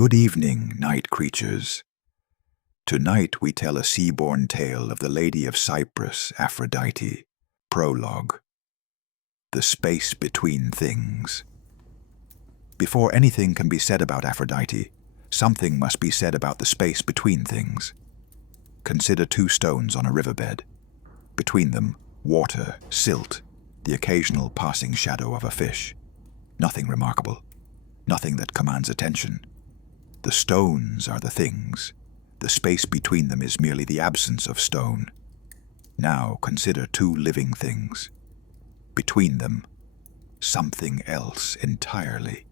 Good evening, night creatures. Tonight we tell a sea-born tale of the Lady of Cyprus, Aphrodite. Prologue. The space between things. Before anything can be said about Aphrodite, something must be said about the space between things. Consider two stones on a riverbed. Between them, water, silt, the occasional passing shadow of a fish. Nothing remarkable. Nothing that commands attention. The stones are the things. The space between them is merely the absence of stone. Now consider two living things. Between them, something else entirely.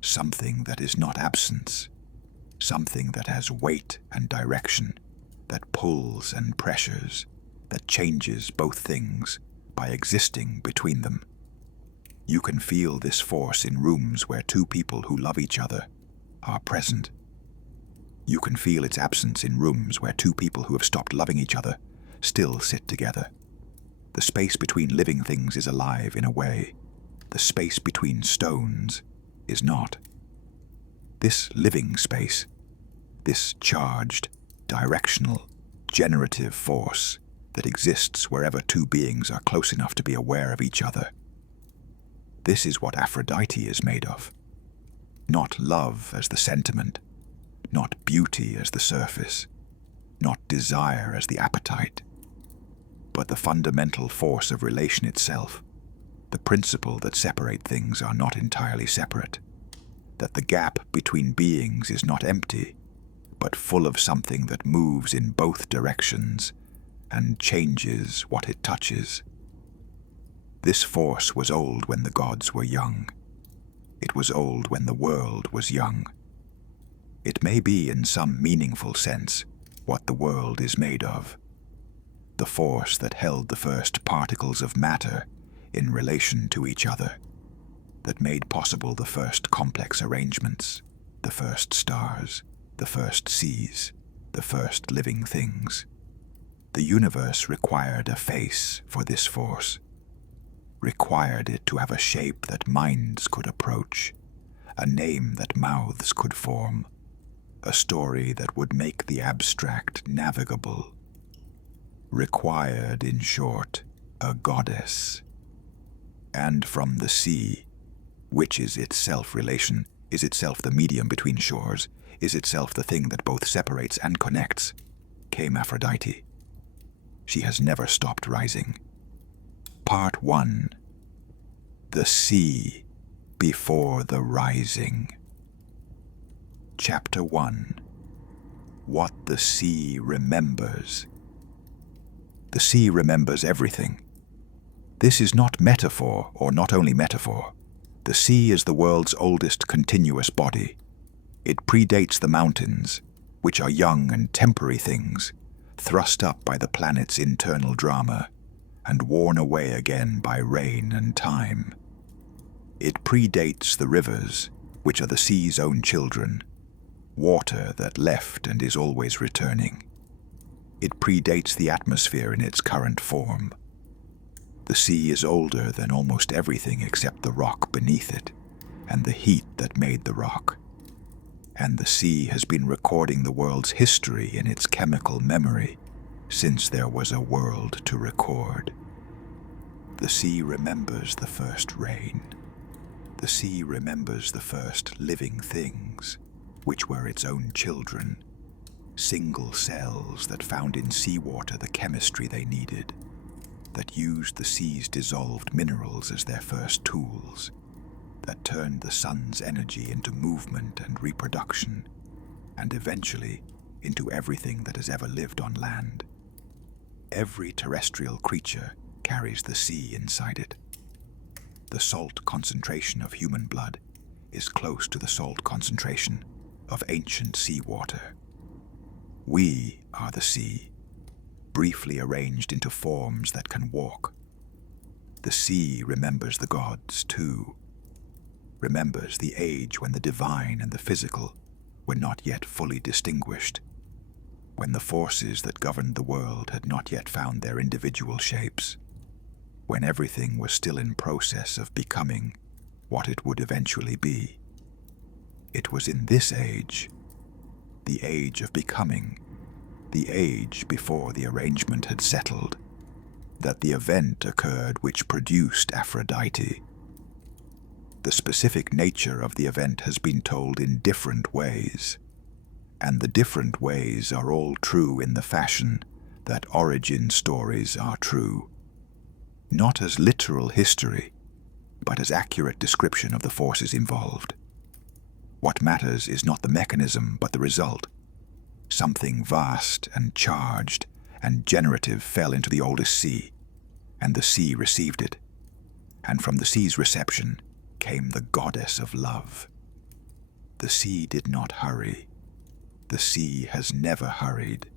Something that is not absence. Something that has weight and direction, that pulls and pressures, that changes both things by existing between them. You can feel this force in rooms where two people who love each other are present. You can feel its absence in rooms where two people who have stopped loving each other still sit together. The space between living things is alive in a way. The space between stones is not. This living space, this charged, directional, generative force that exists wherever two beings are close enough to be aware of each other. This is what Aphrodite is made of. Not love as the sentiment, not beauty as the surface, not desire as the appetite, but the fundamental force of relation itself, the principle that separate things are not entirely separate, that the gap between beings is not empty, but full of something that moves in both directions and changes what it touches. This force was old when the gods were young. It was old when the world was young. It may be in some meaningful sense what the world is made of. The force that held the first particles of matter in relation to each other, that made possible the first complex arrangements, the first stars, the first seas, the first living things. The universe required a face for this force, required it to have a shape that minds could approach, a name that mouths could form, a story that would make the abstract navigable. Required, in short, a goddess. And from the sea, which is itself relation, is itself the medium between shores, is itself the thing that both separates and connects, came Aphrodite. She has never stopped rising. Part 1. The sea before the rising. Chapter 1. What the sea remembers. The sea remembers everything. This is not metaphor, or not only metaphor. The sea is the world's oldest continuous body. It predates the mountains, which are young and temporary things, thrust up by the planet's internal drama, and worn away again by rain and time. It predates the rivers, which are the sea's own children, water that left and is always returning. It predates the atmosphere in its current form. The sea is older than almost everything except the rock beneath it, and the heat that made the rock. And the sea has been recording the world's history in its chemical memory since there was a world to record. The sea remembers the first rain. The sea remembers the first living things, which were its own children, single cells that found in seawater the chemistry they needed, that used the sea's dissolved minerals as their first tools, that turned the sun's energy into movement and reproduction, and eventually into everything that has ever lived on land. Every terrestrial creature carries the sea inside it. The salt concentration of human blood is close to the salt concentration of ancient seawater. We are the sea, briefly arranged into forms that can walk. The sea remembers the gods, too. Remembers the age when the divine and the physical were not yet fully distinguished, when the forces that governed the world had not yet found their individual shapes, when everything was still in process of becoming what it would eventually be. It was in this age, the age of becoming, the age before the arrangement had settled, that the event occurred which produced Aphrodite. The specific nature of the event has been told in different ways, and the different ways are all true in the fashion that origin stories are true, not as literal history, but as accurate description of the forces involved. What matters is not the mechanism, but the result. Something vast and charged and generative fell into the oldest sea, and the sea received it. And from the sea's reception came the goddess of love. The sea did not hurry. The sea has never hurried.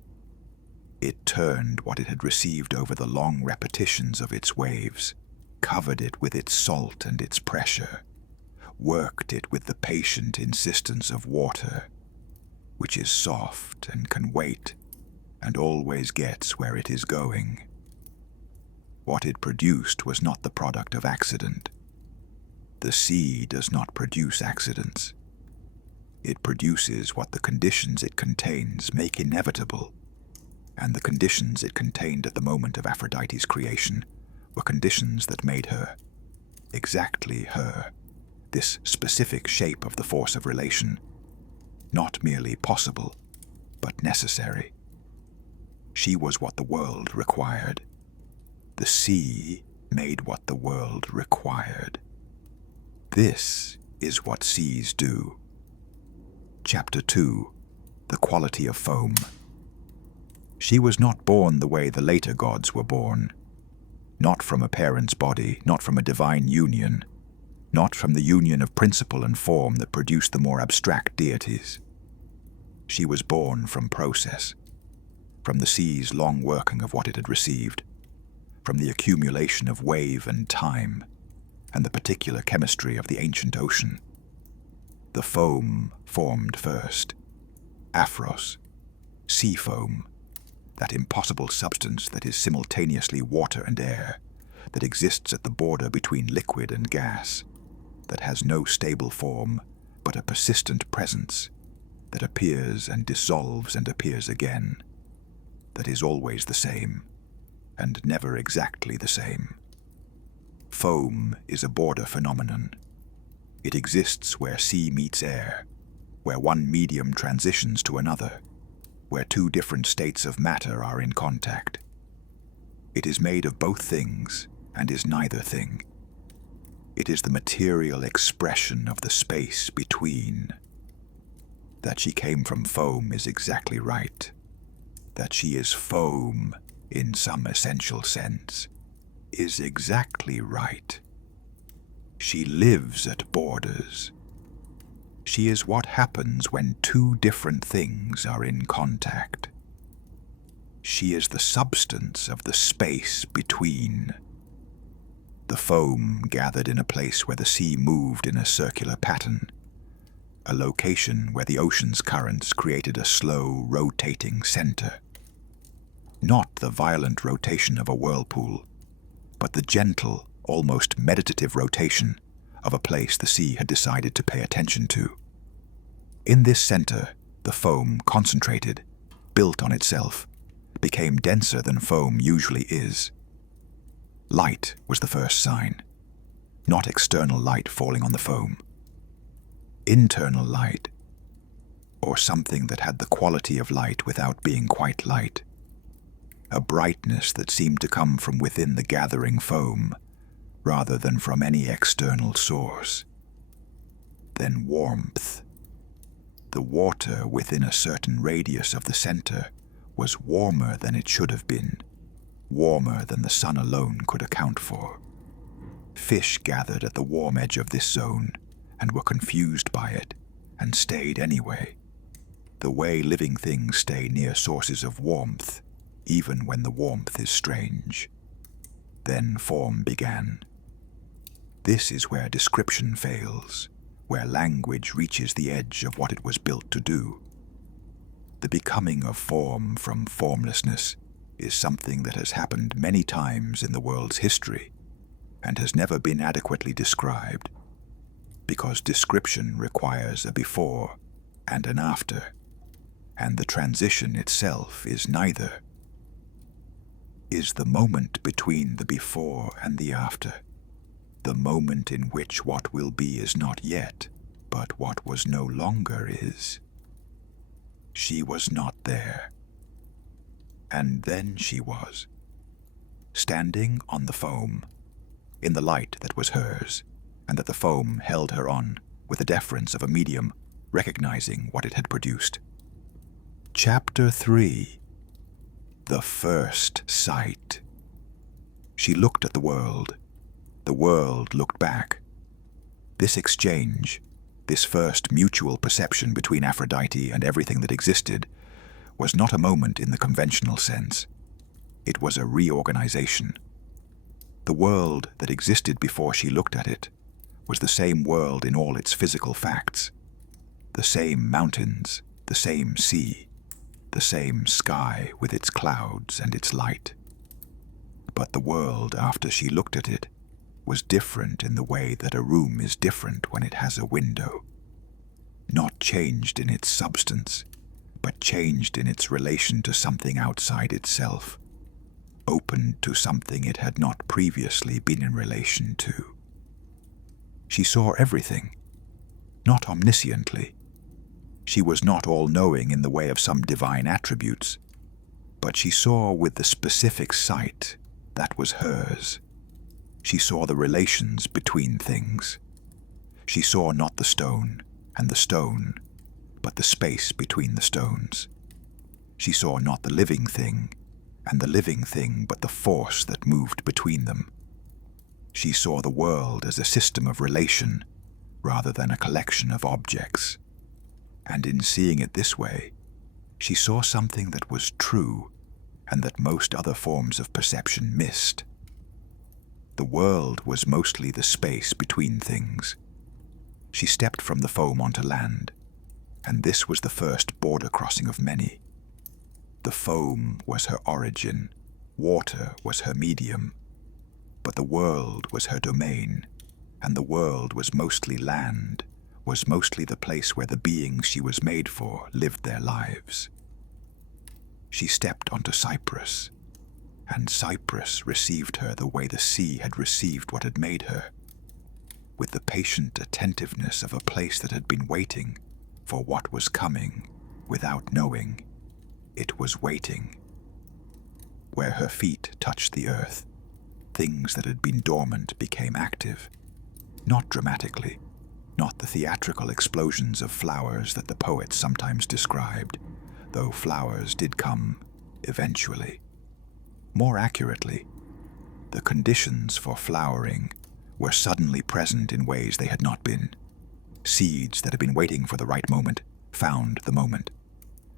It turned what it had received over the long repetitions of its waves, covered it with its salt and its pressure, worked it with the patient insistence of water, which is soft and can wait and always gets where it is going. What it produced was not the product of accident. The sea does not produce accidents. It produces what the conditions it contains make inevitable, and the conditions it contained at the moment of Aphrodite's creation were conditions that made her, exactly her, this specific shape of the force of relation, not merely possible, but necessary. She was what the world required. The sea made what the world required. This is what seas do. Chapter 2. The Quality of Foam. She was not born the way the later gods were born, not from a parent's body, not from a divine union, not from the union of principle and form that produced the more abstract deities. She was born from process, from the sea's long working of what it had received, from the accumulation of wave and time, and the particular chemistry of the ancient ocean. The foam formed first, aphros, sea foam, that impossible substance that is simultaneously water and air, that exists at the border between liquid and gas, that has no stable form, but a persistent presence, that appears and dissolves and appears again, that is always the same, and never exactly the same. Foam is a border phenomenon. It exists where sea meets air, where one medium transitions to another, where two different states of matter are in contact. It is made of both things and is neither thing. It is the material expression of the space between. That she came from foam is exactly right. That she is foam in some essential sense is exactly right. She lives at borders. She is what happens when two different things are in contact. She is the substance of the space between. The foam gathered in a place where the sea moved in a circular pattern, a location where the ocean's currents created a slow, rotating center. Not the violent rotation of a whirlpool, but the gentle, almost meditative rotation of a place the sea had decided to pay attention to. In this center, the foam concentrated, built on itself, became denser than foam usually is. Light was the first sign, not external light falling on the foam. Internal light, or something that had the quality of light without being quite light. A brightness that seemed to come from within the gathering foam, rather than from any external source. Then warmth. The water within a certain radius of the center was warmer than it should have been, warmer than the sun alone could account for. Fish gathered at the warm edge of this zone and were confused by it and stayed anyway, the way living things stay near sources of warmth, even when the warmth is strange. Then form began. This is where description fails, where language reaches the edge of what it was built to do. The becoming of form from formlessness is something that has happened many times in the world's history and has never been adequately described. because description requires a before and an after, and the transition itself is neither. Is the moment between the before and the after, the moment in which what will be is not yet, but what was no longer is. She was not there. And then she was, standing on the foam, in the light that was hers, and that the foam held her on with the deference of a medium recognizing what it had produced. Chapter 3. The First Sight. She looked at the world looked back. This exchange, this first mutual perception between Aphrodite and everything that existed, was not a moment in the conventional sense. It was a reorganization. The world that existed before she looked at it was the same world in all its physical facts. The same mountains, the same sea, the same sky with its clouds and its light. But the world, after she looked at it, was different in the way that a room is different when it has a window. Not changed in its substance, but changed in its relation to something outside itself, opened to something it had not previously been in relation to. She saw everything, not omnisciently. She was not all-knowing in the way of some divine attributes, but she saw with the specific sight that was hers. She saw the relations between things. She saw not the stone and the stone, but the space between the stones. She saw not the living thing and the living thing, but the force that moved between them. She saw the world as a system of relation rather than a collection of objects. And in seeing it this way, she saw something that was true and that most other forms of perception missed. The world was mostly the space between things. She stepped from the foam onto land, and this was the first border crossing of many. The foam was her origin, water was her medium, but the world was her domain, and the world was mostly land, was mostly the place where the beings she was made for lived their lives. She stepped onto Cyprus, and Cyprus received her the way the sea had received what had made her, with the patient attentiveness of a place that had been waiting for what was coming without knowing. It was waiting. Where her feet touched the earth, things that had been dormant became active, not dramatically, not the theatrical explosions of flowers that the poets sometimes described, though flowers did come eventually. More accurately, the conditions for flowering were suddenly present in ways they had not been. Seeds that had been waiting for the right moment found the moment.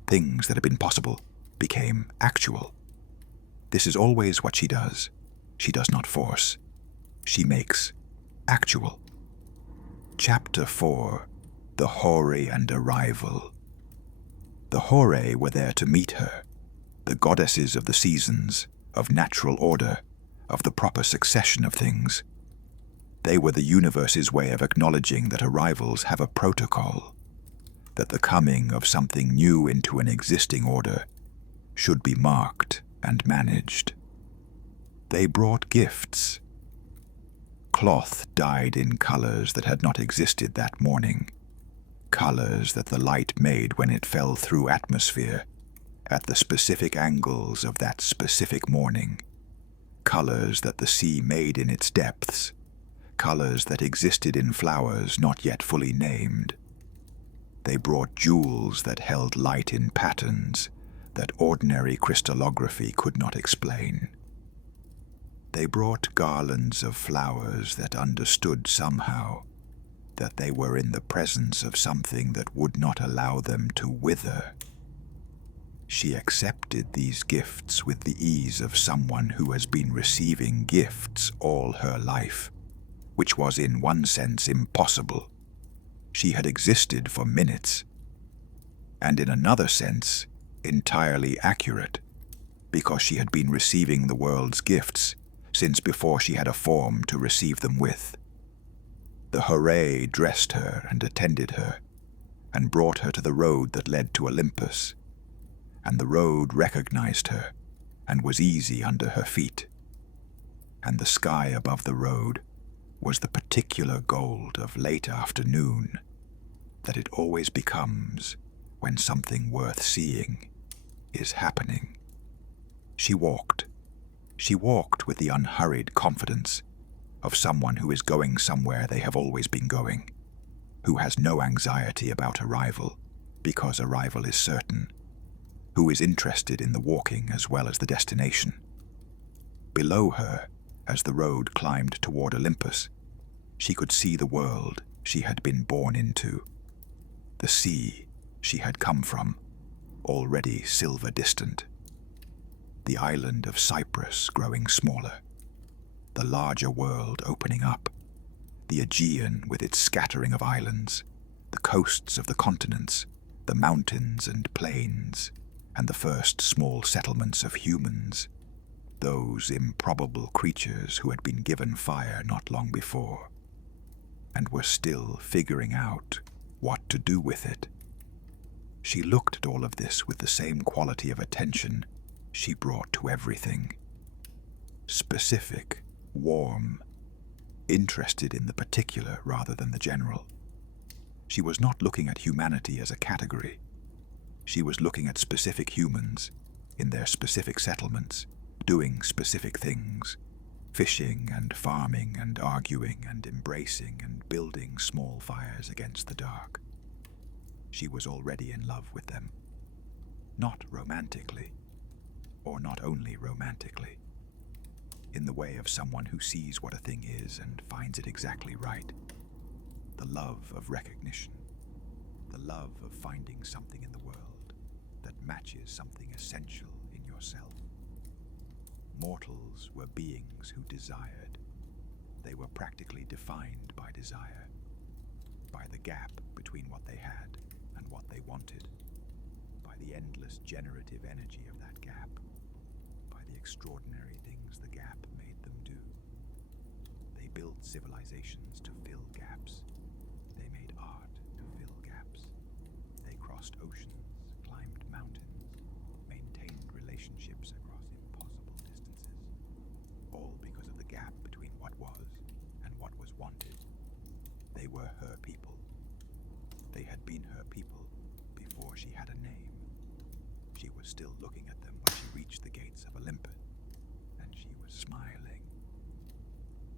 Things that had been possible became actual. This is always what she does. She does not force. She makes actual. Chapter 4. The Horae and Arrival. The Horae were there to meet her, the goddesses of the seasons, of natural order, of the proper succession of things. They were the universe's way of acknowledging that arrivals have a protocol, that the coming of something new into an existing order should be marked and managed. They brought gifts. Cloth dyed in colors that had not existed that morning, colors that the light made when it fell through atmosphere at the specific angles of that specific morning, colors that the sea made in its depths, colors that existed in flowers not yet fully named. They brought jewels that held light in patterns that ordinary crystallography could not explain. They brought garlands of flowers that understood somehow that they were in the presence of something that would not allow them to wither. She accepted these gifts with the ease of someone who has been receiving gifts all her life, which was in one sense impossible. She had existed for minutes, and in another sense entirely accurate, because she had been receiving the world's gifts since before she had a form to receive them with. The Horae dressed her and attended her, and brought her to the road that led to Olympus, and the road recognized her and was easy under her feet. And the sky above the road was the particular gold of late afternoon that it always becomes when something worth seeing is happening. She walked with the unhurried confidence of someone who is going somewhere they have always been going, who has no anxiety about arrival because arrival is certain, who is interested in the walking as well as the destination. Below her, as the road climbed toward Olympus, she could see the world she had been born into, the sea she had come from, already silver distant, the island of Cyprus growing smaller, the larger world opening up, the Aegean with its scattering of islands, the coasts of the continents, the mountains and plains, and the first small settlements of humans, those improbable creatures who had been given fire not long before, and were still figuring out what to do with it. She looked at all of this with the same quality of attention she brought to everything. Specific, warm, interested in the particular rather than the general. She was not looking at humanity as a category. She was looking at specific humans in their specific settlements, doing specific things, fishing and farming and arguing and embracing and building small fires against the dark. She was already in love with them. Not romantically, or not only romantically, in the way of someone who sees what a thing is and finds it exactly right. The love of recognition, the love of finding something in the world that matches something essential in yourself. Mortals were beings who desired. They were practically defined by desire, by the gap between what they had and what they wanted, by the endless generative energy of that gap, by the extraordinary things the gap made them do. They built civilizations to fill gaps. They made art to fill gaps. They crossed oceans, climbed mountains, maintained relationships across impossible distances, all because of the gap between what was and what was wanted. They were her people. They had been her people before she had a name. She was still looking at them when she reached the gates of Olympus, and she was smiling.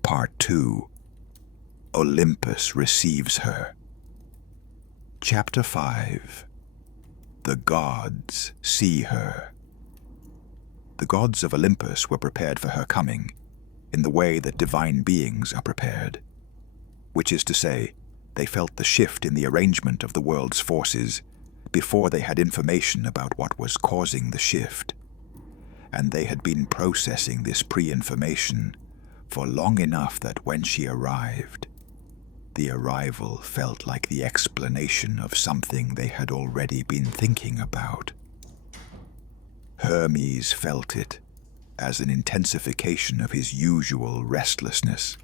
Part 2. Olympus receives her. Chapter 5. The gods see her. The gods of Olympus were prepared for her coming in the way that divine beings are prepared, which is to say, they felt the shift in the arrangement of the world's forces before they had information about what was causing the shift, and they had been processing this pre-information for long enough that when she arrived, the arrival felt like the explanation of something they had already been thinking about. Hermes felt it as an intensification of his usual restlessness,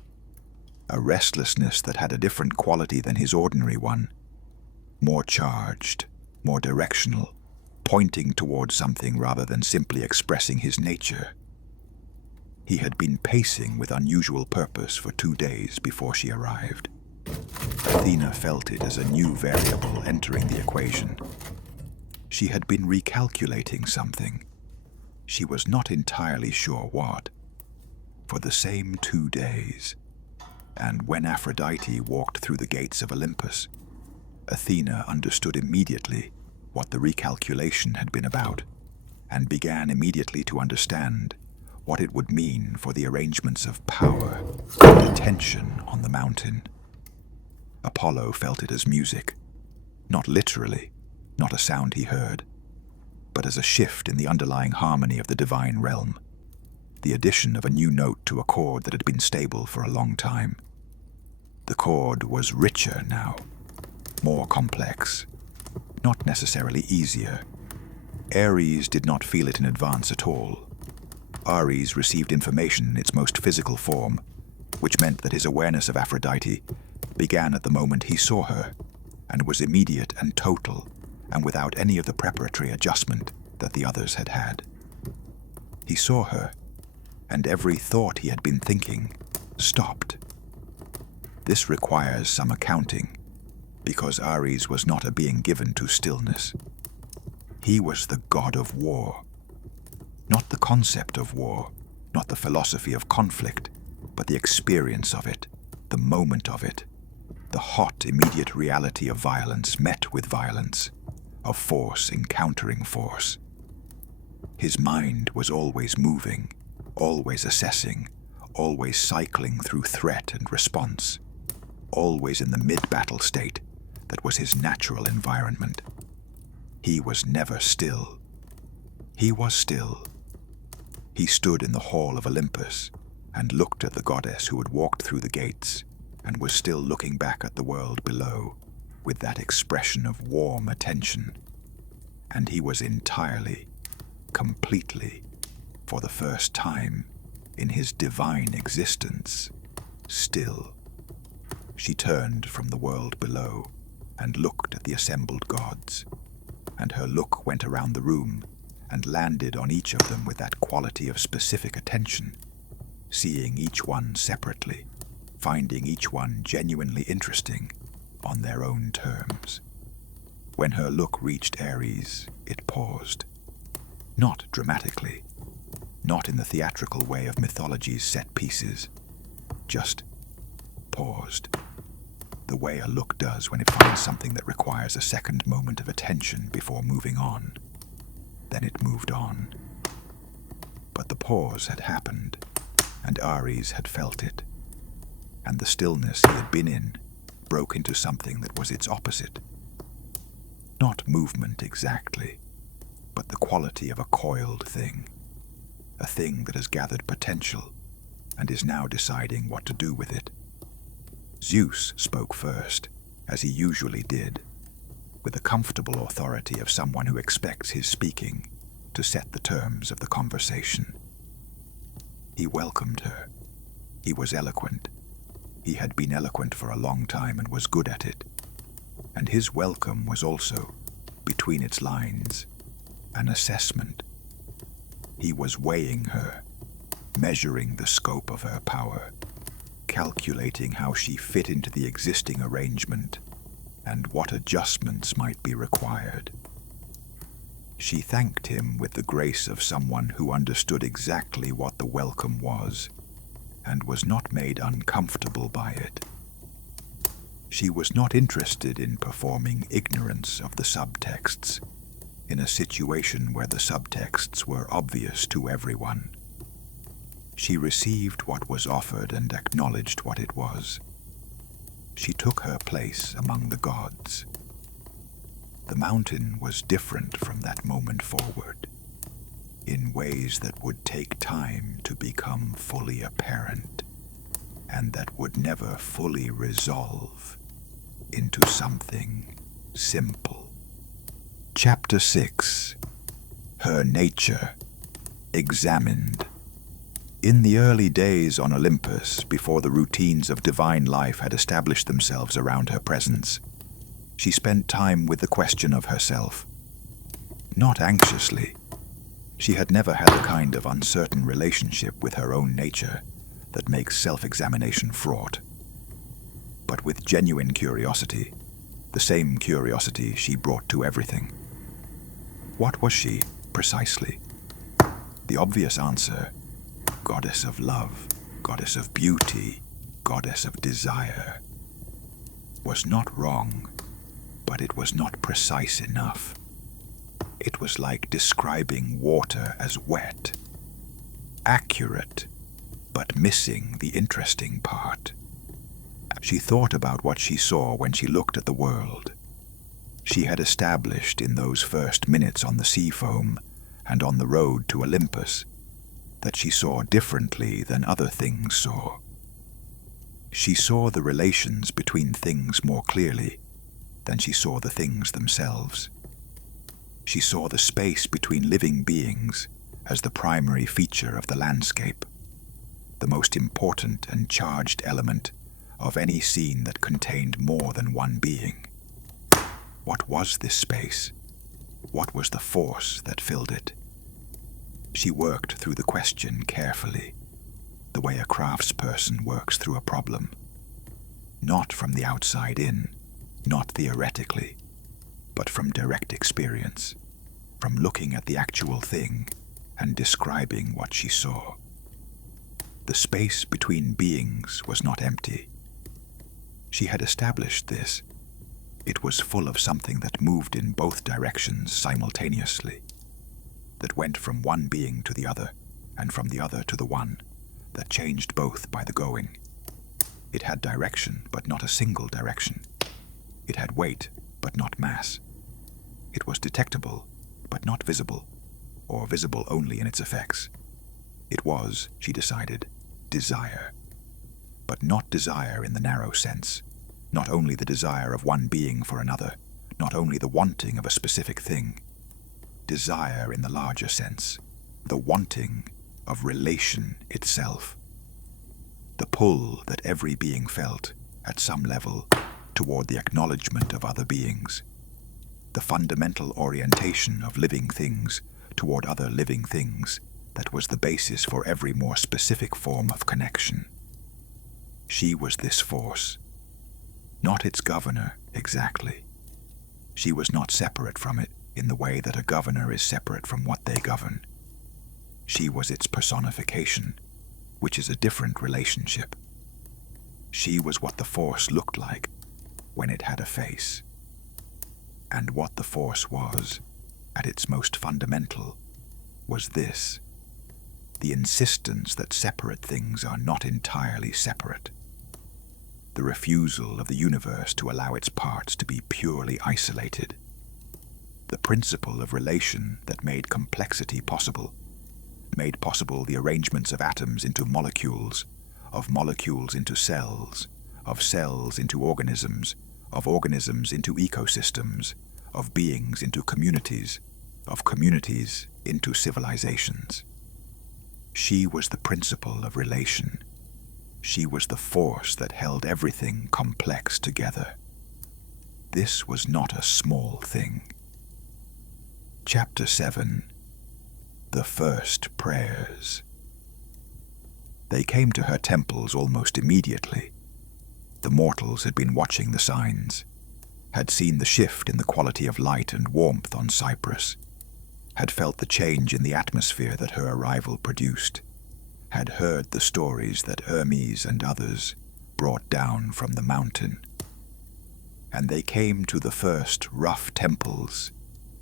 a restlessness that had a different quality than his ordinary one, more charged, more directional, pointing towards something rather than simply expressing his nature. He had been pacing with unusual purpose for 2 days before she arrived. Athena felt it as a new variable entering the equation. She had been recalculating something. She was not entirely sure what. For the same 2 days, and when Aphrodite walked through the gates of Olympus, Athena understood immediately what the recalculation had been about, and began immediately to understand what it would mean for the arrangements of power and attention on the mountain. Apollo felt it as music, not literally, not a sound he heard, but as a shift in the underlying harmony of the divine realm, the addition of a new note to a chord that had been stable for a long time. The chord was richer now, more complex, not necessarily easier. Ares did not feel it in advance at all. Ares received information in its most physical form, which meant that his awareness of Aphrodite began at the moment he saw her, and was immediate and total, and without any of the preparatory adjustment that the others had had. He saw her, and every thought he had been thinking stopped. This requires some accounting, because Ares was not a being given to stillness. He was the god of war. Not the concept of war, not the philosophy of conflict, but the experience of it, the moment of it, the hot, immediate reality of violence met with violence, of force encountering force. His mind was always moving, always assessing, always cycling through threat and response, always in the mid-battle state that was his natural environment. He was never still. He was still. He stood in the hall of Olympus and looked at the goddess who had walked through the gates and was still looking back at the world below with that expression of warm attention. And he was entirely, completely, for the first time in his divine existence, still. She turned from the world below and looked at the assembled gods, and her look went around the room and landed on each of them with that quality of specific attention, seeing each one separately, finding each one genuinely interesting on their own terms. When her look reached Ares, it paused. Not dramatically, not in the theatrical way of mythology's set pieces, just paused, the way a look does when it finds something that requires a second moment of attention before moving on. Then it moved on. But the pause had happened, and Ares had felt it, and the stillness he had been in broke into something that was its opposite. Not movement exactly, but the quality of a coiled thing, a thing that has gathered potential and is now deciding what to do with it. Zeus spoke first, as he usually did, with the comfortable authority of someone who expects his speaking to set the terms of the conversation. He welcomed her. He was eloquent. He had been eloquent for a long time and was good at it. And his welcome was also, between its lines, an assessment. He was weighing her, measuring the scope of her power, calculating how she fit into the existing arrangement and what adjustments might be required. She thanked him with the grace of someone who understood exactly what the welcome was and was not made uncomfortable by it. She was not interested in performing ignorance of the subtexts in a situation where the subtexts were obvious to everyone. She received what was offered and acknowledged what it was. She took her place among the gods. The mountain was different from that moment forward, in ways that would take time to become fully apparent, and that would never fully resolve into something simple. Chapter 6. Her Nature Examined. In the early days on Olympus, before the routines of divine life had established themselves around her presence, she spent time with the question of herself. Not anxiously. She had never had the kind of uncertain relationship with her own nature that makes self-examination fraught, but with genuine curiosity, the same curiosity she brought to everything. What was she, precisely? The obvious answer: goddess of love, goddess of beauty, goddess of desire, was not wrong, but it was not precise enough. It was like describing water as wet. Accurate, but missing the interesting part. She thought about what she saw when she looked at the world. She had established in those first minutes on the sea foam and on the road to Olympus that she saw differently than other things saw. She saw the relations between things more clearly than she saw the things themselves. She saw the space between living beings as the primary feature of the landscape, the most important and charged element of any scene that contained more than one being. What was this space? What was the force that filled it? She worked through the question carefully, the way a craftsperson works through a problem. Not from the outside in, not theoretically, but from direct experience, from looking at the actual thing and describing what she saw. The space between beings was not empty. She had established this. It was full of something that moved in both directions simultaneously, that went from one being to the other, and from the other to the one, that changed both by the going. It had direction, but not a single direction. It had weight, but not mass. It was detectable, but not visible, or visible only in its effects. It was, she decided, desire. But not desire in the narrow sense, not only the desire of one being for another, not only the wanting of a specific thing. Desire in the larger sense, the wanting of relation itself. The pull that every being felt, at some level, toward the acknowledgement of other beings. The fundamental orientation of living things toward other living things that was the basis for every more specific form of connection. She was this force, not its governor exactly. She was not separate from it in the way that a governor is separate from what they govern. She was its personification, which is a different relationship. She was what the force looked like when it had a face. And what the force was, at its most fundamental, was this: the insistence that separate things are not entirely separate. The refusal of the universe to allow its parts to be purely isolated. The principle of relation that made complexity possible, made possible the arrangements of atoms into molecules, of molecules into cells, of cells into organisms, of organisms into ecosystems, of beings into communities, of communities into civilizations. She was the principle of relation. She was the force that held everything complex together. This was not a small thing. Chapter 7. The First Prayers. They came to her temples almost immediately. The mortals had been watching the signs, had seen the shift in the quality of light and warmth on Cyprus, had felt the change in the atmosphere that her arrival produced, had heard the stories that Hermes and others brought down from the mountain. And they came to the first rough temples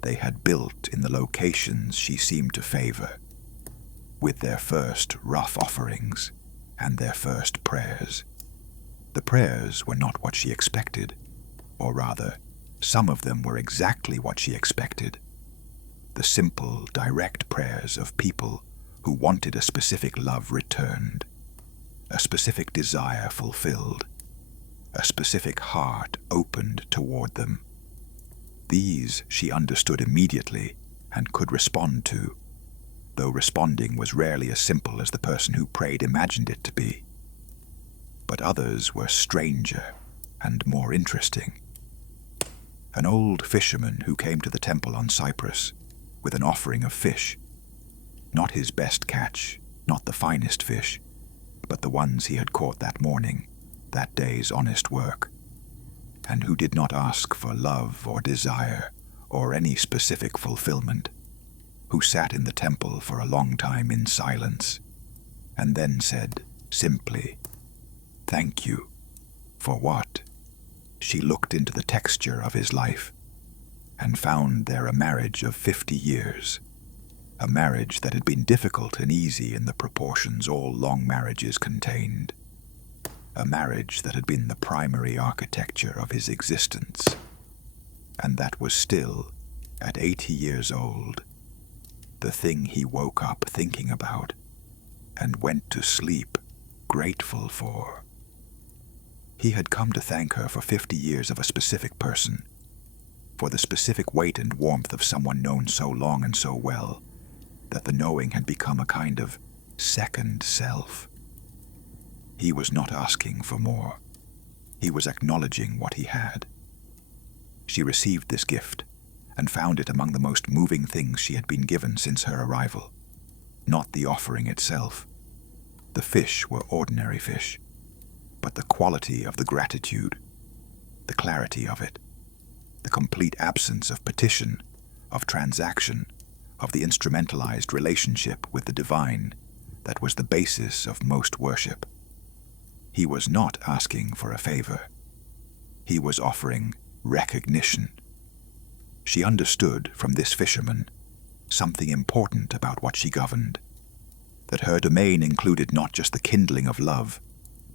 they had built in the locations she seemed to favor, with their first rough offerings and their first prayers. The prayers were not what she expected, or rather, some of them were exactly what she expected. The simple, direct prayers of people who wanted a specific love returned, a specific desire fulfilled, a specific heart opened toward them. These she understood immediately and could respond to, though responding was rarely as simple as the person who prayed imagined it to be. But others were stranger and more interesting. An old fisherman who came to the temple on Cyprus with an offering of fish, not his best catch, not the finest fish, but the ones he had caught that morning, that day's honest work, and who did not ask for love or desire or any specific fulfillment, who sat in the temple for a long time in silence, and then said simply, "Thank you." For what? She looked into the texture of his life and found there a marriage of 50 years, a marriage that had been difficult and easy in the proportions all long marriages contained, a marriage that had been the primary architecture of his existence, and that was still, at 80 years old, the thing he woke up thinking about and went to sleep grateful for. He had come to thank her for 50 years of a specific person, for the specific weight and warmth of someone known so long and so well, that the knowing had become a kind of second self. He was not asking for more. He was acknowledging what he had. She received this gift and found it among the most moving things she had been given since her arrival. Not the offering itself. The fish were ordinary fish, but the quality of the gratitude, the clarity of it, the complete absence of petition, of transaction, of the instrumentalized relationship with the divine that was the basis of most worship. He was not asking for a favor. He was offering recognition. She understood from this fisherman something important about what she governed, that her domain included not just the kindling of love,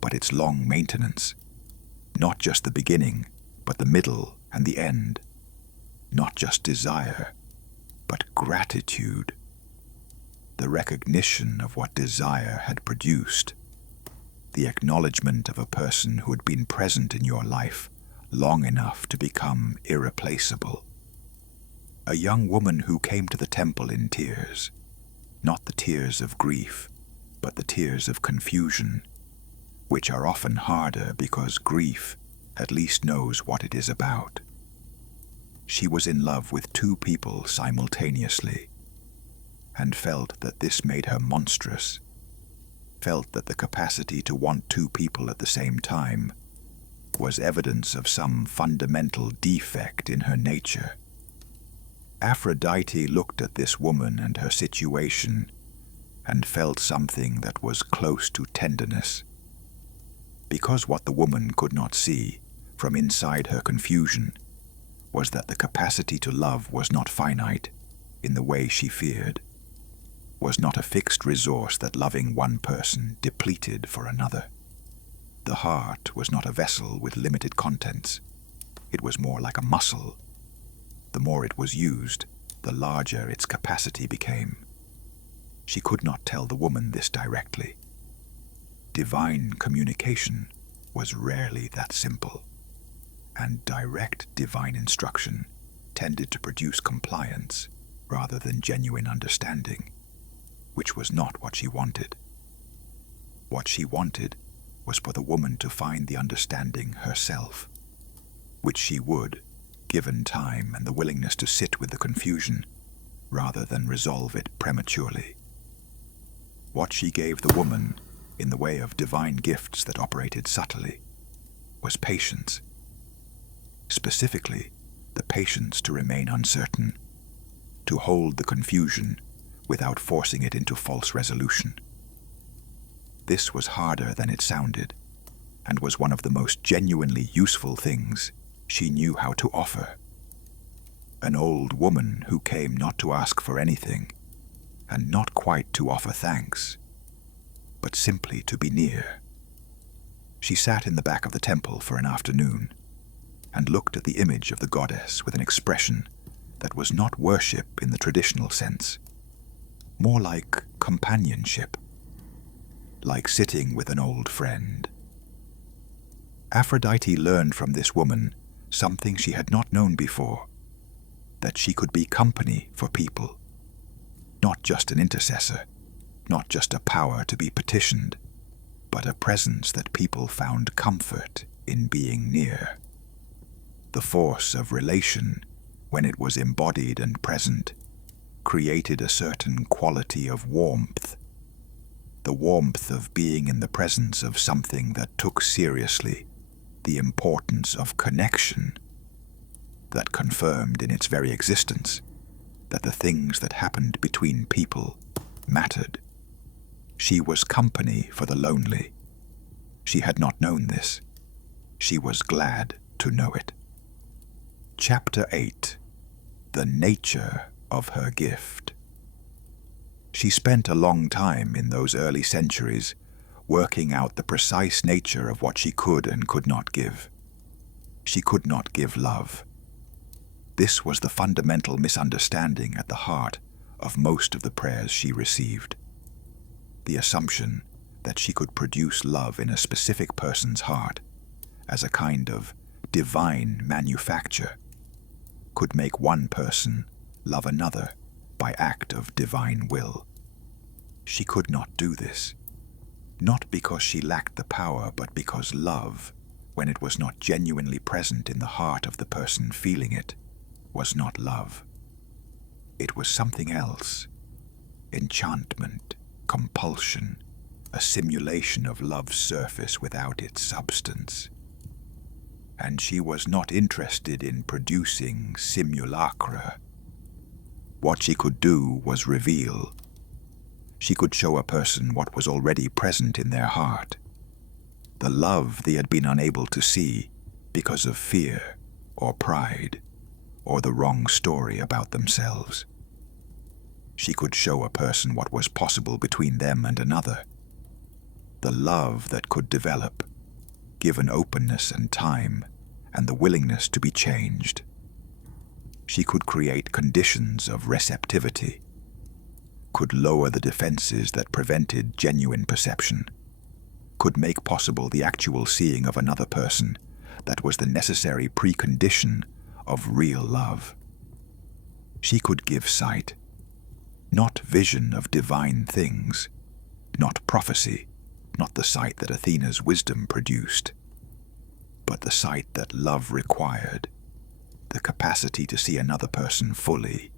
but its long maintenance, not just the beginning, but the middle and the end, not just desire, but gratitude, the recognition of what desire had produced, the acknowledgement of a person who had been present in your life long enough to become irreplaceable. A young woman who came to the temple in tears, not the tears of grief, but the tears of confusion, which are often harder because grief at least knows what it is about. She was in love with two people simultaneously, and felt that this made her monstrous, felt that the capacity to want two people at the same time was evidence of some fundamental defect in her nature. Aphrodite looked at this woman and her situation and felt something that was close to tenderness. Because what the woman could not see from inside her confusion was that the capacity to love was not finite in the way she feared, was not a fixed resource that loving one person depleted for another. The heart was not a vessel with limited contents. It was more like a muscle. The more it was used, the larger its capacity became. She could not tell the woman this directly. Divine communication was rarely that simple, and direct divine instruction tended to produce compliance rather than genuine understanding, which was not what she wanted. What she wanted was for the woman to find the understanding herself, which she would, given time and the willingness to sit with the confusion, rather than resolve it prematurely. What she gave the woman, in the way of divine gifts that operated subtly, was patience. Specifically, the patience to remain uncertain, to hold the confusion without forcing it into false resolution. This was harder than it sounded, and was one of the most genuinely useful things she knew how to offer. An old woman who came not to ask for anything, and not quite to offer thanks, but simply to be near. She sat in the back of the temple for an afternoon, and looked at the image of the goddess with an expression that was not worship in the traditional sense, more like companionship, like sitting with an old friend. Aphrodite learned from this woman something she had not known before, that she could be company for people, not just an intercessor, not just a power to be petitioned, but a presence that people found comfort in being near. The force of relation, when it was embodied and present, created a certain quality of warmth, the warmth of being in the presence of something that took seriously the importance of connection, that confirmed in its very existence that the things that happened between people mattered. She was company for the lonely. She had not known this. She was glad to know it. Chapter 8. The Nature of Her Gift. She spent a long time in those early centuries working out the precise nature of what she could and could not give. She could not give love. This was the fundamental misunderstanding at the heart of most of the prayers she received. The assumption that she could produce love in a specific person's heart as a kind of divine manufacture, could make one person love another by act of divine will. She could not do this, not because she lacked the power, but because love, when it was not genuinely present in the heart of the person feeling it, was not love. It was something else. Enchantment, compulsion, a simulation of love's surface without its substance. And she was not interested in producing simulacra. What she could do was reveal. She could show a person what was already present in their heart, the love they had been unable to see because of fear or pride or the wrong story about themselves. She could show a person what was possible between them and another, the love that could develop, given openness and time and the willingness to be changed. She could create conditions of receptivity, could lower the defenses that prevented genuine perception, could make possible the actual seeing of another person that was the necessary precondition of real love. She could give sight, not vision of divine things, not prophecy, not the sight that Athena's wisdom produced, but the sight that love required, the capacity to see another person fully,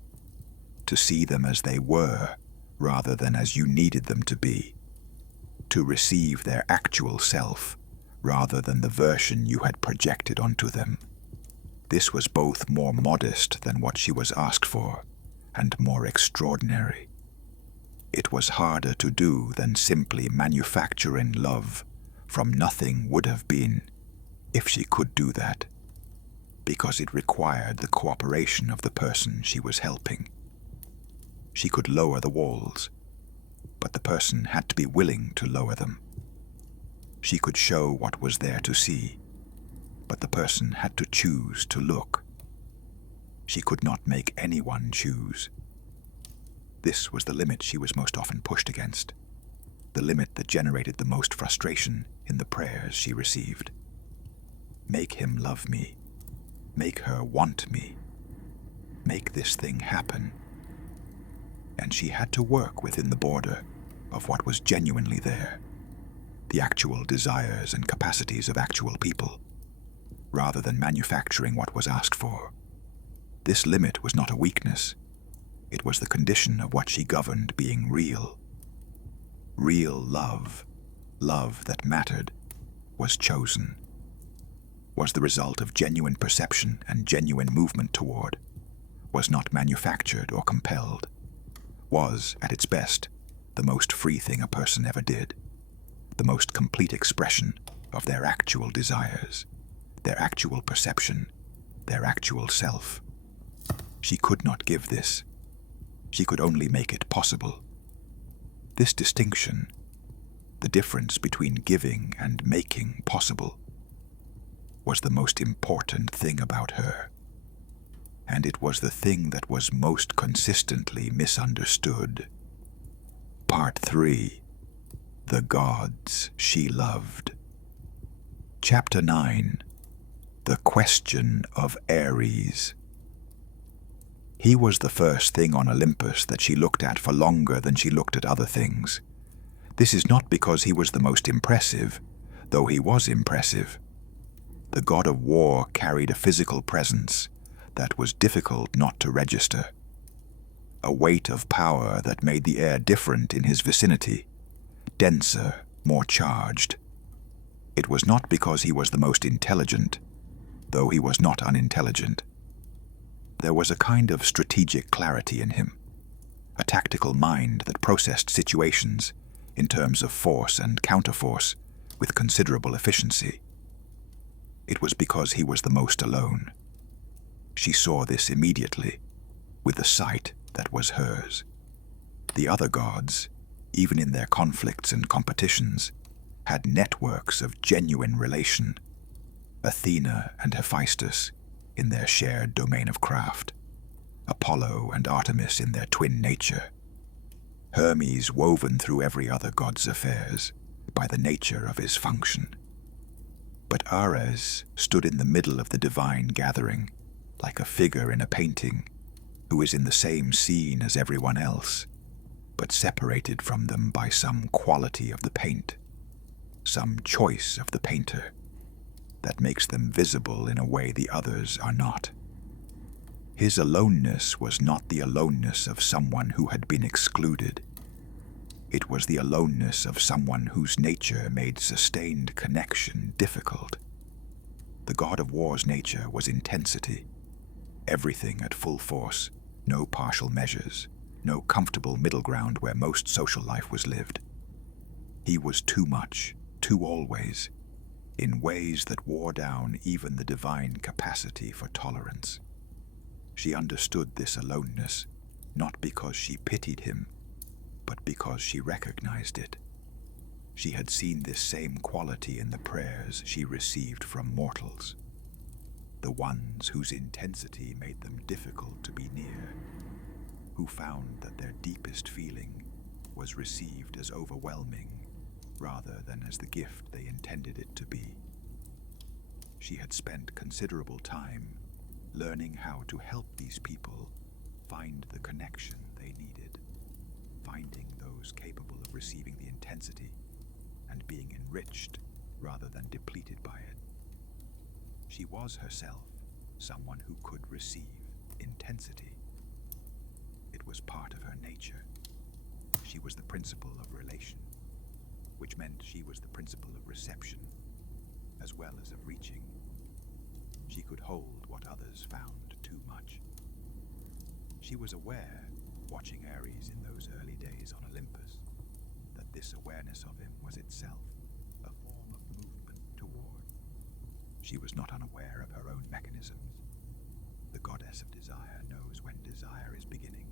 to see them as they were rather than as you needed them to be, to receive their actual self rather than the version you had projected onto them. This was both more modest than what she was asked for and more extraordinary. It was harder to do than simply manufacturing love from nothing would have been, if she could do that, because it required the cooperation of the person she was helping. She could lower the walls, but the person had to be willing to lower them. She could show what was there to see, but the person had to choose to look. She could not make anyone choose. This was the limit she was most often pushed against, the limit that generated the most frustration in the prayers she received. Make him love me. Make her want me. Make this thing happen. And she had to work within the border of what was genuinely there, the actual desires and capacities of actual people, rather than manufacturing what was asked for. This limit was not a weakness. It was the condition of what she governed being real. Real love, love that mattered, was chosen, was the result of genuine perception and genuine movement toward, was not manufactured or compelled, was, at its best, the most free thing a person ever did, the most complete expression of their actual desires, their actual perception, their actual self. She could not give this. She could only make it possible. This distinction, the difference between giving and making possible, was the most important thing about her. And it was the thing that was most consistently misunderstood. Part 3. The Gods She Loved. Chapter 9. The Question of Ares. He was the first thing on Olympus that she looked at for longer than she looked at other things. This is not because he was the most impressive, though he was impressive. The god of war carried a physical presence that was difficult not to register, a weight of power that made the air different in his vicinity, denser, more charged. It was not because he was the most intelligent, though he was not unintelligent. There was a kind of strategic clarity in him, a tactical mind that processed situations in terms of force and counterforce with considerable efficiency. It was because he was the most alone. She saw this immediately, with the sight that was hers. The other gods, even in their conflicts and competitions, had networks of genuine relation. Athena and Hephaestus in their shared domain of craft, Apollo and Artemis in their twin nature, Hermes woven through every other god's affairs by the nature of his function. But Ares stood in the middle of the divine gathering, like a figure in a painting, who is in the same scene as everyone else, but separated from them by some quality of the paint, some choice of the painter. that makes them visible in a way the others are not. His aloneness was not the aloneness of someone who had been excluded. It was the aloneness of someone whose nature made sustained connection difficult. The god of war's nature was intensity. Everything at full force, no partial measures, no comfortable middle ground where most social life was lived. He was too much, too always, in ways that wore down even the divine capacity for tolerance. She understood this aloneness, not because she pitied him, but because she recognized it. She had seen this same quality in the prayers she received from mortals, the ones whose intensity made them difficult to be near, who found that their deepest feeling was received as overwhelming rather than as the gift they intended it to be. She had spent considerable time learning how to help these people find the connection they needed, finding those capable of receiving the intensity and being enriched rather than depleted by it. She was herself someone who could receive intensity. It was part of her nature. She was the principle of relation, which meant she was the principle of reception as well as of reaching. She could hold what others found too much. She was aware, watching Ares in those early days on Olympus, that this awareness of him was itself a form of movement toward. She was not unaware of her own mechanisms. The goddess of desire knows when desire is beginning,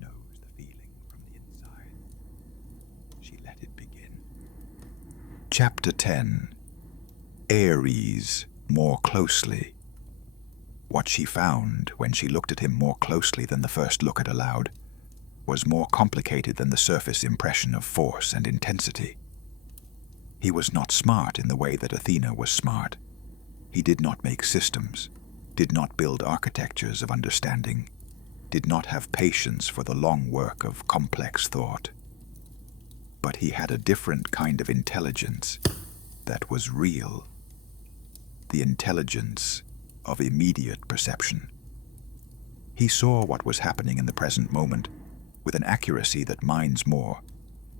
knows the feeling from the inside. She let it begin. Chapter 10. Ares more closely. What she found when she looked at him more closely than the first look had allowed was more complicated than the surface impression of force and intensity. He was not smart in the way that Athena was smart. He did not make systems, did not build architectures of understanding, did not have patience for the long work of complex thought. But he had a different kind of intelligence that was real. The intelligence of immediate perception. He saw what was happening in the present moment with an accuracy that minds more,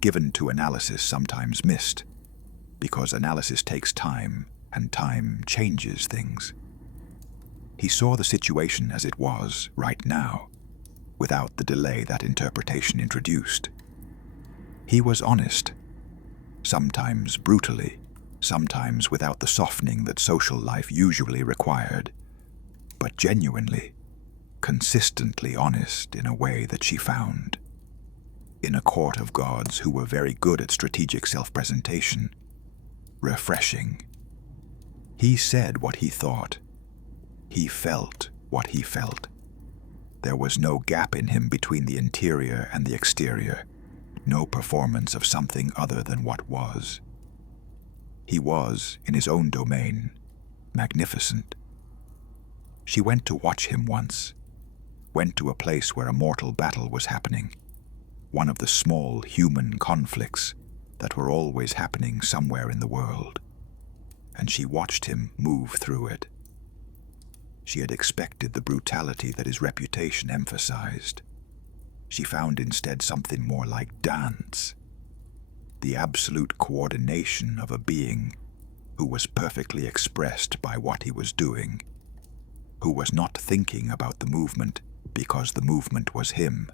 given to analysis sometimes missed, because analysis takes time and time changes things. He saw the situation as it was right now, without the delay that interpretation introduced. He was honest, sometimes brutally, sometimes without the softening that social life usually required, but genuinely, consistently honest in a way that she found. In a court of gods who were very good at strategic self-presentation, refreshing. He said what he thought. He felt what he felt. There was no gap in him between the interior and the exterior, no performance of something other than what was. He was, in his own domain, magnificent. She went to watch him once, went to a place where a mortal battle was happening, one of the small human conflicts that were always happening somewhere in the world, and she watched him move through it. She had expected the brutality that his reputation emphasized. She found instead something more like dance, the absolute coordination of a being who was perfectly expressed by what he was doing, who was not thinking about the movement because the movement was him,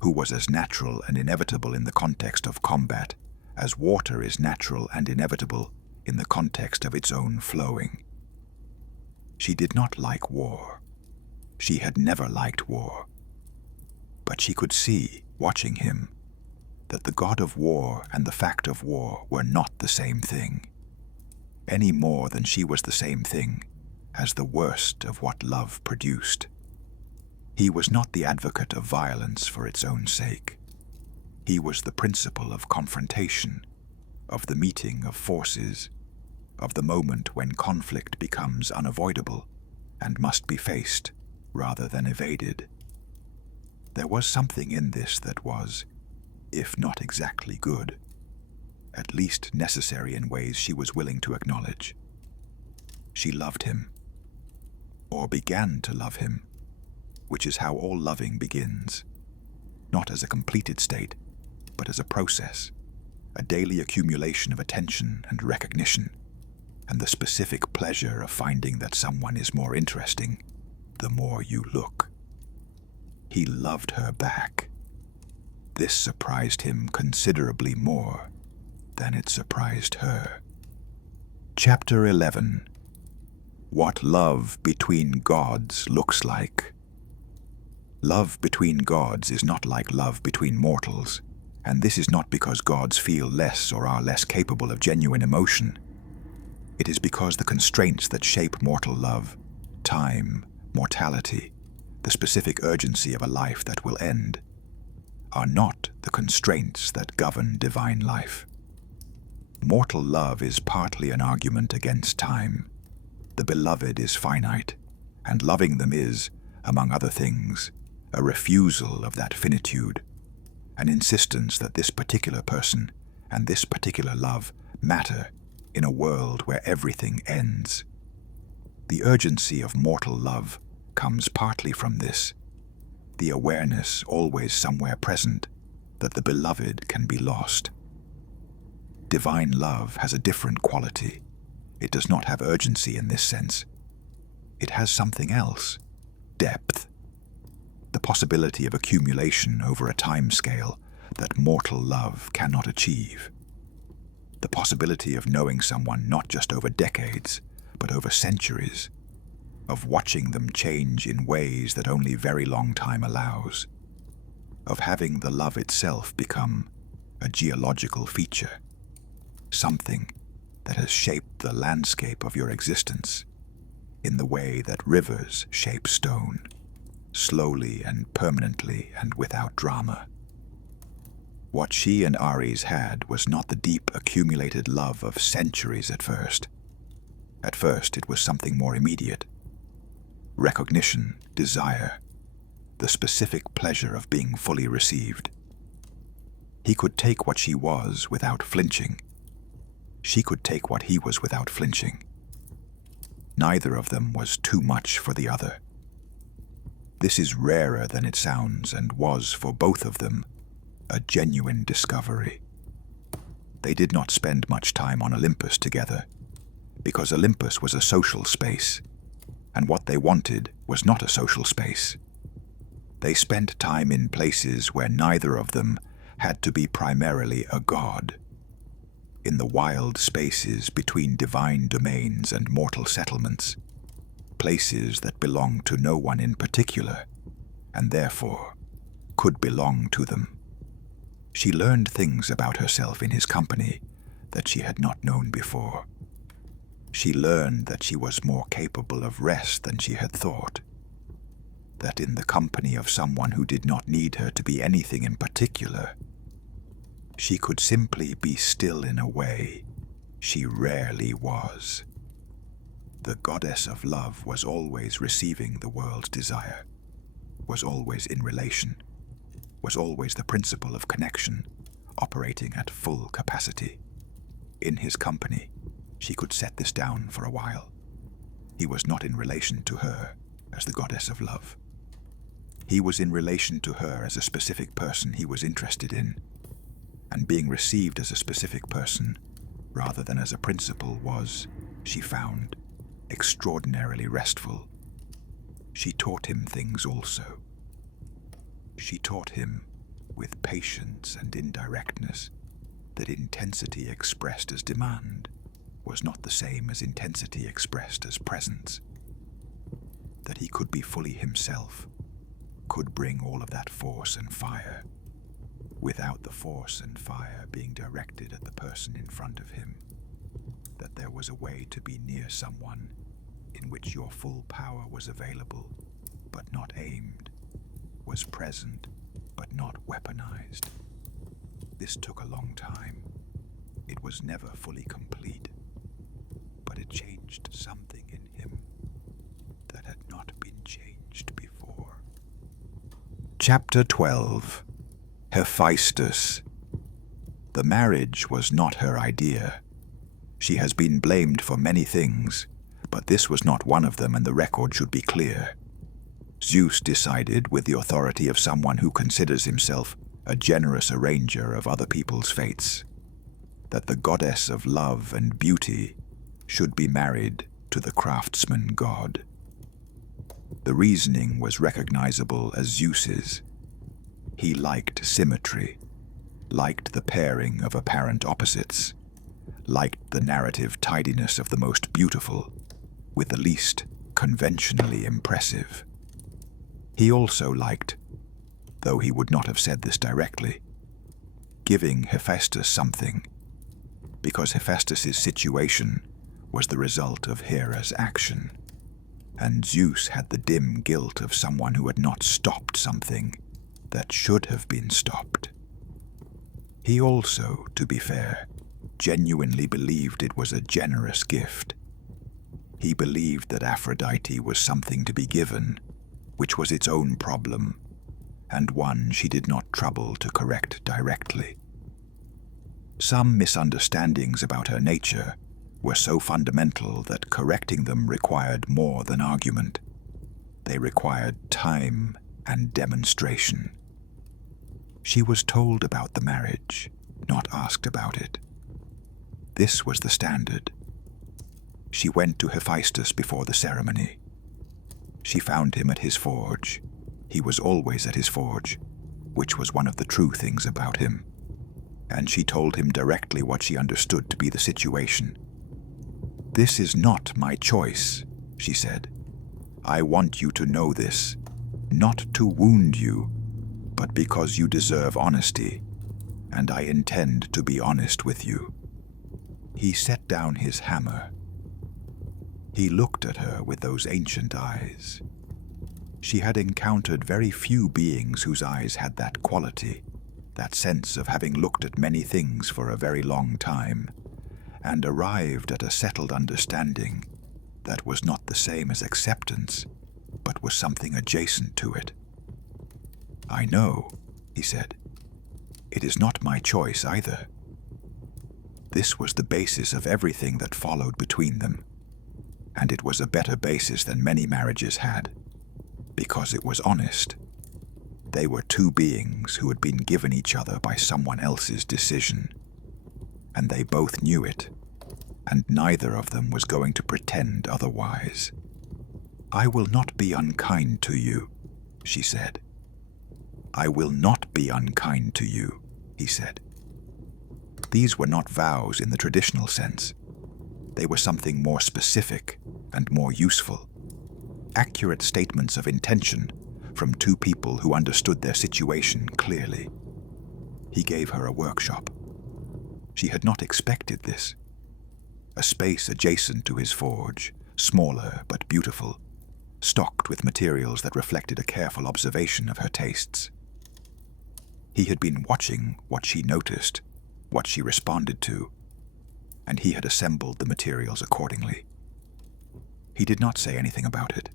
who was as natural and inevitable in the context of combat as water is natural and inevitable in the context of its own flowing. She did not like war. She had never liked war. But she could see, watching him, that the god of war and the fact of war were not the same thing, any more than she was the same thing as the worst of what love produced. He was not the advocate of violence for its own sake. He was the principle of confrontation, of the meeting of forces, of the moment when conflict becomes unavoidable and must be faced rather than evaded. There was something in this that was, if not exactly good, at least necessary in ways she was willing to acknowledge. She loved him, or began to love him, which is how all loving begins, not as a completed state, but as a process, a daily accumulation of attention and recognition, and the specific pleasure of finding that someone is more interesting the more you look. He loved her back. This surprised him considerably more than it surprised her. Chapter 11. What love between gods looks like. Love between gods is not like love between mortals, and this is not because gods feel less or are less capable of genuine emotion. It is because the constraints that shape mortal love, time, mortality, the specific urgency of a life that will end, are not the constraints that govern divine life. Mortal love is partly an argument against time. The beloved is finite, and loving them is, among other things, a refusal of that finitude, an insistence that this particular person and this particular love matter in a world where everything ends. The urgency of mortal love comes partly from this, the awareness always somewhere present that the beloved can be lost. Divine love has a different quality. It does not have urgency in this sense. It has something else, depth, the possibility of accumulation over a time scale that mortal love cannot achieve, the possibility of knowing someone not just over decades, but over centuries, of watching them change in ways that only very long time allows, of having the love itself become a geological feature, something that has shaped the landscape of your existence in the way that rivers shape stone, slowly and permanently and without drama. What she and Ares had was not the deep accumulated love of centuries at first. At first it was something more immediate. Recognition, desire, the specific pleasure of being fully received. He could take what she was without flinching. She could take what he was without flinching. Neither of them was too much for the other. This is rarer than it sounds and was, for both of them, a genuine discovery. They did not spend much time on Olympus together, because Olympus was a social space, and what they wanted was not a social space. They spent time in places where neither of them had to be primarily a god. In the wild spaces between divine domains and mortal settlements, places that belonged to no one in particular, and therefore could belong to them. She learned things about herself in his company that she had not known before. She learned that she was more capable of rest than she had thought, that in the company of someone who did not need her to be anything in particular, she could simply be still in a way she rarely was. The goddess of love was always receiving the world's desire, was always in relation, was always the principle of connection, operating at full capacity. In his company, she could set this down for a while. He was not in relation to her as the goddess of love. He was in relation to her as a specific person he was interested in, and being received as a specific person, rather than as a principle, was, she found, extraordinarily restful. She taught him things also. She taught him, with patience and indirectness, that intensity expressed as demand was not the same as intensity expressed as presence. That he could be fully himself, could bring all of that force and fire, without the force and fire being directed at the person in front of him. That there was a way to be near someone in which your full power was available, but not aimed, was present, but not weaponized. This took a long time. It was never fully complete, but it changed something in him that had not been changed before. Chapter 12. Hephaestus. The marriage was not her idea. She has been blamed for many things, But this was not one of them, and the record should be clear. Zeus decided, with the authority of someone who considers himself a generous arranger of other people's fates, that the goddess of love and beauty should be married to the craftsman god. The reasoning was recognizable as Zeus's. He liked symmetry, liked the pairing of apparent opposites, liked the narrative tidiness of the most beautiful with the least conventionally impressive. He also liked, though he would not have said this directly, giving Hephaestus something, because Hephaestus's situation was the result of Hera's action, and Zeus had the dim guilt of someone who had not stopped something that should have been stopped. He also, to be fair, genuinely believed it was a generous gift. He believed that Aphrodite was something to be given, which was its own problem, and one she did not trouble to correct directly. Some misunderstandings about her nature were so fundamental that correcting them required more than argument. They required time and demonstration. She was told about the marriage, not asked about it. This was the standard. She went to Hephaestus before the ceremony. She found him at his forge. He was always at his forge, which was one of the true things about him. And she told him directly what she understood to be the situation. "This is not my choice," she said. "I want you to know this, not to wound you, but because you deserve honesty, and I intend to be honest with you." He set down his hammer. He looked at her with those ancient eyes. She had encountered very few beings whose eyes had that quality, that sense of having looked at many things for a very long time, and arrived at a settled understanding that was not the same as acceptance, but was something adjacent to it. "I know," he said. "It is not my choice either." This was the basis of everything that followed between them, and it was a better basis than many marriages had, because it was honest. They were two beings who had been given each other by someone else's decision, and they both knew it, and neither of them was going to pretend otherwise. "I will not be unkind to you," she said. "I will not be unkind to you," he said. These were not vows in the traditional sense. They were something more specific and more useful. Accurate statements of intention from two people who understood their situation clearly. He gave her a workshop. She had not expected this. A space adjacent to his forge, smaller but beautiful, stocked with materials that reflected a careful observation of her tastes. He had been watching what she noticed, what she responded to, and he had assembled the materials accordingly. He did not say anything about it.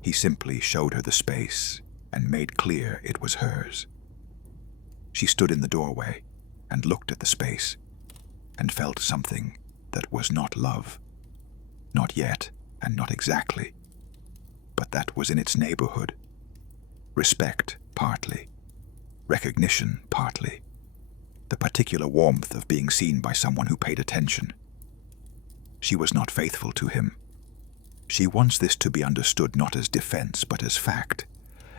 He simply showed her the space and made clear it was hers. She stood in the doorway and looked at the space and felt something that was not love. Not yet, and not exactly. But that was in its neighborhood. Respect, partly. Recognition, partly. The particular warmth of being seen by someone who paid attention. She was not faithful to him. She wants this to be understood not as defense but as fact,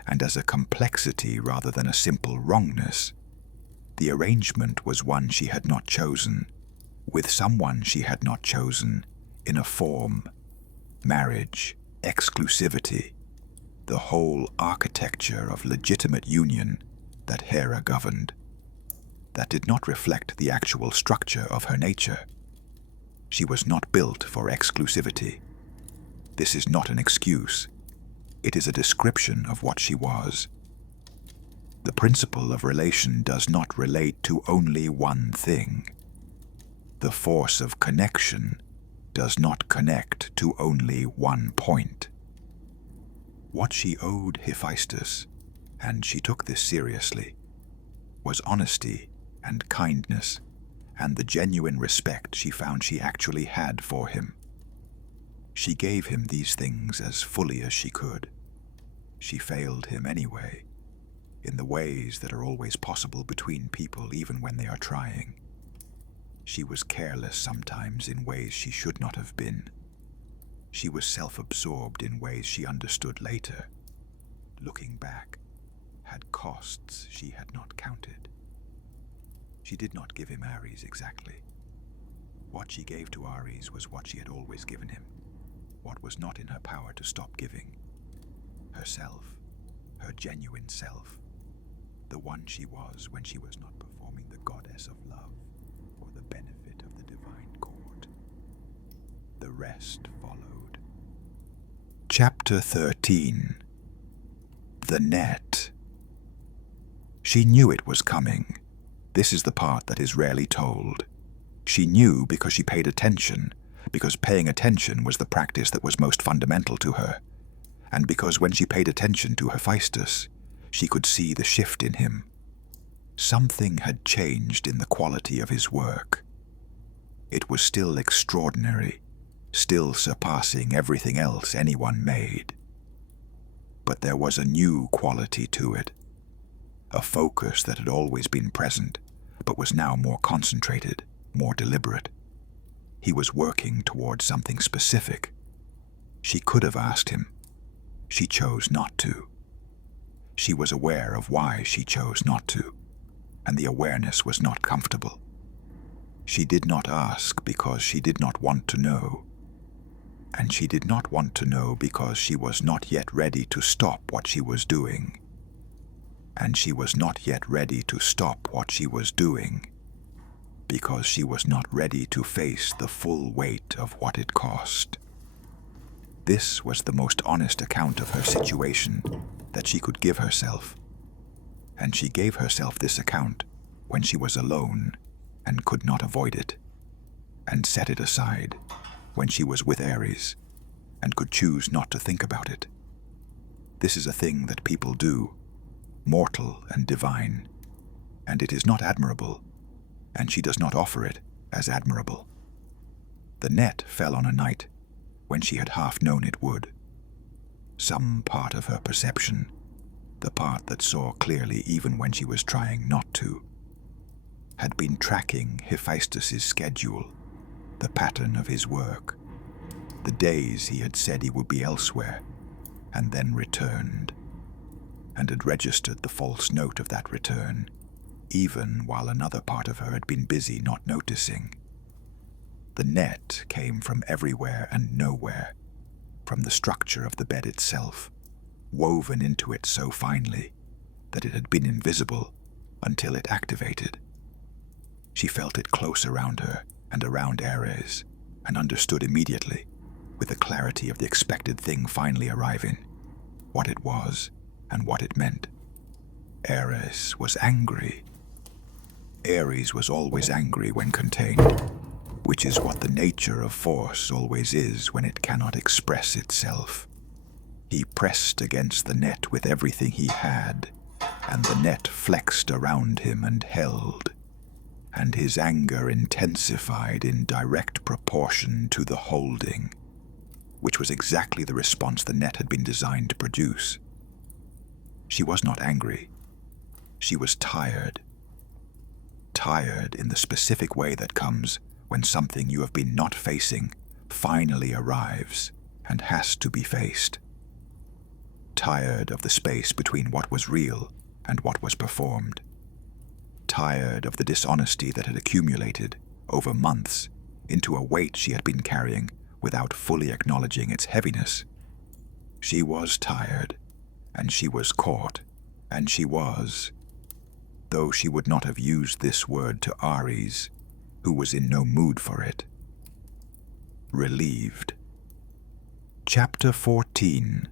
and as a complexity rather than a simple wrongness. The arrangement was one she had not chosen, with someone she had not chosen, in a form, marriage, exclusivity, the whole architecture of legitimate union that Hera governed. That did not reflect the actual structure of her nature. She was not built for exclusivity. This is not an excuse. It is a description of what she was. The principle of relation does not relate to only one thing. The force of connection does not connect to only one point. What she owed Hephaestus, and she took this seriously, was honesty and kindness, and the genuine respect she found she actually had for him. She gave him these things as fully as she could. She failed him anyway, in the ways that are always possible between people even when they are trying. She was careless sometimes in ways she should not have been. She was self-absorbed in ways she understood later, looking back, had costs she had not counted. She did not give him Ares exactly. What she gave to Ares was what she had always given him, what was not in her power to stop giving. Herself, her genuine self, the one she was when she was not performing the goddess of love for the benefit of the divine court. The rest followed. Chapter 13. The Net. She knew it was coming. This is the part that is rarely told. She knew because she paid attention, because paying attention was the practice that was most fundamental to her, and because when she paid attention to Hephaestus, she could see the shift in him. Something had changed in the quality of his work. It was still extraordinary, still surpassing everything else anyone made. But there was a new quality to it, a focus that had always been present, but was now more concentrated, more deliberate. He was working towards something specific. She could have asked him. She chose not to. She was aware of why she chose not to, and the awareness was not comfortable. She did not ask because she did not want to know, and she did not want to know because she was not yet ready to stop what she was doing. And she was not yet ready to stop what she was doing, because she was not ready to face the full weight of what it cost. This was the most honest account of her situation that she could give herself, and she gave herself this account when she was alone and could not avoid it, and set it aside when she was with Ares and could choose not to think about it. This is a thing that people do, mortal and divine, and it is not admirable, and she does not offer it as admirable. The net fell on a night when she had half known it would. Some part of her perception, the part that saw clearly even when she was trying not to, had been tracking Hephaestus's schedule, the pattern of his work, the days he had said he would be elsewhere, and then returned, and had registered the false note of that return, even while another part of her had been busy not noticing. The net came from everywhere and nowhere, from the structure of the bed itself, woven into it so finely that it had been invisible until it activated. She felt it close around her and around Ares, and understood immediately, with the clarity of the expected thing finally arriving, what it was and what it meant. Ares was angry. Ares was always angry when contained, which is what the nature of force always is when it cannot express itself. He pressed against the net with everything he had, and the net flexed around him and held, and his anger intensified in direct proportion to the holding, which was exactly the response the net had been designed to produce. She was not angry. She was tired. Tired in the specific way that comes when something you have been not facing finally arrives and has to be faced. Tired of the space between what was real and what was performed. Tired of the dishonesty that had accumulated over months into a weight she had been carrying without fully acknowledging its heaviness. She was tired, and she was caught, and she was, though she would not have used this word to Ares, who was in no mood for it, relieved. Chapter 14.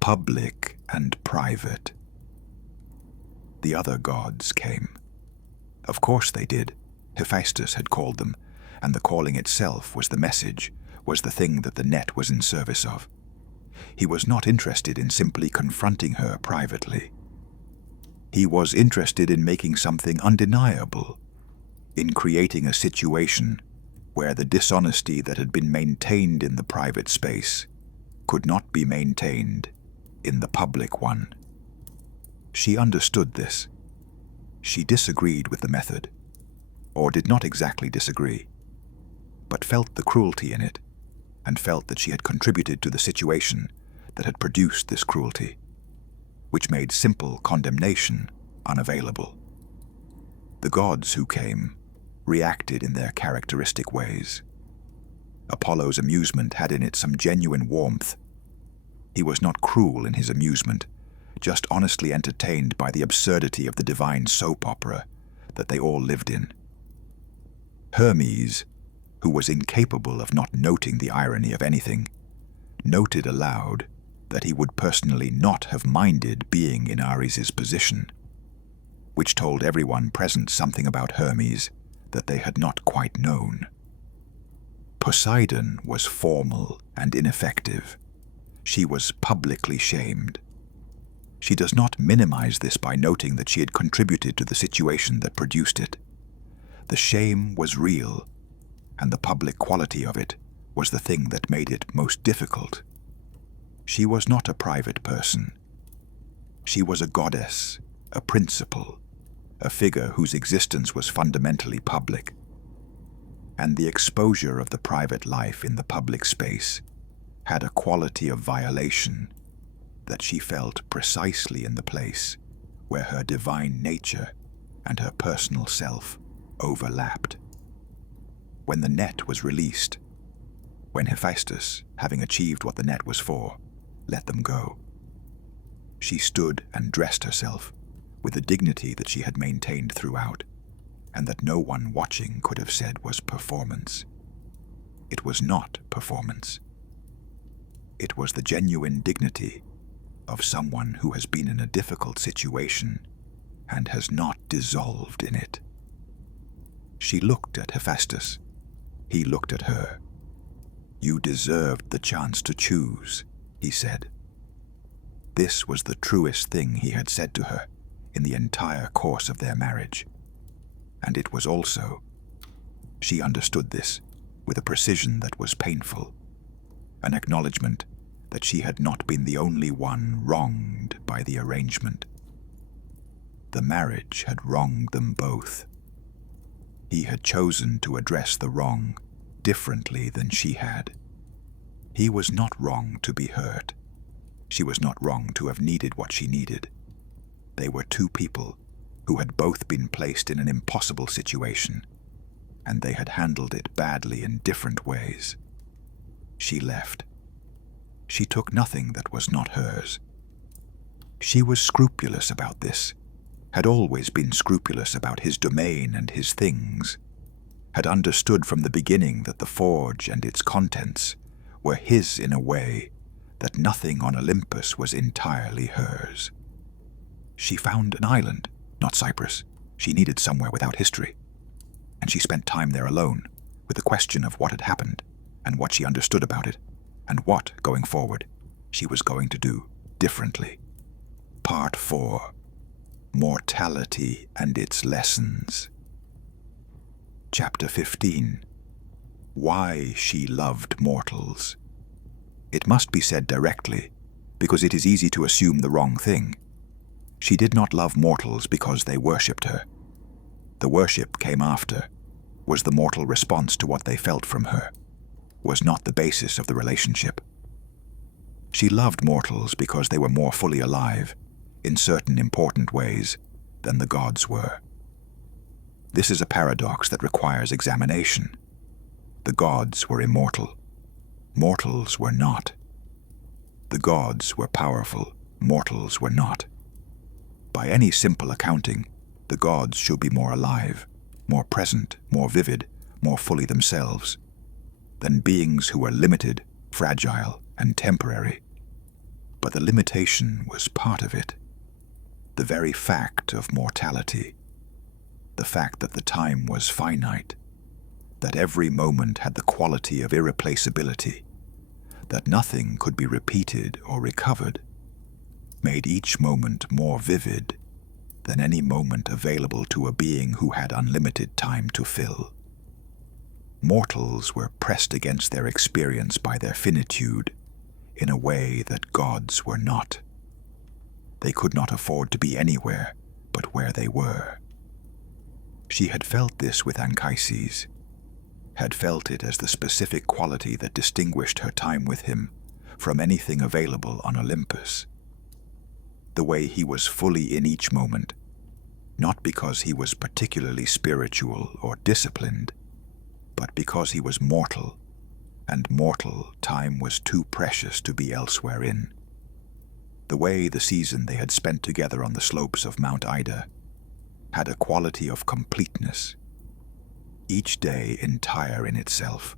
Public and Private. The other gods came. Of course they did. Hephaestus had called them, and the calling itself was the message, was the thing that the net was in service of. He was not interested in simply confronting her privately. He was interested in making something undeniable, in creating a situation where the dishonesty that had been maintained in the private space could not be maintained in the public one. She understood this. She disagreed with the method, or did not exactly disagree, but felt the cruelty in it, and felt that she had contributed to the situation that had produced this cruelty, which made simple condemnation unavailable. The gods who came reacted in their characteristic ways. Apollo's amusement had in it some genuine warmth. He was not cruel in his amusement, just honestly entertained by the absurdity of the divine soap opera that they all lived in. Hermes, who was incapable of not noting the irony of anything, noted aloud that he would personally not have minded being in Ares's position, which told everyone present something about Hermes that they had not quite known. Poseidon was formal and ineffective. She was publicly shamed. She does not minimize this by noting that she had contributed to the situation that produced it. The shame was real, and the public quality of it was the thing that made it most difficult. She was not a private person. She was a goddess, a principle, a figure whose existence was fundamentally public. And the exposure of the private life in the public space had a quality of violation that she felt precisely in the place where her divine nature and her personal self overlapped. When the net was released, when Hephaestus, having achieved what the net was for, let them go, she stood and dressed herself with a dignity that she had maintained throughout, and that no one watching could have said was performance. It was not performance. It was the genuine dignity of someone who has been in a difficult situation and has not dissolved in it. She looked at Hephaestus. He looked at her. "You deserved the chance to choose," he said. This was the truest thing he had said to her in the entire course of their marriage. And it was also, she understood this with a precision that was painful, an acknowledgement that she had not been the only one wronged by the arrangement. The marriage had wronged them both. He had chosen to address the wrong differently than she had. He was not wrong to be hurt. She was not wrong to have needed what she needed. They were two people who had both been placed in an impossible situation, and they had handled it badly in different ways. She left. She took nothing that was not hers. She was scrupulous about this, had always been scrupulous about his domain and his things, had understood from the beginning that the forge and its contents were his in a way that nothing on Olympus was entirely hers. She found an island, not Cyprus. She needed somewhere without history. And she spent time there alone, with the question of what had happened, and what she understood about it, and what, going forward, she was going to do differently. Part 4. Mortality and its Lessons. Chapter 15. Why she loved mortals. It must be said directly, because it is easy to assume the wrong thing. She did not love mortals because they worshipped her. The worship came after, was the mortal response to what they felt from her, was not the basis of the relationship. She loved mortals because they were more fully alive, in certain important ways, than the gods were. This is a paradox that requires examination. The gods were immortal. Mortals were not. The gods were powerful. Mortals were not. By any simple accounting, the gods should be more alive, more present, more vivid, more fully themselves, than beings who are limited, fragile, and temporary. But the limitation was part of it. The very fact of mortality. The fact that the time was finite, that every moment had the quality of irreplaceability, that nothing could be repeated or recovered, made each moment more vivid than any moment available to a being who had unlimited time to fill. Mortals were pressed against their experience by their finitude in a way that gods were not. They could not afford to be anywhere but where they were. She had felt this with Anchises, had felt it as the specific quality that distinguished her time with him from anything available on Olympus. The way he was fully in each moment, not because he was particularly spiritual or disciplined, but because he was mortal, and mortal time was too precious to be elsewhere in. The way the season they had spent together on the slopes of Mount Ida had a quality of completeness, each day entire in itself,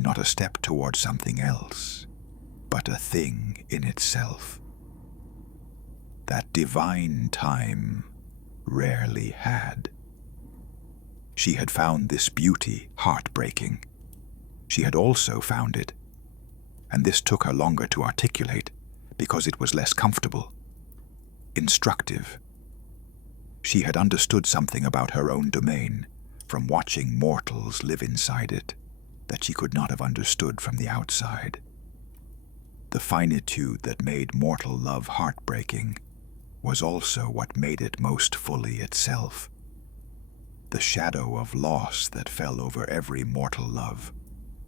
not a step toward something else, but a thing in itself. That divine time rarely had. She had found this beauty heartbreaking. She had also found it, and this took her longer to articulate because it was less comfortable, instructive. She had understood something about her own domain from watching mortals live inside it that she could not have understood from the outside. The finitude that made mortal love heartbreaking was also what made it most fully itself. The shadow of loss that fell over every mortal love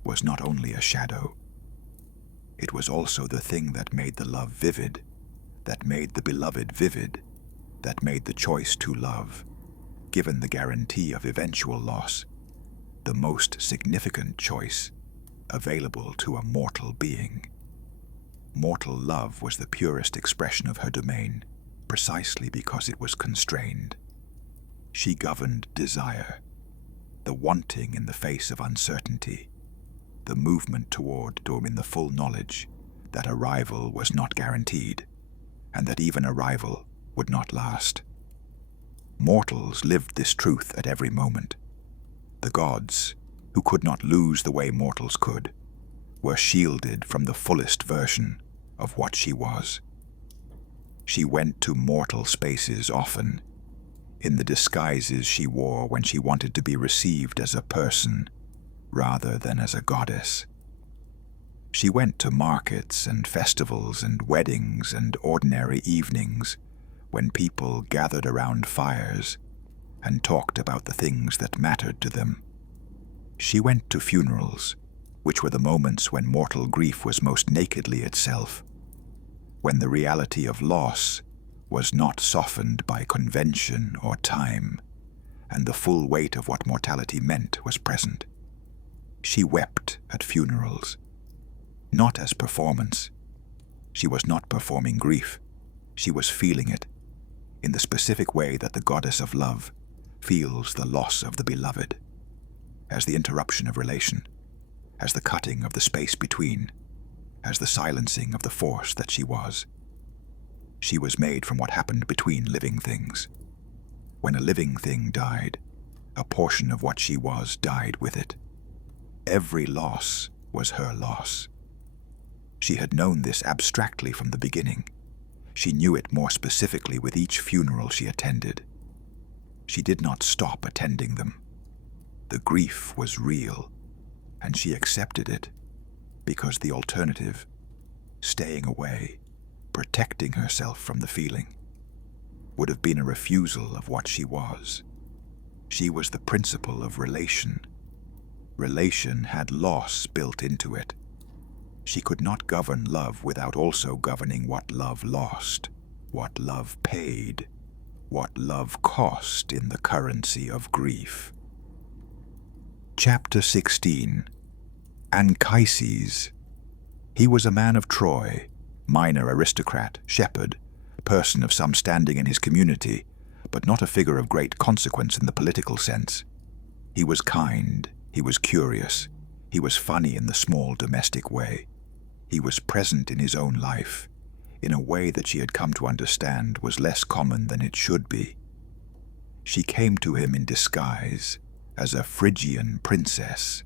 was not only a shadow. It was also the thing that made the love vivid, that made the beloved vivid, that made the choice to love, given the guarantee of eventual loss, the most significant choice available to a mortal being. Mortal love was the purest expression of her domain, precisely because it was constrained. She governed desire, the wanting in the face of uncertainty, the movement toward or in the full knowledge that arrival was not guaranteed, and that even arrival would not last. Mortals lived this truth at every moment. The gods, who could not lose the way mortals could, were shielded from the fullest version of what she was. She went to mortal spaces often, in the disguises she wore when she wanted to be received as a person rather than as a goddess. She went to markets and festivals and weddings and ordinary evenings when people gathered around fires and talked about the things that mattered to them. She went to funerals, which were the moments when mortal grief was most nakedly itself, when the reality of loss was not softened by convention or time, and the full weight of what mortality meant was present. She wept at funerals, not as performance. She was not performing grief. She was feeling it, in the specific way that the goddess of love feels the loss of the beloved, as the interruption of relation, as the cutting of the space between, as the silencing of the force that she was. She was made from what happened between living things. When a living thing died, a portion of what she was died with it. Every loss was her loss. She had known this abstractly from the beginning. She knew it more specifically with each funeral she attended. She did not stop attending them. The grief was real, and she accepted it because the alternative, staying away, protecting herself from the feeling, would have been a refusal of what she was. She was the principle of relation. Relation had loss built into it. She could not govern love without also governing what love lost, what love paid, what love cost in the currency of grief. Chapter 16. Anchises. He was a man of Troy, minor aristocrat, shepherd, person of some standing in his community, but not a figure of great consequence in the political sense. He was kind, he was curious, he was funny in the small domestic way. He was present in his own life, in a way that she had come to understand was less common than it should be. She came to him in disguise, as a Phrygian princess.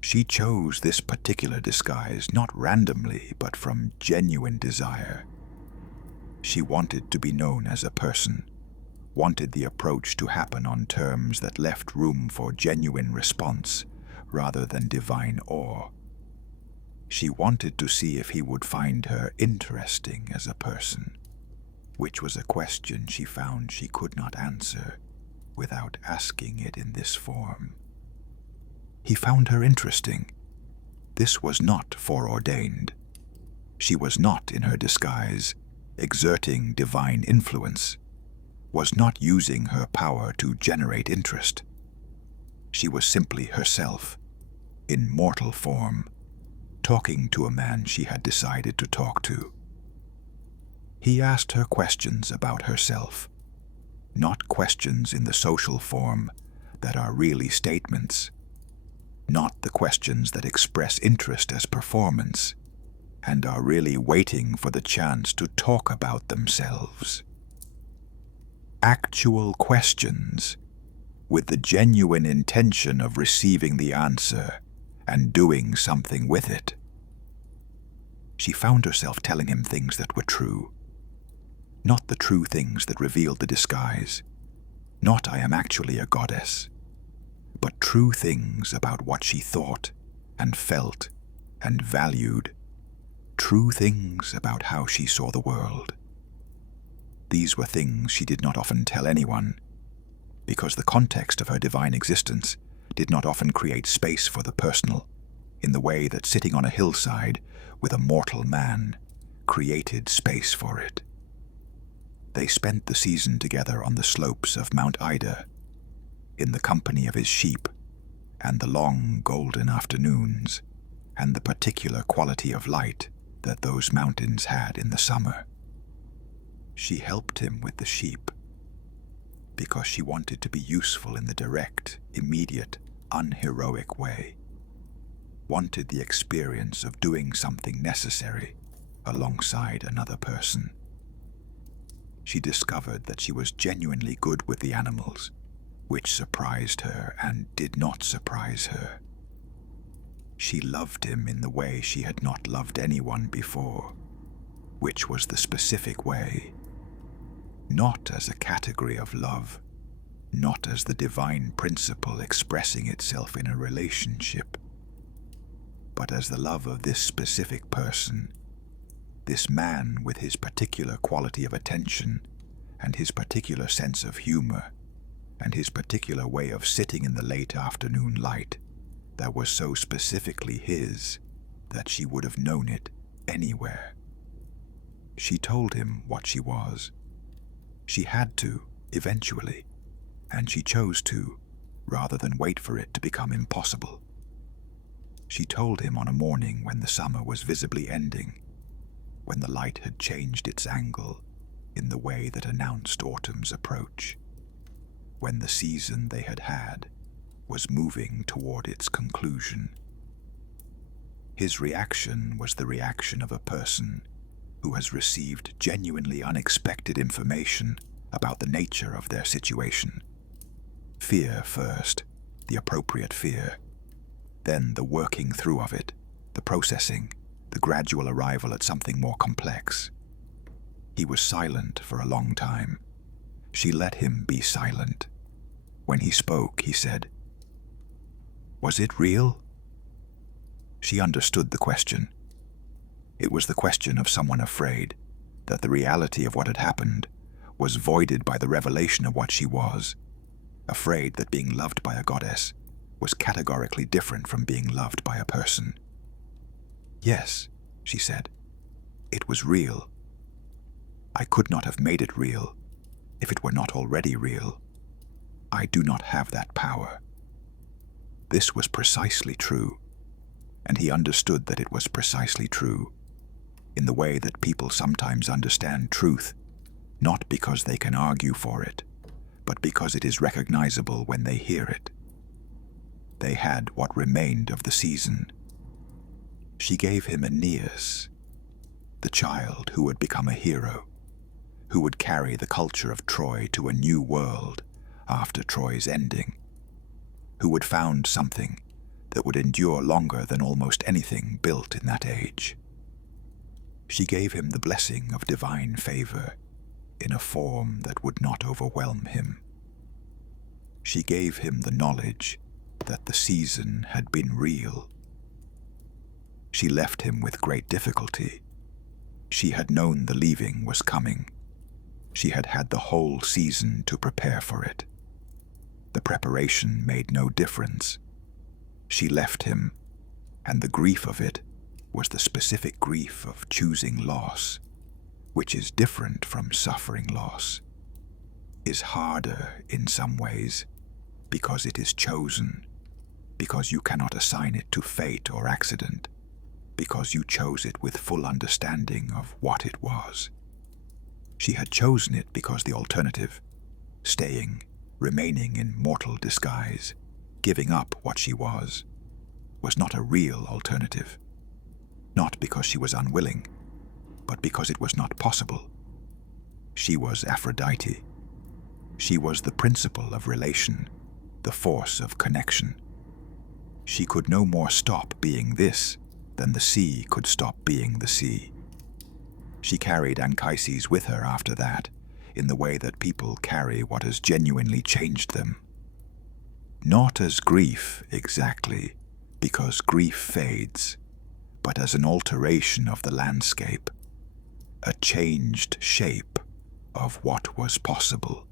She chose this particular disguise not randomly, but from genuine desire. She wanted to be known as a person, wanted the approach to happen on terms that left room for genuine response, rather than divine awe. She wanted to see if he would find her interesting as a person, which was a question she found she could not answer without asking it in this form. He found her interesting. This was not foreordained. She was not in her disguise, exerting divine influence, was not using her power to generate interest. She was simply herself, in mortal form, talking to a man she had decided to talk to. He asked her questions about herself, not questions in the social form that are really statements, not the questions that express interest as performance and are really waiting for the chance to talk about themselves. Actual questions with the genuine intention of receiving the answer and doing something with it. She found herself telling him things that were true, not the true things that revealed the disguise, not I am actually a goddess, but true things about what she thought and felt and valued, true things about how she saw the world. These were things she did not often tell anyone, because the context of her divine existence did not often create space for the personal, in the way that sitting on a hillside with a mortal man created space for it. They spent the season together on the slopes of Mount Ida, in the company of his sheep, and the long golden afternoons, and the particular quality of light that those mountains had in the summer. She helped him with the sheep, because she wanted to be useful in the direct, immediate, unheroic way, wanted the experience of doing something necessary alongside another person. She discovered that she was genuinely good with the animals, which surprised her and did not surprise her. She loved him in the way she had not loved anyone before, which was the specific way, not as a category of love, not as the divine principle expressing itself in a relationship, but as the love of this specific person, this man with his particular quality of attention and his particular sense of humor and his particular way of sitting in the late afternoon light that was so specifically his that she would have known it anywhere. She told him what she was. She had to, eventually, and she chose to, rather than wait for it to become impossible. She told him on a morning when the summer was visibly ending, when the light had changed its angle in the way that announced autumn's approach, when the season they had had was moving toward its conclusion. His reaction was the reaction of a person who has received genuinely unexpected information about the nature of their situation. Fear first, the appropriate fear, then the working through of it, the processing, the gradual arrival at something more complex. He was silent for a long time. She let him be silent. When he spoke, he said, "Was it real?" She understood the question. It was the question of someone afraid that the reality of what had happened was voided by the revelation of what she was, afraid that being loved by a goddess was categorically different from being loved by a person. "Yes," she said, "it was real. I could not have made it real if it were not already real. I do not have that power." This was precisely true, and he understood that it was precisely true, in the way that people sometimes understand truth, not because they can argue for it, but because it is recognizable when they hear it. They had what remained of the season. She gave him Aeneas, the child who would become a hero, who would carry the culture of Troy to a new world after Troy's ending, who would found something that would endure longer than almost anything built in that age. She gave him the blessing of divine favor in a form that would not overwhelm him. She gave him the knowledge that the season had been real. She left him with great difficulty. She had known the leaving was coming. She had had the whole season to prepare for it. The preparation made no difference. She left him, and the grief of it was the specific grief of choosing loss, which is different from suffering loss, is harder in some ways because it is chosen, because you cannot assign it to fate or accident, because you chose it with full understanding of what it was. She had chosen it because the alternative, staying, remaining in mortal disguise, giving up what she was not a real alternative. Not because she was unwilling, but because it was not possible. She was Aphrodite. She was the principle of relation, the force of connection. She could no more stop being this than the sea could stop being the sea. She carried Anchises with her after that, in the way that people carry what has genuinely changed them. Not as grief exactly, because grief fades, but as an alteration of the landscape, a changed shape of what was possible.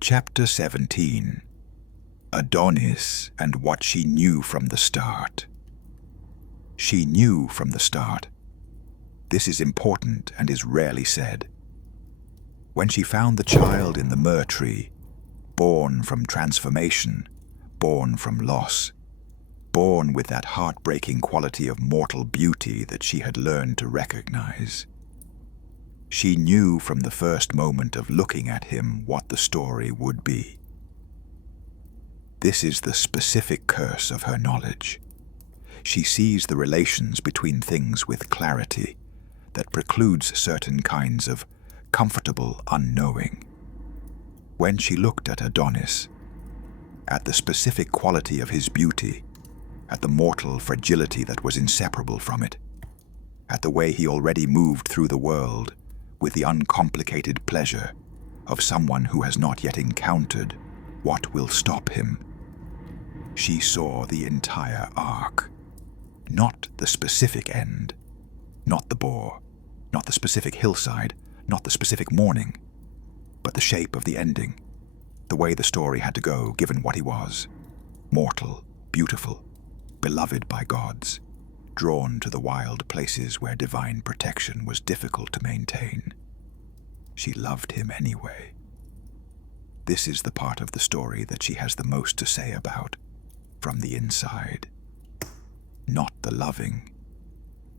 Chapter 17. Adonis and what she knew from the start. She knew from the start. This is important and is rarely said. When she found the child in the myrrh tree, born from transformation, born from loss, born with that heartbreaking quality of mortal beauty that she had learned to recognize, she knew from the first moment of looking at him what the story would be. This is the specific curse of her knowledge. She sees the relations between things with clarity that precludes certain kinds of comfortable unknowing. When she looked at Adonis, at the specific quality of his beauty, at the mortal fragility that was inseparable from it, at the way he already moved through the world with the uncomplicated pleasure of someone who has not yet encountered what will stop him, she saw the entire arc. Not the specific end, not the boar, not the specific hillside, not the specific morning, but the shape of the ending, the way the story had to go given what he was, mortal, beautiful, beloved by gods, drawn to the wild places where divine protection was difficult to maintain. She loved him anyway. This is the part of the story that she has the most to say about, from the inside. Not the loving.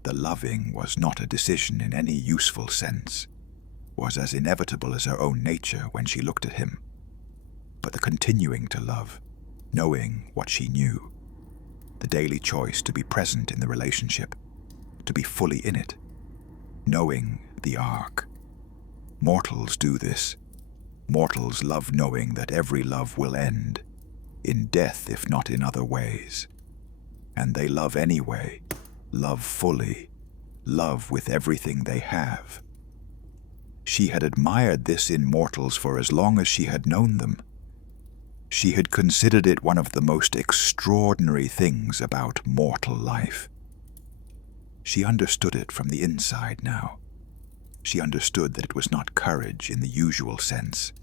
The loving was not a decision in any useful sense, was as inevitable as her own nature when she looked at him. But the continuing to love, knowing what she knew, the daily choice to be present in the relationship, to be fully in it, knowing the arc. Mortals do this. Mortals love knowing that every love will end, in death if not in other ways. And they love anyway, love fully, love with everything they have. She had admired this in mortals for as long as she had known them. She had considered it one of the most extraordinary things about mortal life. She understood it from the inside now. She understood that it was not courage in the usual sense,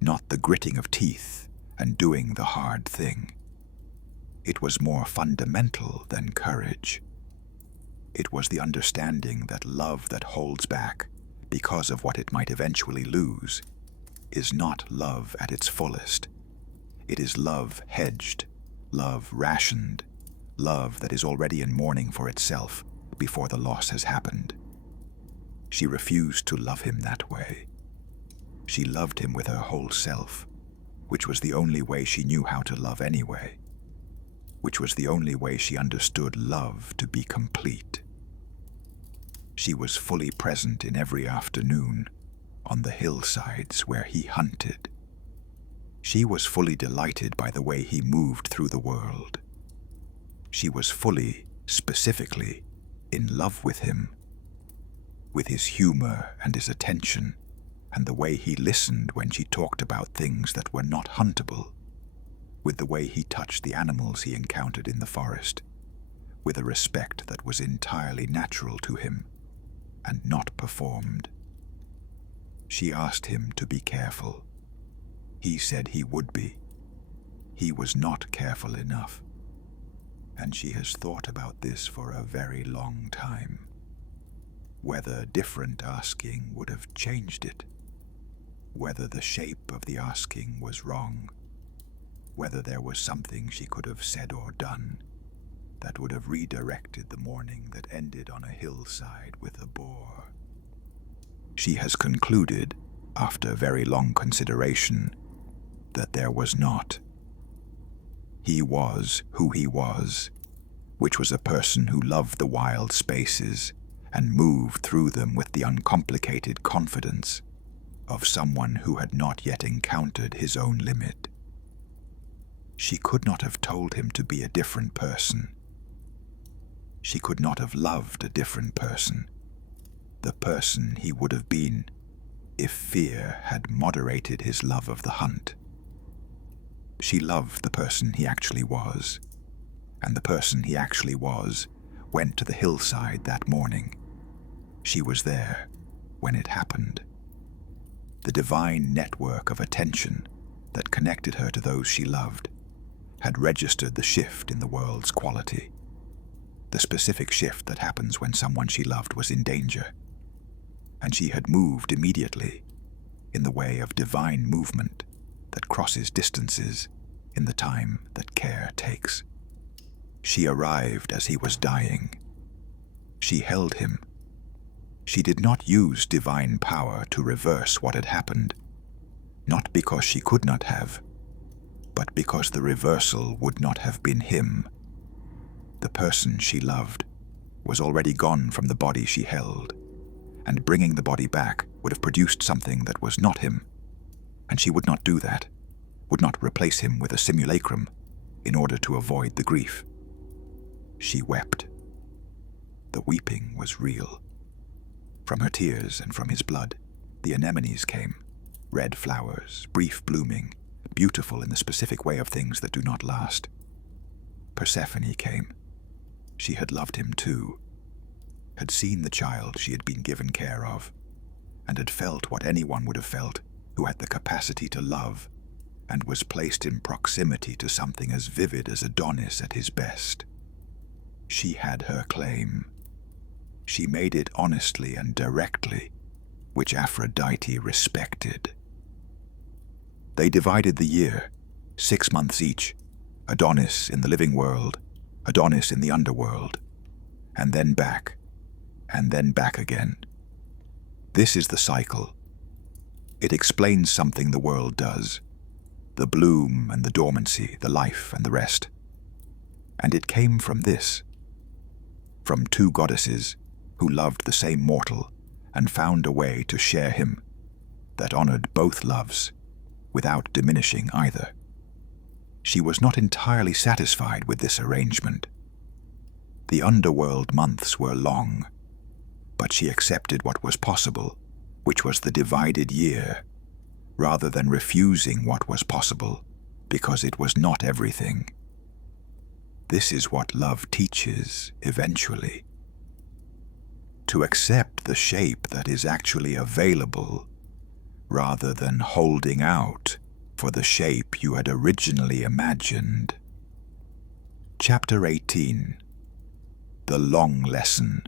not the gritting of teeth and doing the hard thing. It was more fundamental than courage. It was the understanding that love that holds back because of what it might eventually lose is not love at its fullest. It is love hedged, love rationed, love that is already in mourning for itself before the loss has happened. She refused to love him that way. She loved him with her whole self, which was the only way she knew how to love anyway, which was the only way she understood love to be complete. She was fully present in every afternoon on the hillsides where he hunted. She was fully delighted by the way he moved through the world. She was fully, specifically, in love with him, with his humor and his attention, and the way he listened when she talked about things that were not huntable. with the way he touched the animals he encountered in the forest, with a respect that was entirely natural to him and not performed. She asked him to be careful. He said he would be. He was not careful enough, and she has thought about this for a very long time. Whether different asking would have changed it, whether the shape of the asking was wrong, whether there was something she could have said or done that would have redirected the morning that ended on a hillside with a boar. She has concluded, after very long consideration, that there was not. He was who he was, which was a person who loved the wild spaces and moved through them with the uncomplicated confidence of someone who had not yet encountered his own limit. She could not have told him to be a different person. She could not have loved a different person, the person he would have been if fear had moderated his love of the hunt. She loved the person he actually was, and the person he actually was went to the hillside that morning. She was there when it happened. The divine network of attention that connected her to those she loved had registered the shift in the world's quality, the specific shift that happens when someone she loved was in danger, and she had moved immediately in the way of divine movement that crosses distances in the time that care takes. She arrived as he was dying. She held him. She did not use divine power to reverse what had happened, not because she could not have, but because the reversal would not have been him. The person she loved was already gone from the body she held, and bringing the body back would have produced something that was not him, and she would not do that, would not replace him with a simulacrum in order to avoid the grief. She wept. The weeping was real. From her tears and from his blood, the anemones came, red flowers, brief blooming, beautiful in the specific way of things that do not last. Persephone came. She had loved him too, had seen the child she had been given care of, and had felt what anyone would have felt who had the capacity to love and was placed in proximity to something as vivid as Adonis at his best. She had her claim. She made it honestly and directly, which Aphrodite respected. They divided the year, 6 months each, Adonis in the living world, Adonis in the underworld, and then back again. This is the cycle. It explains something the world does, the bloom and the dormancy, the life and the rest. And it came from this, from 2 goddesses who loved the same mortal and found a way to share him that honored both loves without diminishing either. She was not entirely satisfied with this arrangement. The underworld months were long, but she accepted what was possible, which was the divided year, rather than refusing what was possible because it was not everything. This is what love teaches eventually. To accept the shape that is actually available, rather than holding out for the shape you had originally imagined. Chapter 18. The Long Lesson.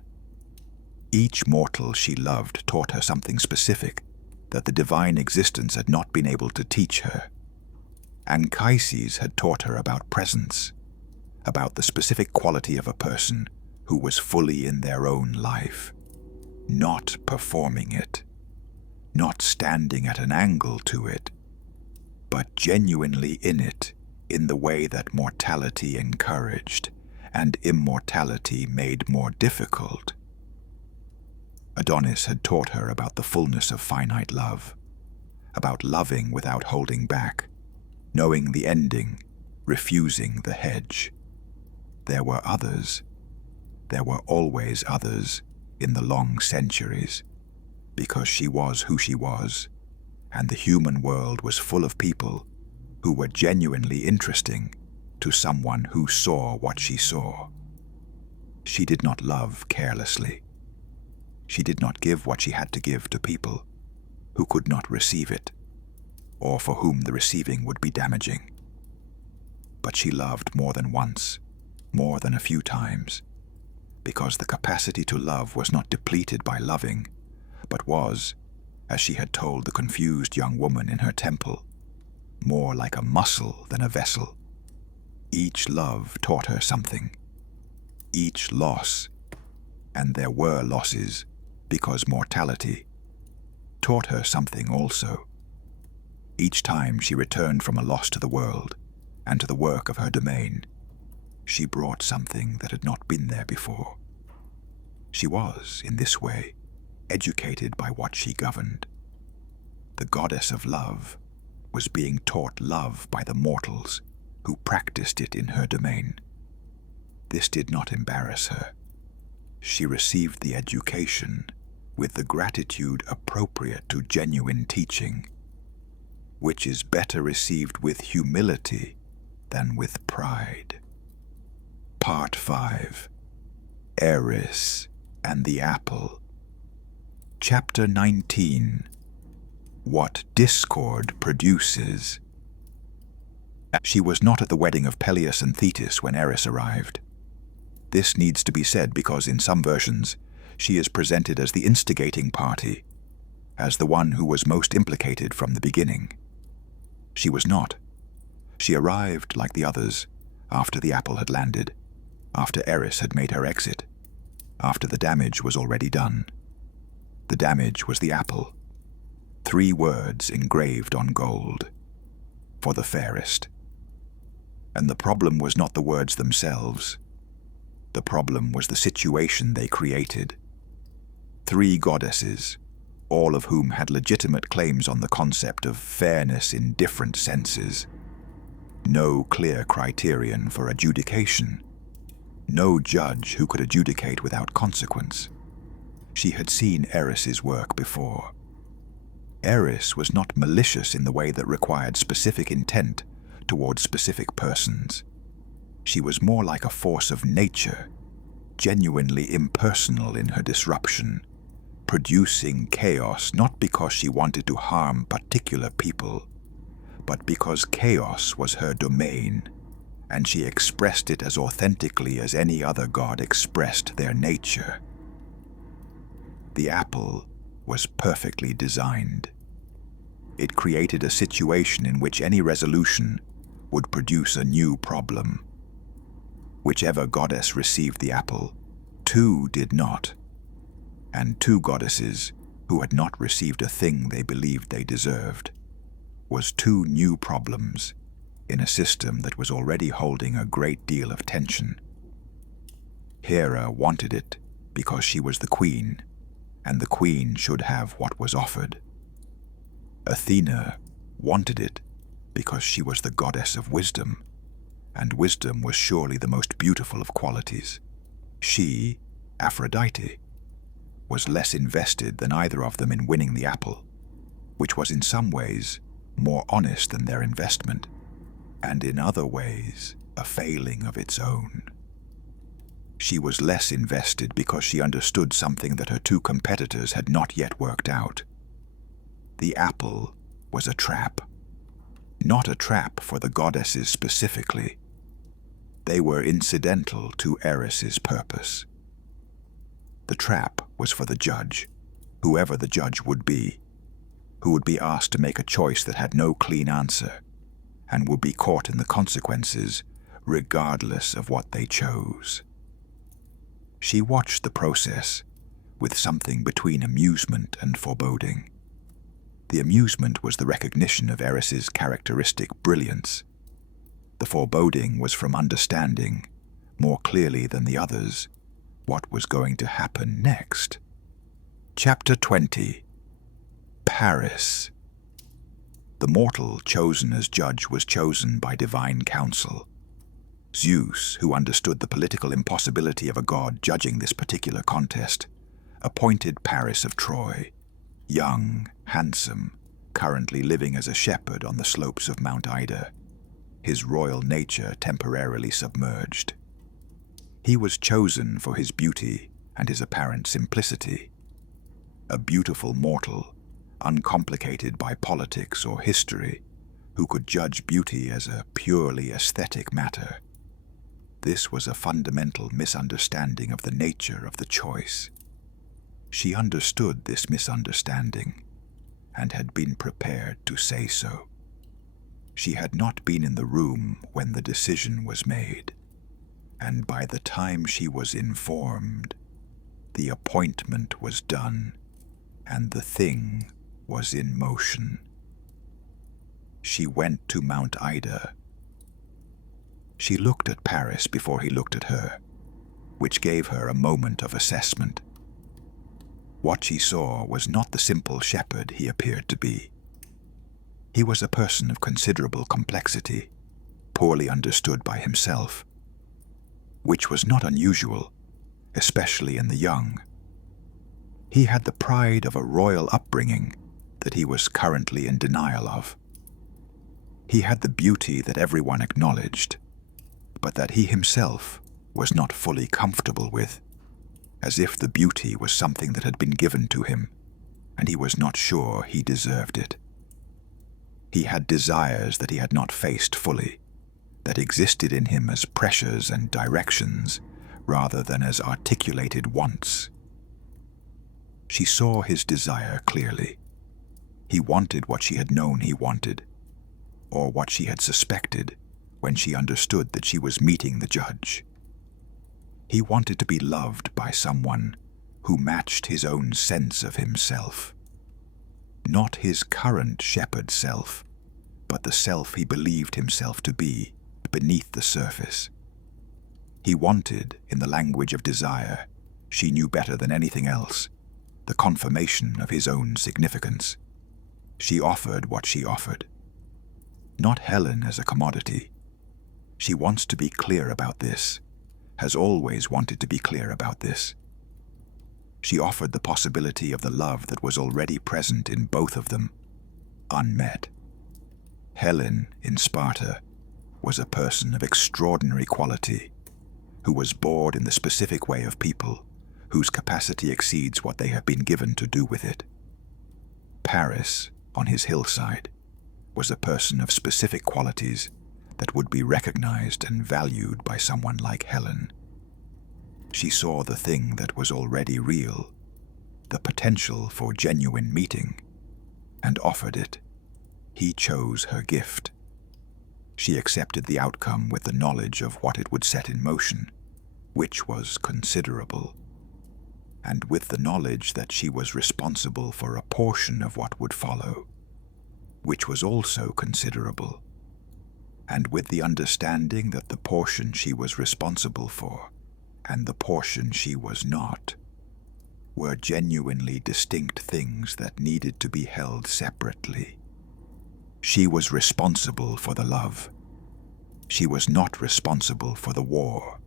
Each mortal she loved taught her something specific that the divine existence had not been able to teach her. Anchises had taught her about presence, about the specific quality of a person who was fully in their own life, not performing it, not standing at an angle to it, but genuinely in it in the way that mortality encouraged and immortality made more difficult. Adonis had taught her about the fullness of finite love, about loving without holding back, knowing the ending, refusing the hedge. There were others. There were always others in the long centuries, because she was who she was, and the human world was full of people who were genuinely interesting to someone who saw what she saw. She did not love carelessly. She did not give what she had to give to people who could not receive it, or for whom the receiving would be damaging. But she loved more than once, more than a few times, because the capacity to love was not depleted by loving, but was, as she had told the confused young woman in her temple, more like a muscle than a vessel. Each love taught her something. Each loss, and there were losses, because mortality, taught her something also. Each time she returned from a loss to the world and to the work of her domain, she brought something that had not been there before. She was, in this way, educated by what she governed. The goddess of love was being taught love by the mortals who practiced it in her domain. This did not embarrass her. She received the education with the gratitude appropriate to genuine teaching, which is better received with humility than with pride. Part 5. Eris and the Apple. Chapter 19. What discord produces. She was not at the wedding of Peleus and Thetis when Eris arrived. This needs to be said because in some versions she is presented as the instigating party, as the one who was most implicated from the beginning. She was not. She arrived like the others, after the apple had landed, after Eris had made her exit, after the damage was already done. The damage was the apple. 3 words engraved on gold. For the fairest. And the problem was not the words themselves. The problem was the situation they created. 3 goddesses, all of whom had legitimate claims on the concept of fairness in different senses. No clear criterion for adjudication. No judge who could adjudicate without consequence. She had seen Eris's work before. Eris was not malicious in the way that required specific intent towards specific persons. She was more like a force of nature, genuinely impersonal in her disruption, producing chaos not because she wanted to harm particular people, but because chaos was her domain, and she expressed it as authentically as any other god expressed their nature. The apple was perfectly designed. It created a situation in which any resolution would produce a new problem. Whichever goddess received the apple, 2 did not, and 2 goddesses who had not received a thing they believed they deserved, was 2 new problems in a system that was already holding a great deal of tension. Hera wanted it because she was the queen, and the queen should have what was offered. Athena wanted it because she was the goddess of wisdom, and wisdom was surely the most beautiful of qualities. She, Aphrodite, was less invested than either of them in winning the apple, which was in some ways more honest than their investment, and in other ways a failing of its own. She was less invested because she understood something that her 2 competitors had not yet worked out. The apple was a trap. Not a trap for the goddesses specifically. They were incidental to Eris's purpose. The trap was for the judge, whoever the judge would be, who would be asked to make a choice that had no clean answer, and would be caught in the consequences regardless of what they chose. She watched the process with something between amusement and foreboding. The amusement was the recognition of Eris's characteristic brilliance. The foreboding was from understanding, more clearly than the others, what was going to happen next. Chapter 20. Paris. The mortal chosen as judge was chosen by divine counsel. Zeus, who understood the political impossibility of a god judging this particular contest, appointed Paris of Troy, young, handsome, currently living as a shepherd on the slopes of Mount Ida, his royal nature temporarily submerged. He was chosen for his beauty and his apparent simplicity, a beautiful mortal, uncomplicated by politics or history, who could judge beauty as a purely aesthetic matter. This was a fundamental misunderstanding of the nature of the choice. She understood this misunderstanding and had been prepared to say so. She had not been in the room when the decision was made, and by the time she was informed, the appointment was done and the thing was in motion. She went to Mount Ida. She looked at Paris before he looked at her, which gave her a moment of assessment. What she saw was not the simple shepherd he appeared to be. He was a person of considerable complexity, poorly understood by himself, which was not unusual, especially in the young. He had the pride of a royal upbringing that he was currently in denial of. He had the beauty that everyone acknowledged, but that he himself was not fully comfortable with, as if the beauty was something that had been given to him, and he was not sure he deserved it. He had desires that he had not faced fully, that existed in him as pressures and directions, rather than as articulated wants. She saw his desire clearly. He wanted what she had known he wanted, or what she had suspected when she understood that she was meeting the judge. He wanted to be loved by someone who matched his own sense of himself. Not his current shepherd self, but the self he believed himself to be beneath the surface. He wanted, in the language of desire, she knew better than anything else, the confirmation of his own significance. She offered what she offered. Not Helen as a commodity. She wants to be clear about this, has always wanted to be clear about this. She offered the possibility of the love that was already present in both of them, unmet. Helen, in Sparta, was a person of extraordinary quality, who was bored in the specific way of people, whose capacity exceeds what they have been given to do with it. Paris, on his hillside, was a person of specific qualities that would be recognized and valued by someone like Helen. She saw the thing that was already real, the potential for genuine meeting, and offered it. He chose her gift. She accepted the outcome with the knowledge of what it would set in motion, which was considerable, and with the knowledge that she was responsible for a portion of what would follow, which was also considerable, and with the understanding that the portion she was responsible for and the portion she was not were genuinely distinct things that needed to be held separately. She was responsible for the love. She was not responsible for the war.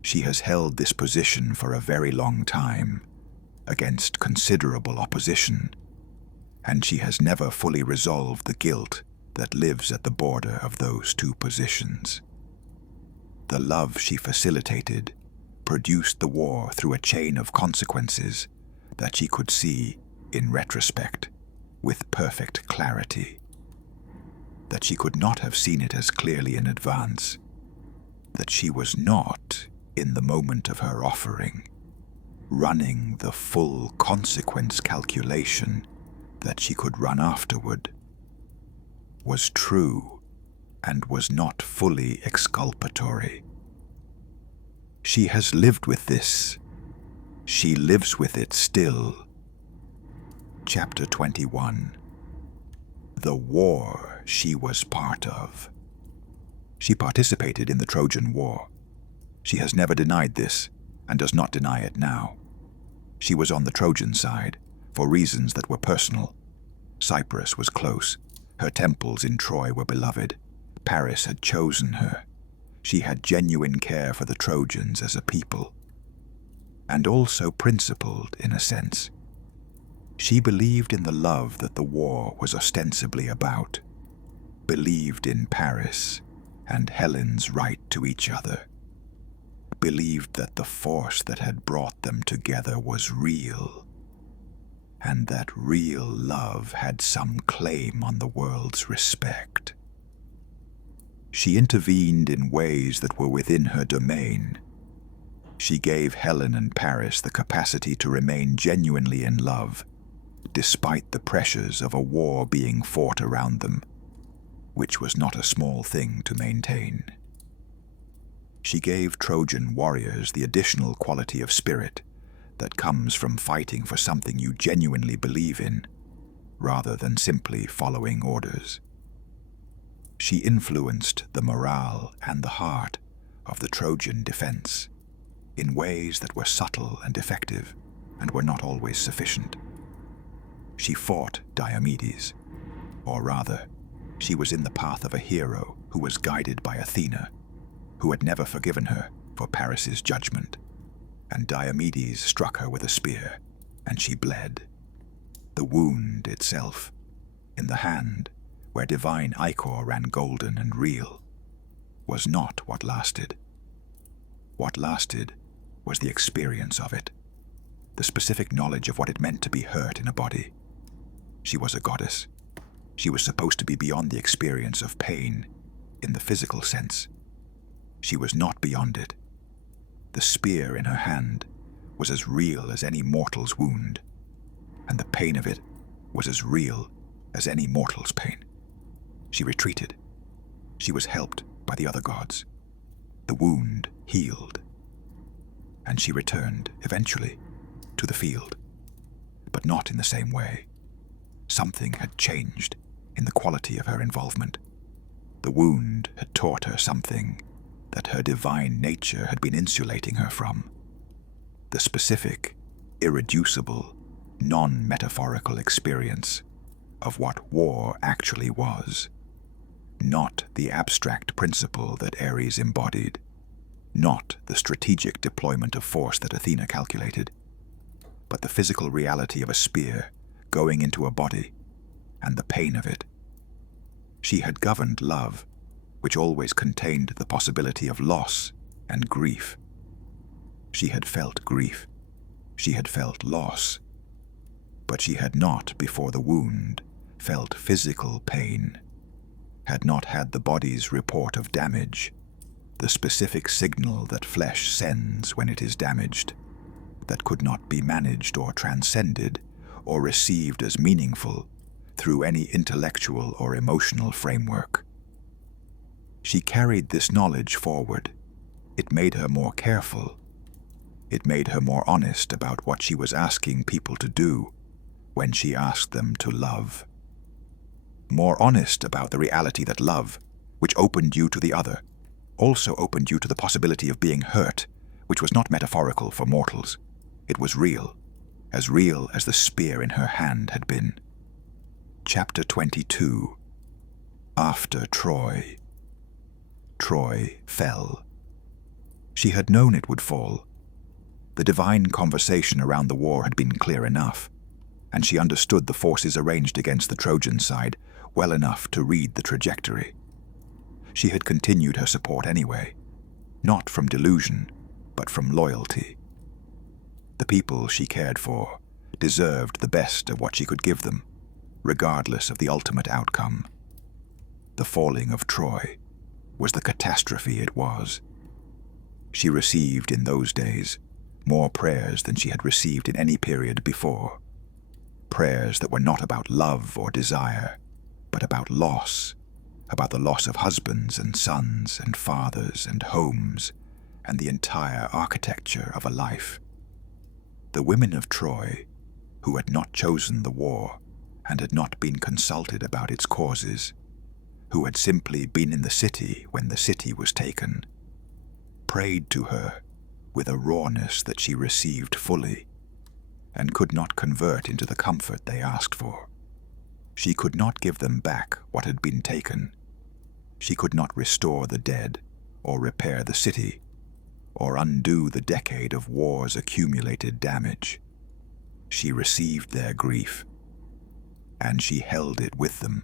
She has held this position for a very long time, against considerable opposition, and she has never fully resolved the guilt that lives at the border of those two positions. The love she facilitated produced the war through a chain of consequences that she could see, in retrospect, with perfect clarity. That she could not have seen it as clearly in advance. That she was not, in the moment of her offering, running the full consequence calculation that she could run afterward, was true and was not fully exculpatory. She has lived with this. She lives with it still. Chapter 21. The war she was part of. She participated in the Trojan War. She has never denied this, and does not deny it now. She was on the Trojan side, for reasons that were personal. Cyprus was close. Her temples in Troy were beloved. Paris had chosen her. She had genuine care for the Trojans as a people, and also principled in a sense. She believed in the love that the war was ostensibly about, believed in Paris and Helen's right to each other, believed that the force that had brought them together was real, and that real love had some claim on the world's respect. She intervened in ways that were within her domain. She gave Helen and Paris the capacity to remain genuinely in love, despite the pressures of a war being fought around them, which was not a small thing to maintain. She gave Trojan warriors the additional quality of spirit that comes from fighting for something you genuinely believe in, rather than simply following orders. She influenced the morale and the heart of the Trojan defense in ways that were subtle and effective and were not always sufficient. She fought Diomedes, or rather, she was in the path of a hero who was guided by Athena, who had never forgiven her for Paris's judgment, and Diomedes struck her with a spear, and she bled. The wound itself, in the hand where divine ichor ran golden and real, was not what lasted. What lasted was the experience of it, the specific knowledge of what it meant to be hurt in a body. She was a goddess. She was supposed to be beyond the experience of pain in the physical sense. She was not beyond it. The spear in her hand was as real as any mortal's wound, and the pain of it was as real as any mortal's pain. She retreated. She was helped by the other gods. The wound healed, and she returned, eventually, to the field, but not in the same way. Something had changed in the quality of her involvement. The wound had taught her something that her divine nature had been insulating her from. The specific, irreducible, non-metaphorical experience of what war actually was. Not the abstract principle that Ares embodied, not the strategic deployment of force that Athena calculated, but the physical reality of a spear going into a body and the pain of it. She had governed love, which always contained the possibility of loss and grief. She had felt grief. She had felt loss. But she had not, before the wound, felt physical pain, had not had the body's report of damage, the specific signal that flesh sends when it is damaged, that could not be managed or transcended or received as meaningful through any intellectual or emotional framework. She carried this knowledge forward. It made her more careful. It made her more honest about what she was asking people to do when she asked them to love. More honest about the reality that love, which opened you to the other, also opened you to the possibility of being hurt, which was not metaphorical for mortals. It was real as the spear in her hand had been. Chapter 22. After Troy. Troy fell. She had known it would fall. The divine conversation around the war had been clear enough, and she understood the forces arranged against the Trojan side well enough to read the trajectory. She had continued her support anyway, not from delusion, but from loyalty. The people she cared for deserved the best of what she could give them, regardless of the ultimate outcome. The falling of Troy was the catastrophe it was. She received in those days more prayers than she had received in any period before. Prayers that were not about love or desire, but about loss, about the loss of husbands and sons and fathers and homes and the entire architecture of a life. The women of Troy, who had not chosen the war and had not been consulted about its causes, who had simply been in the city when the city was taken, prayed to her with a rawness that she received fully and could not convert into the comfort they asked for. She could not give them back what had been taken. She could not restore the dead or repair the city or undo the decade of war's accumulated damage. She received their grief, and she held it with them.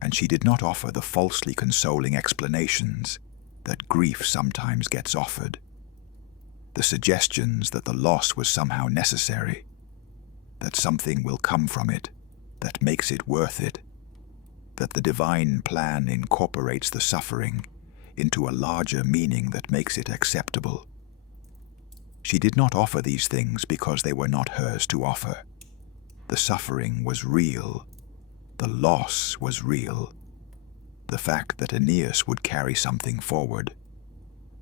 And she did not offer the falsely consoling explanations that grief sometimes gets offered. The suggestions that the loss was somehow necessary, that something will come from it that makes it worth it, that the divine plan incorporates the suffering into a larger meaning that makes it acceptable. She did not offer these things because they were not hers to offer. The suffering was real. The loss was real. The fact that Aeneas would carry something forward,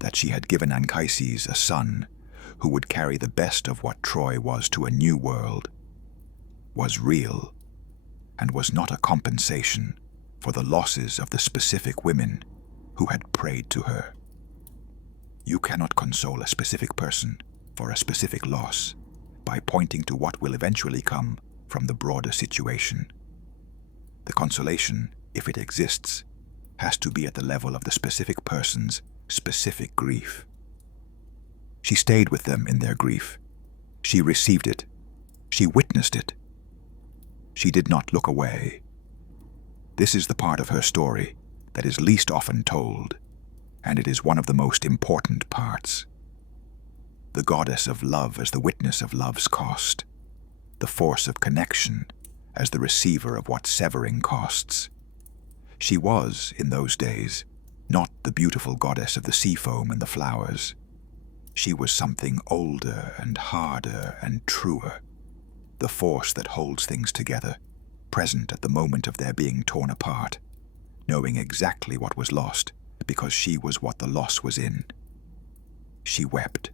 that she had given Anchises a son who would carry the best of what Troy was to a new world, was real, and was not a compensation for the losses of the specific women who had prayed to her. You cannot console a specific person for a specific loss by pointing to what will eventually come from the broader situation. The consolation, if it exists, has to be at the level of the specific person's specific grief. She stayed with them in their grief. She received it. She witnessed it. She did not look away. This is the part of her story that is least often told, and it is one of the most important parts. The goddess of love as the witness of love's cost, the force of connection as the receiver of what severing costs. She was, in those days, not the beautiful goddess of the sea foam and the flowers. She was something older and harder and truer, the force that holds things together, present at the moment of their being torn apart, knowing exactly what was lost because she was what the loss was in. She wept.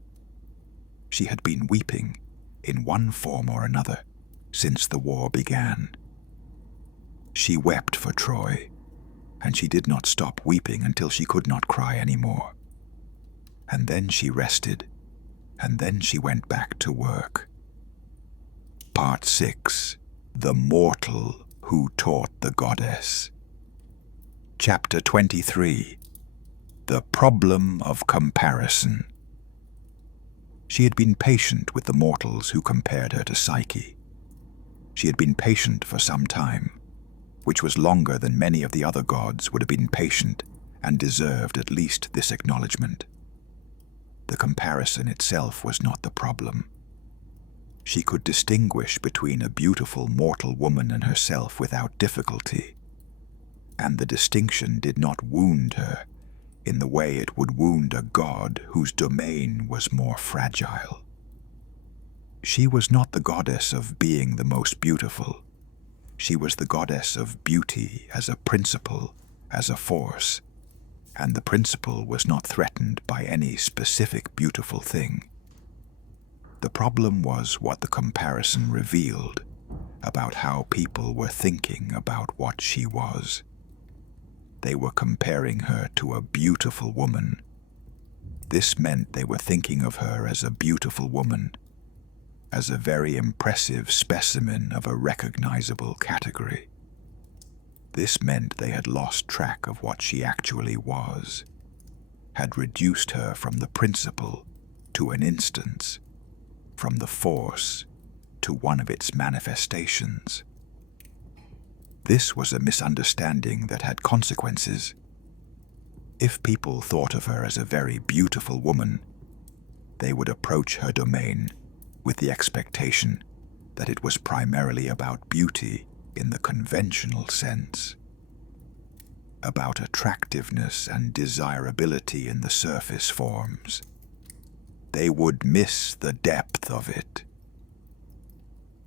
She had been weeping, in one form or another, since the war began. She wept for Troy, and she did not stop weeping until she could not cry anymore. And then she rested, and then she went back to work. Part 6. The Mortal Who Taught the Goddess. Chapter 23. The Problem of Comparison. She had been patient with the mortals who compared her to Psyche. She had been patient for some time, which was longer than many of the other gods would have been patient and deserved at least this acknowledgement. The comparison itself was not the problem. She could distinguish between a beautiful mortal woman and herself without difficulty, and the distinction did not wound her in the way it would wound a god whose domain was more fragile. She was not the goddess of being the most beautiful. She was the goddess of beauty as a principle, as a force, and the principle was not threatened by any specific beautiful thing. The problem was what the comparison revealed about how people were thinking about what she was. They were comparing her to a beautiful woman. This meant they were thinking of her as a beautiful woman, as a very impressive specimen of a recognizable category. This meant they had lost track of what she actually was, had reduced her from the principle to an instance, from the force to one of its manifestations. This was a misunderstanding that had consequences. If people thought of her as a very beautiful woman, they would approach her domain with the expectation that it was primarily about beauty in the conventional sense, about attractiveness and desirability in the surface forms. They would miss the depth of it.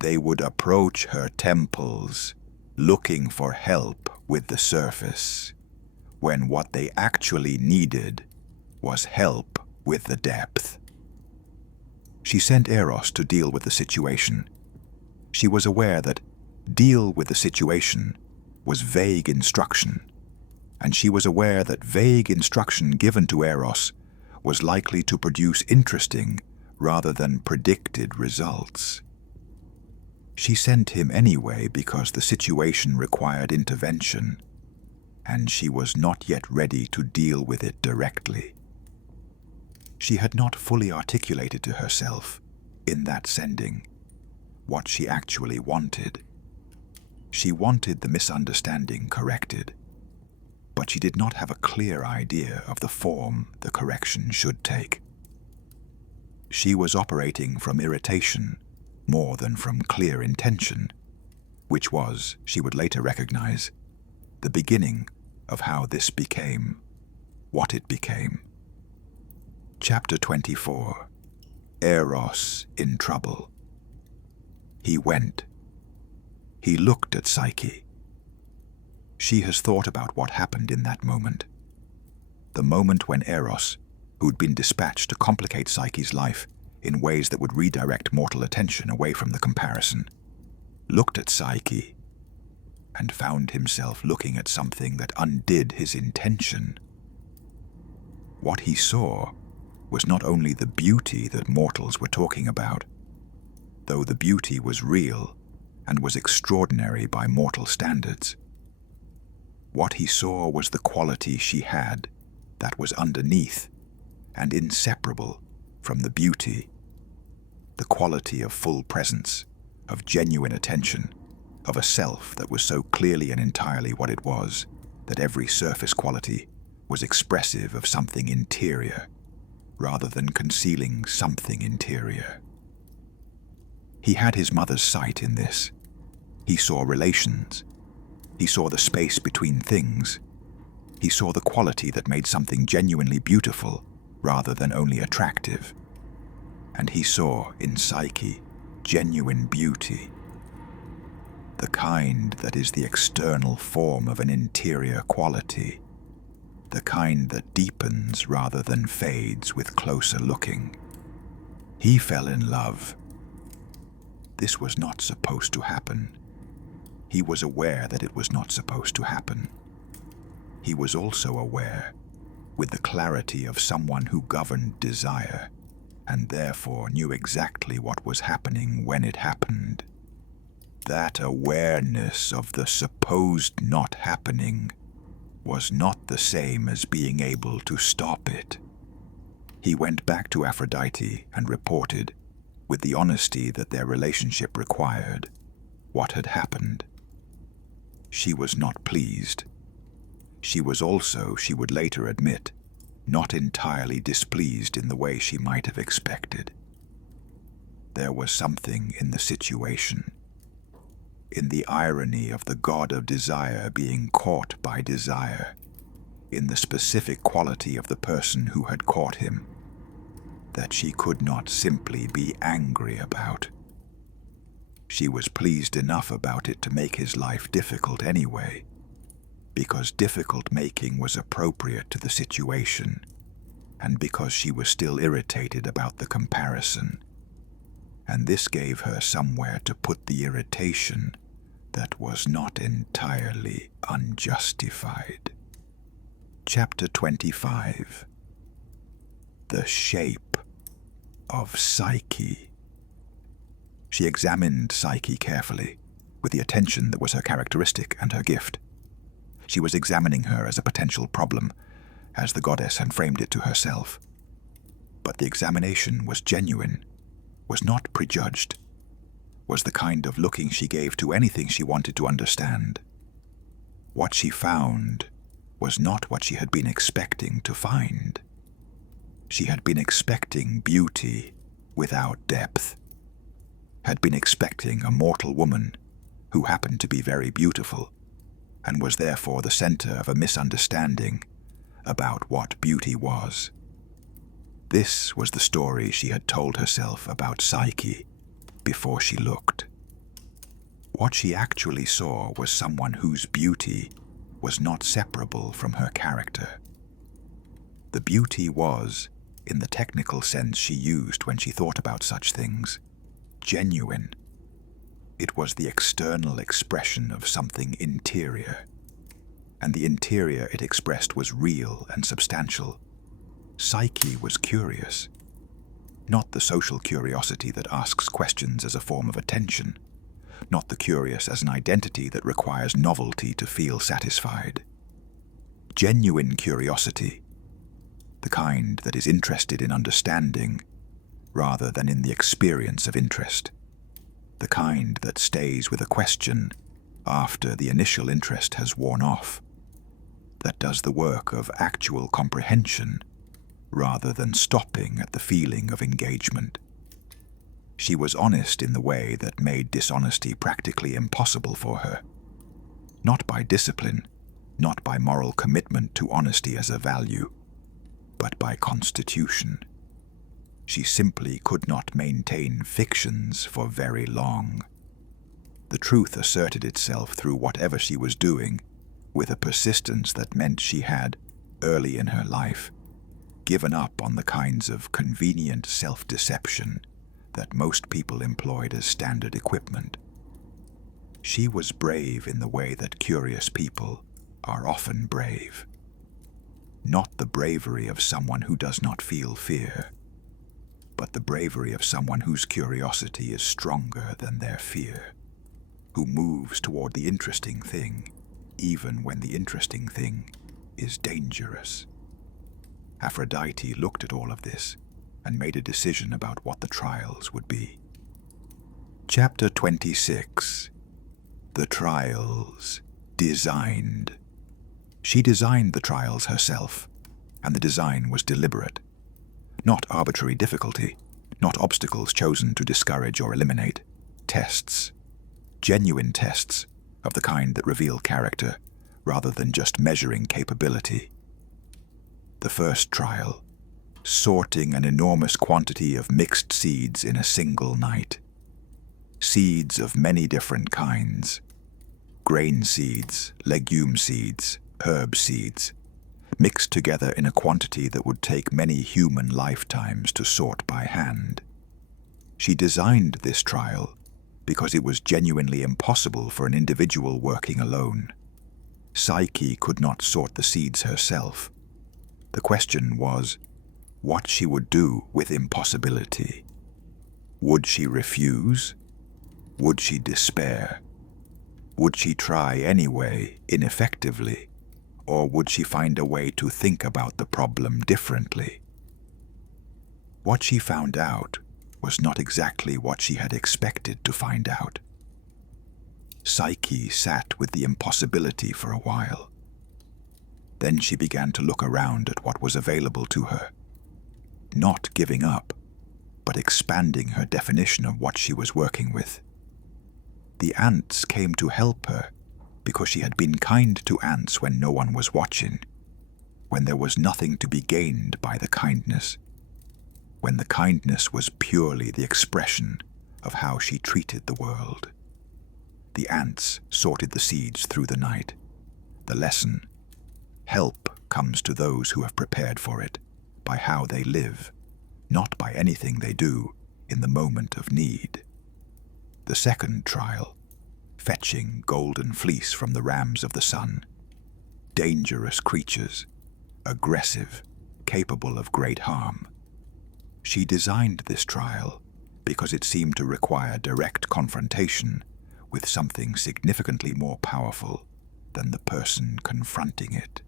They would approach her temples looking for help with the surface, when what they actually needed was help with the depth. She sent Eros to deal with the situation. She was aware that deal with the situation was vague instruction, and she was aware that vague instruction given to Eros was likely to produce interesting rather than predicted results. She sent him anyway because the situation required intervention, and she was not yet ready to deal with it directly. She had not fully articulated to herself, in that sending, what she actually wanted. She wanted the misunderstanding corrected, but she did not have a clear idea of the form the correction should take. She was operating from irritation more than from clear intention, which was, she would later recognize, the beginning of how this became what it became. Chapter 24. Eros in trouble. He went. He looked at Psyche. She has thought about what happened in that moment. The moment when Eros, who'd been dispatched to complicate Psyche's life in ways that would redirect mortal attention away from the comparison, looked at Psyche and found himself looking at something that undid his intention. What he saw was not only the beauty that mortals were talking about, though the beauty was real and was extraordinary by mortal standards. What he saw was the quality she had that was underneath and inseparable from the beauty, the quality of full presence, of genuine attention, of a self that was so clearly and entirely what it was, that every surface quality was expressive of something interior, rather than concealing something interior. He had his mother's sight in this. He saw relations. He saw the space between things. He saw the quality that made something genuinely beautiful rather than only attractive. And he saw in Psyche genuine beauty, the kind that is the external form of an interior quality, the kind that deepens rather than fades with closer looking. He fell in love. This was not supposed to happen. He was aware that it was not supposed to happen. He was also aware, with the clarity of someone who governed desire, and therefore knew exactly what was happening when it happened. That awareness of the supposed not happening was not the same as being able to stop it. He went back to Aphrodite and reported, with the honesty that their relationship required, what had happened. She was not pleased. She was also, she would later admit, not entirely displeased in the way she might have expected. There was something in the situation, in the irony of the god of desire being caught by desire, in the specific quality of the person who had caught him, that she could not simply be angry about. She was pleased enough about it to make his life difficult anyway, because difficult making was appropriate to the situation, and because she was still irritated about the comparison, and this gave her somewhere to put the irritation that was not entirely unjustified. Chapter 25. The shape of Psyche. She examined Psyche carefully, with the attention that was her characteristic and her gift. She was examining her as a potential problem, as the goddess had framed it to herself. But the examination was genuine, was not prejudged, was the kind of looking she gave to anything she wanted to understand. What she found was not what she had been expecting to find. She had been expecting beauty without depth, had been expecting a mortal woman who happened to be very beautiful, and was therefore the center of a misunderstanding about what beauty was. This was the story she had told herself about Psyche before she looked. What she actually saw was someone whose beauty was not separable from her character. The beauty was, in the technical sense she used when she thought about such things, genuine. It was the external expression of something interior, and the interior it expressed was real and substantial. Psyche was curious, not the social curiosity that asks questions as a form of attention, not the curious as an identity that requires novelty to feel satisfied. Genuine curiosity, the kind that is interested in understanding rather than in the experience of interest, the kind that stays with a question after the initial interest has worn off, that does the work of actual comprehension rather than stopping at the feeling of engagement. She was honest in the way that made dishonesty practically impossible for her. Not by discipline, not by moral commitment to honesty as a value, but by constitution. She simply could not maintain fictions for very long. The truth asserted itself through whatever she was doing, with a persistence that meant she had, early in her life, given up on the kinds of convenient self-deception that most people employed as standard equipment. She was brave in the way that curious people are often brave. Not the bravery of someone who does not feel fear, but the bravery of someone whose curiosity is stronger than their fear, who moves toward the interesting thing, even when the interesting thing is dangerous. Aphrodite looked at all of this and made a decision about what the trials would be. Chapter 26. The Trials Designed. She designed the trials herself, and the design was deliberate. Not arbitrary difficulty, not obstacles chosen to discourage or eliminate. Tests. Genuine tests of the kind that reveal character, rather than just measuring capability. The first trial, sorting an enormous quantity of mixed seeds in a single night. Seeds of many different kinds. Grain seeds, legume seeds, herb seeds, mixed together in a quantity that would take many human lifetimes to sort by hand. She designed this trial because it was genuinely impossible for an individual working alone. Psyche could not sort the seeds herself. The question was what she would do with impossibility. Would she refuse? Would she despair? Would she try anyway, ineffectively? Or would she find a way to think about the problem differently? What she found out was not exactly what she had expected to find out. Psyche sat with the impossibility for a while. Then she began to look around at what was available to her, not giving up, but expanding her definition of what she was working with. The ants came to help her because she had been kind to ants when no one was watching, when there was nothing to be gained by the kindness, when the kindness was purely the expression of how she treated the world. The ants sorted the seeds through the night. The lesson: help comes to those who have prepared for it by how they live, not by anything they do in the moment of need. The second trial: fetching golden fleece from the rams of the sun. Dangerous creatures, aggressive, capable of great harm. She designed this trial because it seemed to require direct confrontation with something significantly more powerful than the person confronting it.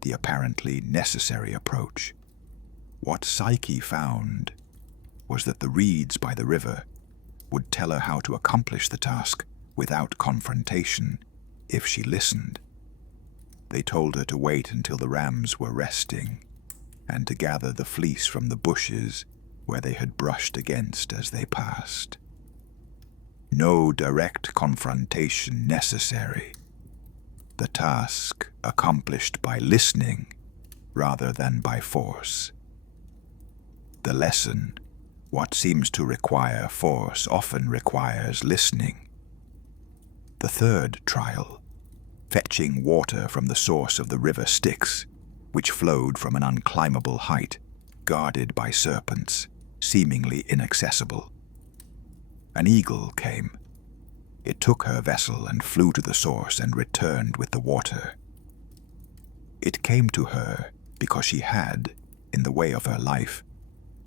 The apparently necessary approach. What Psyche found was that the reeds by the river would tell her how to accomplish the task without confrontation if she listened. They told her to wait until the rams were resting and to gather the fleece from the bushes where they had brushed against as they passed. No direct confrontation necessary. The task accomplished by listening rather than by force. The lesson: what seems to require force often requires listening. The third trial: fetching water from the source of the river Styx, which flowed from an unclimbable height, guarded by serpents, seemingly inaccessible. An eagle came. It took her vessel and flew to the source and returned with the water. It came to her because she had, in the way of her life,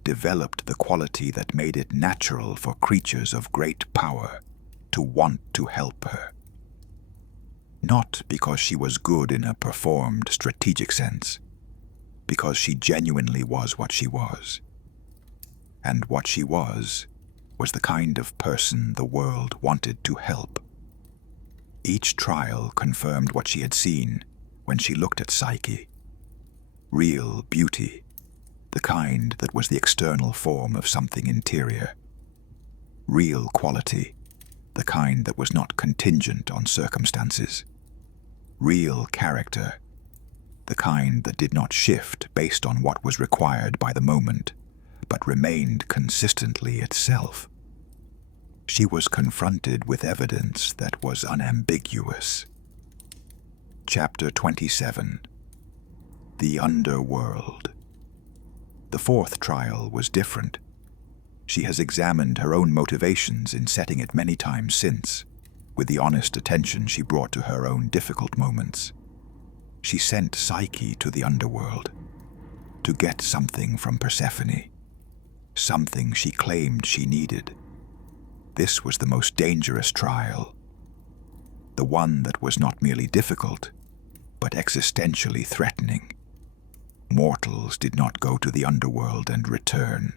developed the quality that made it natural for creatures of great power to want to help her. Not because she was good in a performed strategic sense, because she genuinely was what she was. And what she was was the kind of person the world wanted to help. Each trial confirmed what she had seen when she looked at Psyche. Real beauty, the kind that was the external form of something interior. Real quality, the kind that was not contingent on circumstances. Real character, the kind that did not shift based on what was required by the moment, but remained consistently itself. She was confronted with evidence that was unambiguous. Chapter 27. The Underworld. The fourth trial was different. She has examined her own motivations in setting it many times since, with the honest attention she brought to her own difficult moments. She sent Psyche to the underworld to get something from Persephone, something she claimed she needed. This was the most dangerous trial, the one that was not merely difficult, but existentially threatening. Mortals did not go to the underworld and return.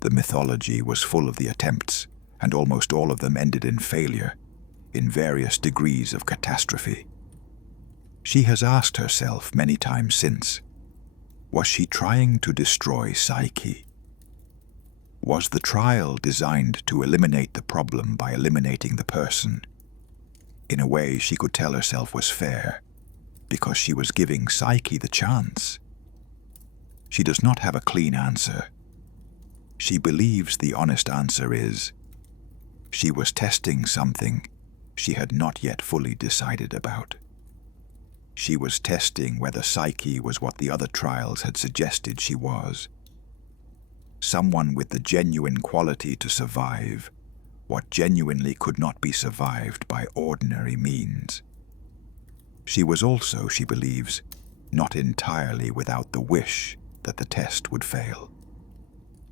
The mythology was full of the attempts, and almost all of them ended in failure, in various degrees of catastrophe. She has asked herself many times since, was she trying to destroy Psyche? Was the trial designed to eliminate the problem by eliminating the person? In a way she could tell herself was fair, because she was giving Psyche the chance. She does not have a clean answer. She believes the honest answer is, she was testing something she had not yet fully decided about. She was testing whether Psyche was what the other trials had suggested she was. Someone with the genuine quality to survive what genuinely could not be survived by ordinary means. She was also, she believes, not entirely without the wish that the test would fail.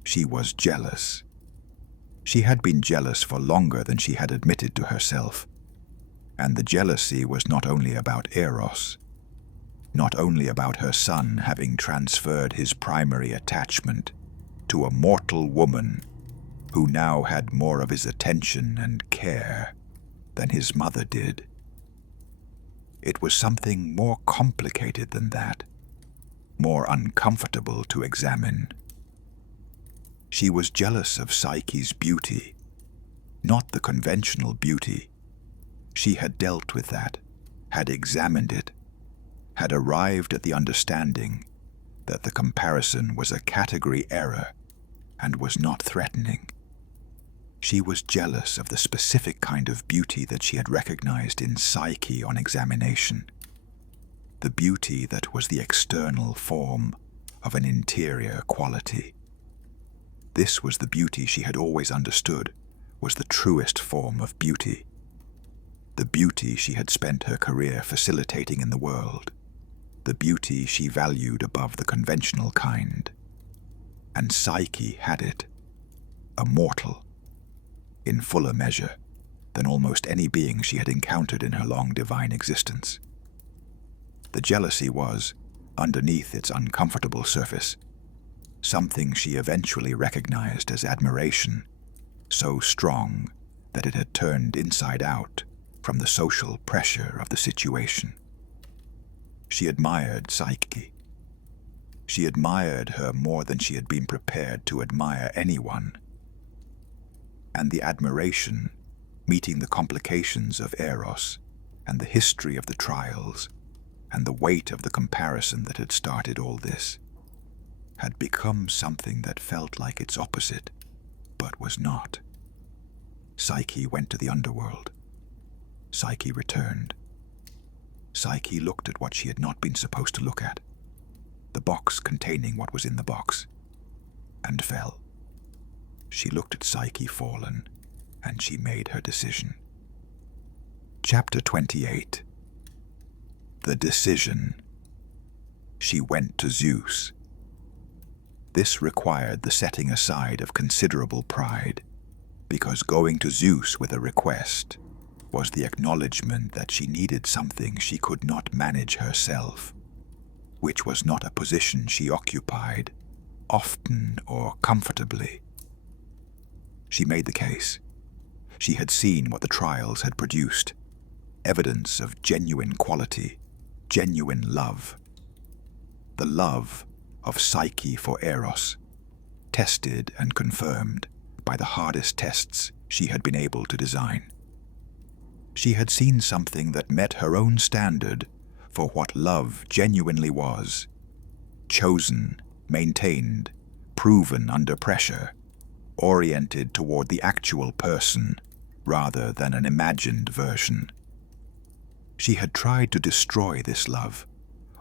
She was jealous. She had been jealous for longer than she had admitted to herself, and the jealousy was not only about Eros, not only about her son having transferred his primary attachment to a mortal woman who now had more of his attention and care than his mother did. It was something more complicated than that, more uncomfortable to examine. She was jealous of Psyche's beauty, not the conventional beauty. She had dealt with that, had examined it, had arrived at the understanding that the comparison was a category error and was not threatening. She was jealous of the specific kind of beauty that she had recognized in Psyche on examination, the beauty that was the external form of an interior quality. This was the beauty she had always understood was the truest form of beauty, the beauty she had spent her career facilitating in the world, the beauty she valued above the conventional kind. And Psyche had it, a mortal, in fuller measure than almost any being she had encountered in her long divine existence. The jealousy was, underneath its uncomfortable surface, something she eventually recognized as admiration, so strong that it had turned inside out from the social pressure of the situation. She admired Psyche. She admired her more than she had been prepared to admire anyone. And the admiration, meeting the complications of Eros and the history of the trials and the weight of the comparison that had started all this, had become something that felt like its opposite, but was not. Psyche went to the underworld. Psyche returned. Psyche looked at what she had not been supposed to look at, the box containing what was in the box, and fell. She looked at Psyche fallen, and she made her decision. Chapter 28. The Decision. She went to Zeus. This required the setting aside of considerable pride, because going to Zeus with a request was the acknowledgement that she needed something she could not manage herself, which was not a position she occupied, often or comfortably. She made the case. She had seen what the trials had produced. Evidence of genuine quality, genuine love. The love of Psyche for Eros, tested and confirmed by the hardest tests she had been able to design. She had seen something that met her own standard for what love genuinely was. Chosen, maintained, proven under pressure, oriented toward the actual person rather than an imagined version. She had tried to destroy this love,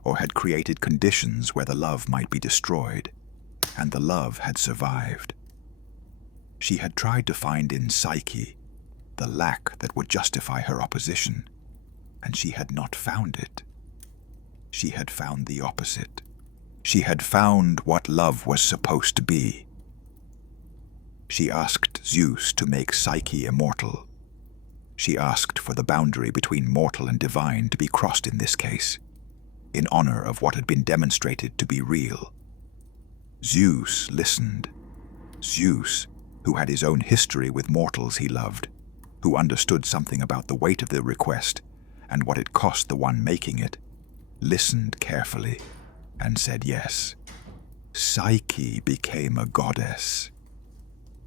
or had created conditions where the love might be destroyed, and the love had survived. She had tried to find in Psyche the lack that would justify her opposition, and she had not found it. She had found the opposite. She had found what love was supposed to be. She asked Zeus to make Psyche immortal. She asked for the boundary between mortal and divine to be crossed in this case, in honor of what had been demonstrated to be real. Zeus listened. Zeus, who had his own history with mortals he loved, who understood something about the weight of the request and what it cost the one making it, listened carefully and said yes. Psyche became a goddess.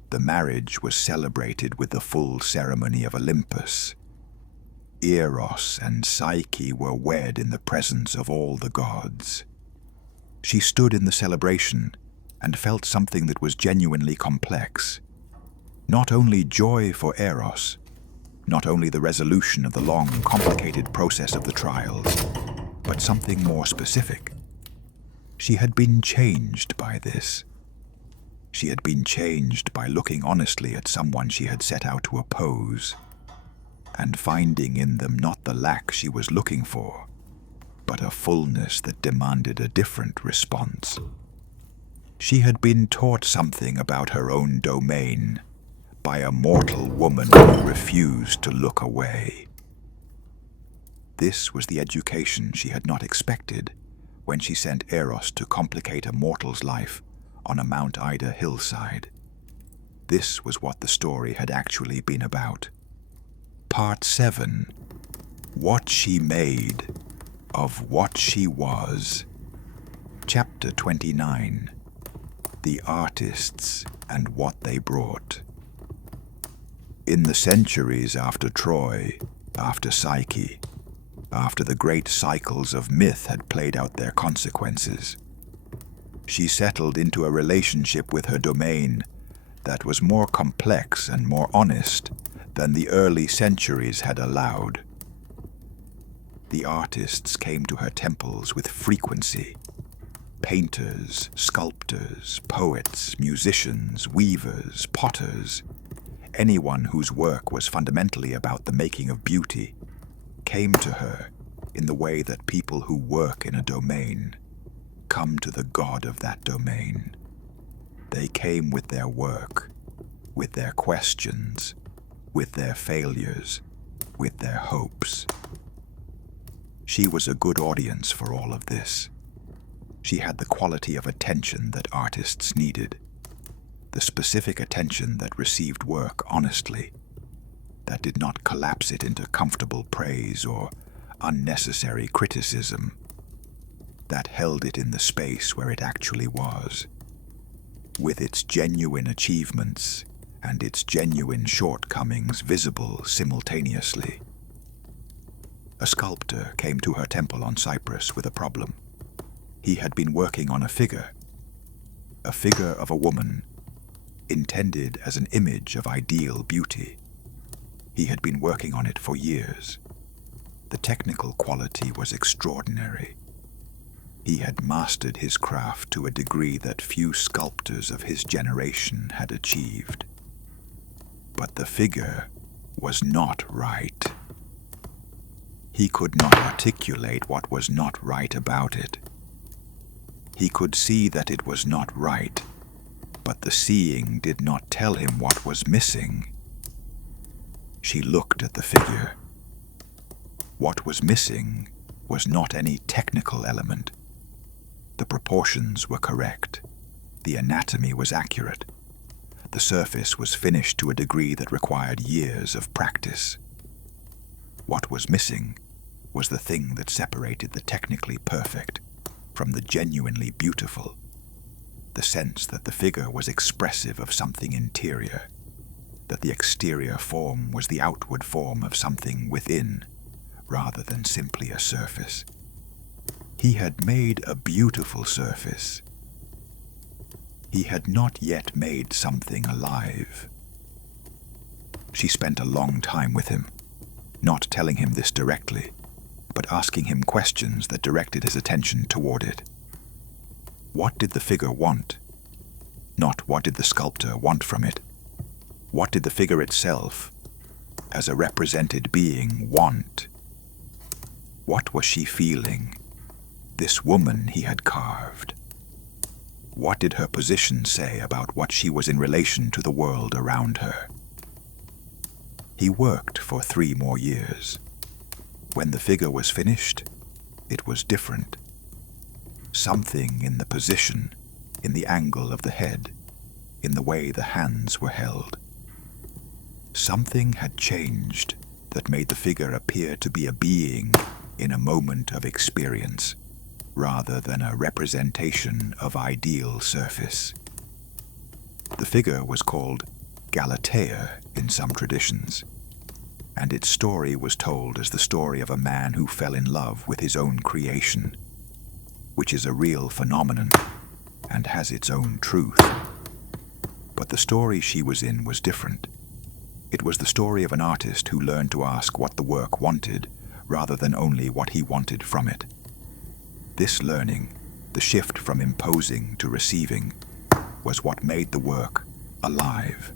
The marriage was celebrated with the full ceremony of Olympus. Eros and Psyche were wed in the presence of all the gods. She stood in the celebration and felt something that was genuinely complex. Not only joy for Eros, not only the resolution of the long, complicated process of the trials, but something more specific. She had been changed by this. She had been changed by looking honestly at someone she had set out to oppose, and finding in them not the lack she was looking for, but a fullness that demanded a different response. She had been taught something about her own domain by a mortal woman who refused to look away. This was the education she had not expected when she sent Eros to complicate a mortal's life on a Mount Ida hillside. This was what the story had actually been about. Part 7. What she made of what she was. Chapter 29. The artists and what they brought. In the centuries after Troy, after Psyche, after the great cycles of myth had played out their consequences, she settled into a relationship with her domain that was more complex and more honest than the early centuries had allowed. The artists came to her temples with frequency. Painters, sculptors, poets, musicians, weavers, potters, anyone whose work was fundamentally about the making of beauty, came to her in the way that people who work in a domain come to the god of that domain. They came with their work, with their questions, with their failures, with their hopes. She was a good audience for all of this. She had the quality of attention that artists needed, the specific attention that received work honestly, that did not collapse it into comfortable praise or unnecessary criticism, that held it in the space where it actually was, with its genuine achievements and its genuine shortcomings visible simultaneously. A sculptor came to her temple on Cyprus with a problem. He had been working on a figure of a woman, intended as an image of ideal beauty. He had been working on it for years. The technical quality was extraordinary. He had mastered his craft to a degree that few sculptors of his generation had achieved. But the figure was not right. He could not articulate what was not right about it. He could see that it was not right, but the seeing did not tell him what was missing. She looked at the figure. What was missing was not any technical element. The proportions were correct. The anatomy was accurate. The surface was finished to a degree that required years of practice. What was missing was the thing that separated the technically perfect from the genuinely beautiful, the sense that the figure was expressive of something interior, that the exterior form was the outward form of something within, rather than simply a surface. He had made a beautiful surface. He had not yet made something alive. She spent a long time with him, not telling him this directly, but asking him questions that directed his attention toward it. What did the figure want? Not what did the sculptor want from it? What did the figure itself, as a represented being, want? What was she feeling, this woman he had carved? What did her position say about what she was in relation to the world around her? He worked for 3 more years. When the figure was finished, it was different. Something in the position, in the angle of the head, in the way the hands were held. Something had changed that made the figure appear to be a being in a moment of experience, rather than a representation of ideal surface. The figure was called Galatea in some traditions, and its story was told as the story of a man who fell in love with his own creation, which is a real phenomenon and has its own truth. But the story she was in was different. It was the story of an artist who learned to ask what the work wanted rather than only what he wanted from it. This learning, the shift from imposing to receiving, was what made the work alive.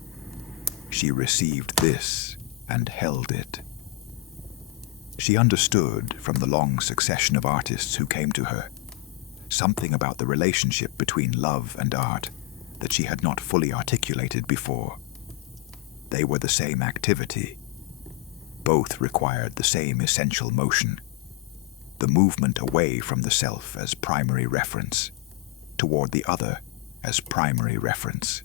She received this and held it. She understood, from the long succession of artists who came to her, something about the relationship between love and art that she had not fully articulated before. They were the same activity. Both required the same essential motion, the movement away from the self as primary reference, toward the other as primary reference.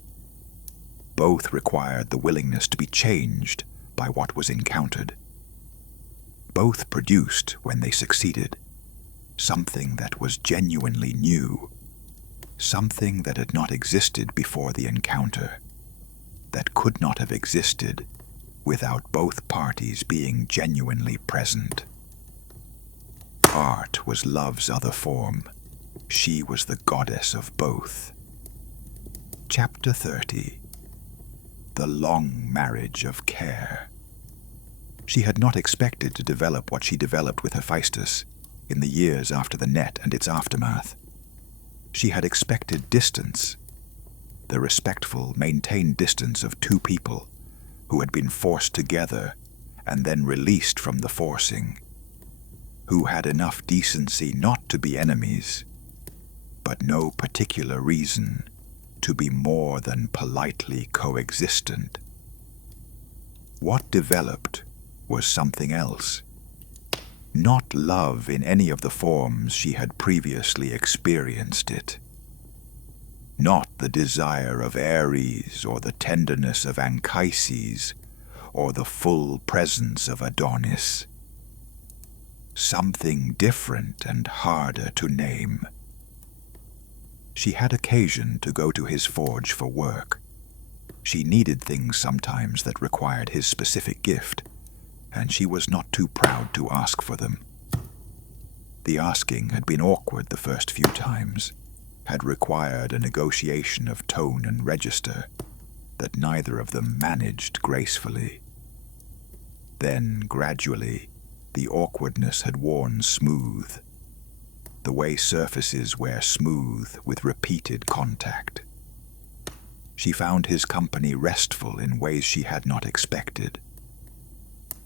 Both required the willingness to be changed by what was encountered. Both produced, when they succeeded, something that was genuinely new, something that had not existed before the encounter, that could not have existed without both parties being genuinely present. Art was love's other form. She was the goddess of both. Chapter 30. The long marriage of care. She had not expected to develop what she developed with Hephaestus in the years after the net and its aftermath. She had expected distance, the respectful, maintained distance of 2 people who had been forced together and then released from the forcing, who had enough decency not to be enemies, but no particular reason to be more than politely coexistent. What developed was something else. Not love in any of the forms she had previously experienced it. Not the desire of Ares or the tenderness of Anchises or the full presence of Adonis. Something different and harder to name. She had occasion to go to his forge for work. She needed things sometimes that required his specific gift, and she was not too proud to ask for them. The asking had been awkward the first few times, had required a negotiation of tone and register that neither of them managed gracefully. Then, gradually, the awkwardness had worn smooth, the way surfaces wear smooth with repeated contact. She found his company restful in ways she had not expected.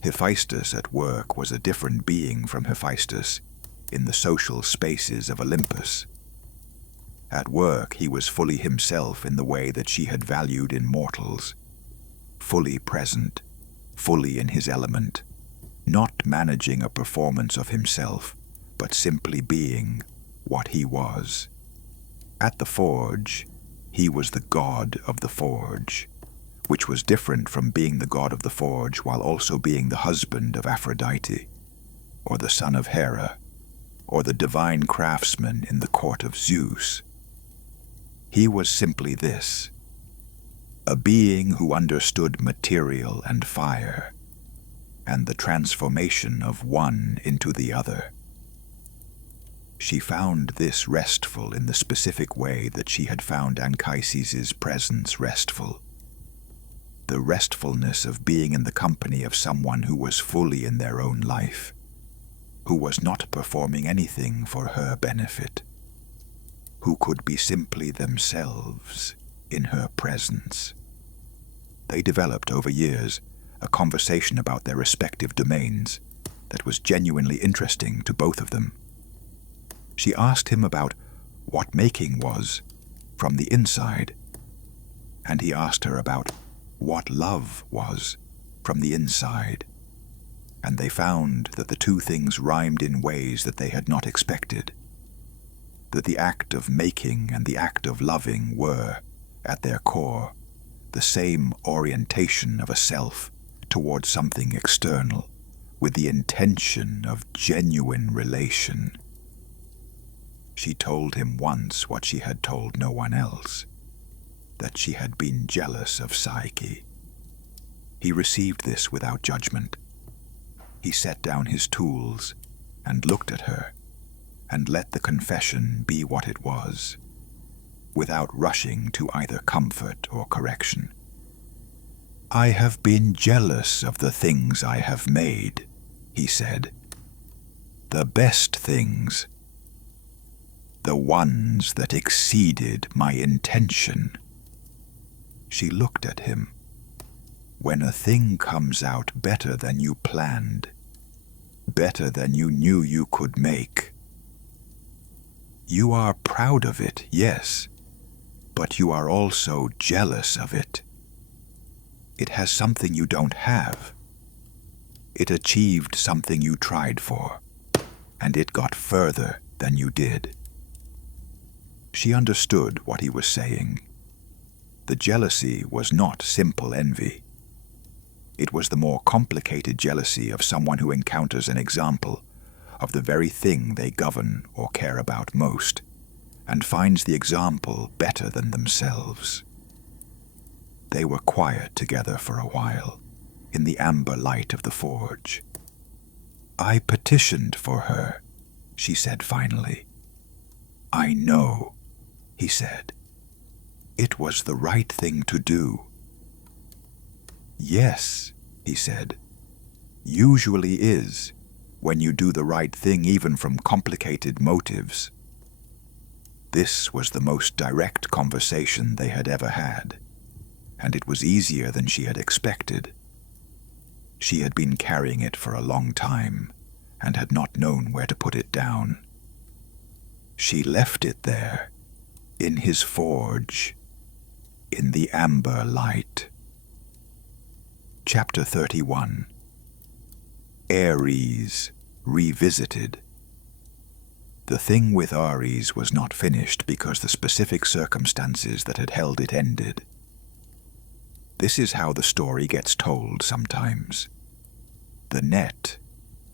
Hephaestus at work was a different being from Hephaestus in the social spaces of Olympus. At work he was fully himself in the way that she had valued in mortals, fully present, fully in his element, not managing a performance of himself, but simply being what he was. At the forge, he was the god of the forge, which was different from being the god of the forge while also being the husband of Aphrodite, or the son of Hera, or the divine craftsman in the court of Zeus. He was simply this: a being who understood material and fire, and the transformation of one into the other. She found this restful in the specific way that she had found Anchises's presence restful. The restfulness of being in the company of someone who was fully in their own life, who was not performing anything for her benefit, who could be simply themselves in her presence. They developed over years a conversation about their respective domains that was genuinely interesting to both of them. She asked him about what making was from the inside, and he asked her about what love was from the inside, and they found that the two things rhymed in ways that they had not expected, that the act of making and the act of loving were, at their core, the same orientation of a self towards something external, with the intention of genuine relation. She told him once what she had told no one else, that she had been jealous of Psyche. He received this without judgment. He set down his tools and looked at her, and let the confession be what it was, without rushing to either comfort or correction. "I have been jealous of the things I have made," he said. "The best things. The ones that exceeded my intention." She looked at him. "When a thing comes out better than you planned, better than you knew you could make, you are proud of it, yes, but you are also jealous of it. It has something you don't have. It achieved something you tried for, and it got further than you did." She understood what he was saying. The jealousy was not simple envy. It was the more complicated jealousy of someone who encounters an example of the very thing they govern or care about most, and finds the example better than themselves. They were quiet together for a while, in the amber light of the forge. "I petitioned for her," she said finally. "I know," he said. "It was the right thing to do." "Yes," he said, "usually is, when you do the right thing even from complicated motives." This was the most direct conversation they had ever had, and it was easier than she had expected. She had been carrying it for a long time, and had not known where to put it down. She left it there, in his forge, in the amber light. Chapter 31. Ares Revisited. The thing with Ares was not finished because the specific circumstances that had held it ended. This is how the story gets told sometimes. The net,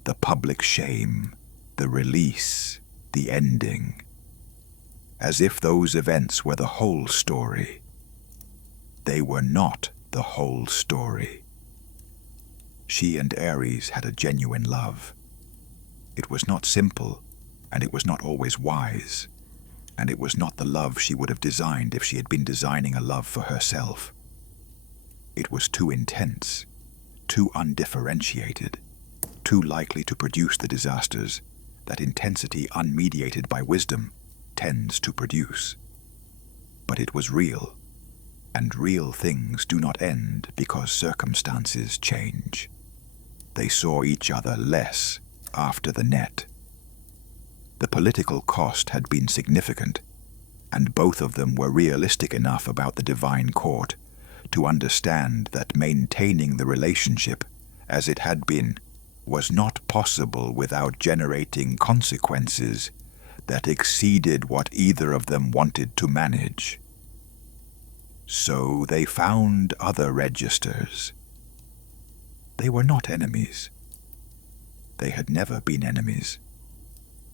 the public shame, the release, the ending. As if those events were the whole story. They were not the whole story. She and Ares had a genuine love. It was not simple, and it was not always wise, and it was not the love she would have designed if she had been designing a love for herself. It was too intense, too undifferentiated, too likely to produce the disasters that intensity unmediated by wisdom tends to produce. But it was real, and real things do not end because circumstances change. They saw each other less after the net. The political cost had been significant, and both of them were realistic enough about the divine court to understand that maintaining the relationship as it had been was not possible without generating consequences that exceeded what either of them wanted to manage. So they found other registers. They were not enemies. They had never been enemies,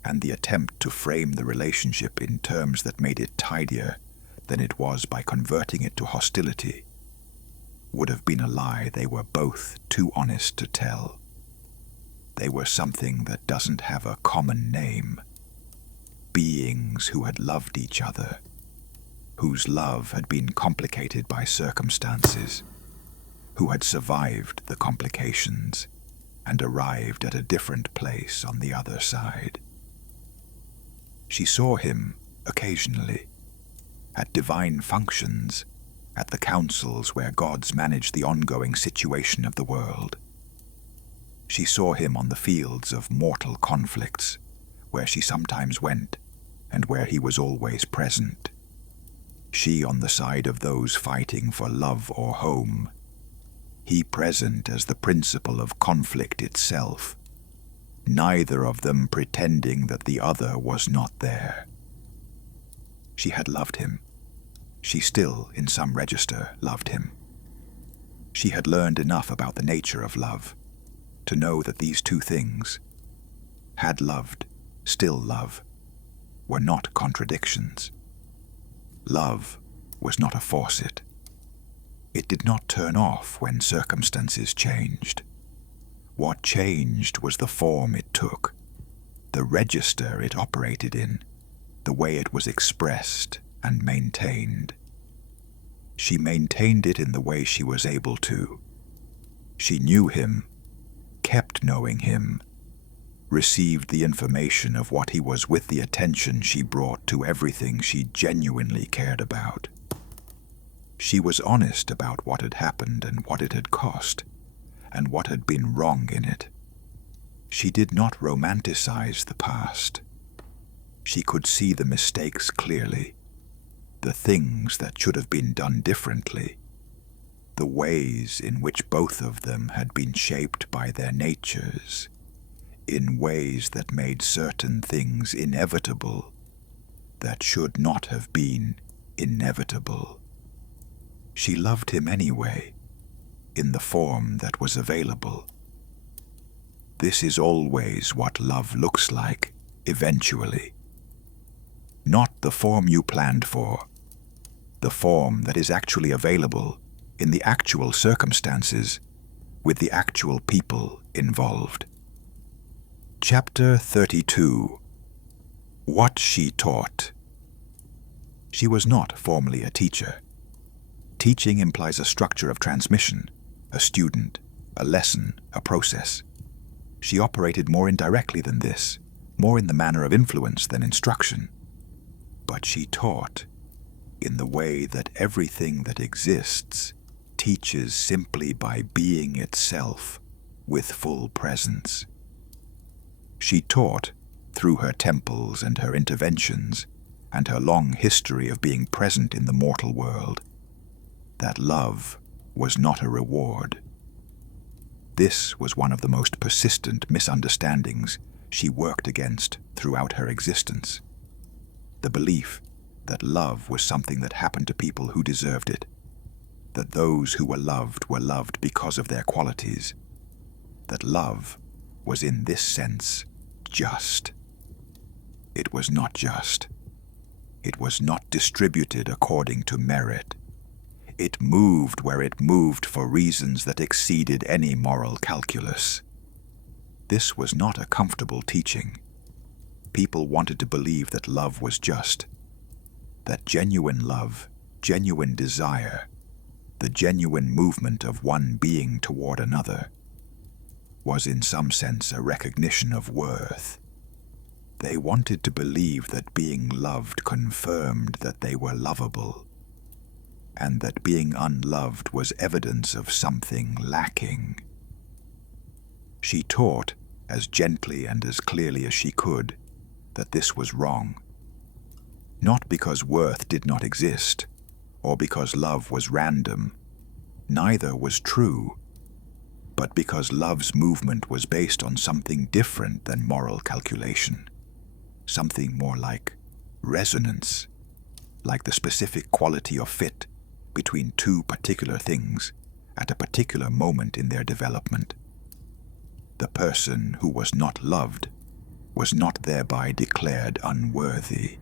and the attempt to frame the relationship in terms that made it tidier than it was by converting it to hostility would have been a lie they were both too honest to tell. They were something that doesn't have a common name. Beings who had loved each other, whose love had been complicated by circumstances, who had survived the complications and arrived at a different place on the other side. She saw him occasionally, at divine functions, at the councils where gods manage the ongoing situation of the world. She saw him on the fields of mortal conflicts, where she sometimes went, and where he was always present. She on the side of those fighting for love or home, he present as the principle of conflict itself, neither of them pretending that the other was not there. She had loved him. She still, in some register, loved him. She had learned enough about the nature of love to know that these two things, had loved, still love, were not contradictions. Love was not a faucet. It did not turn off when circumstances changed. What changed was the form it took, the register it operated in, the way it was expressed and maintained. She maintained it in the way she was able to. She knew him, kept knowing him, received the information of what he was with the attention she brought to everything she genuinely cared about. She was honest about what had happened and what it had cost, and what had been wrong in it. She did not romanticize the past. She could see the mistakes clearly, the things that should have been done differently, the ways in which both of them had been shaped by their natures, in ways that made certain things inevitable that should not have been inevitable. She loved him anyway, in the form that was available. This is always what love looks like, eventually. Not the form you planned for, the form that is actually available in the actual circumstances with the actual people involved. Chapter 32. What she taught. She was not formally a teacher. Teaching implies a structure of transmission, a student, a lesson, a process. She operated more indirectly than this, more in the manner of influence than instruction. But she taught in the way that everything that exists teaches simply by being itself with full presence. She taught through her temples and her interventions and her long history of being present in the mortal world that love was not a reward. This was one of the most persistent misunderstandings she worked against throughout her existence. The belief that love was something that happened to people who deserved it, that those who were loved because of their qualities, that love was in this sense just. It was not just. It was not distributed according to merit. It moved where it moved for reasons that exceeded any moral calculus. This was not a comfortable teaching. People wanted to believe that love was just, that genuine love, genuine desire, the genuine movement of one being toward another, was in some sense a recognition of worth. They wanted to believe that being loved confirmed that they were lovable, and that being unloved was evidence of something lacking. She taught, as gently and as clearly as she could, that this was wrong. Not because worth did not exist, or because love was random. Neither was true, but because love's movement was based on something different than moral calculation, something more like resonance, like the specific quality of fit between two particular things at a particular moment in their development. The person who was not loved was not thereby declared unworthy.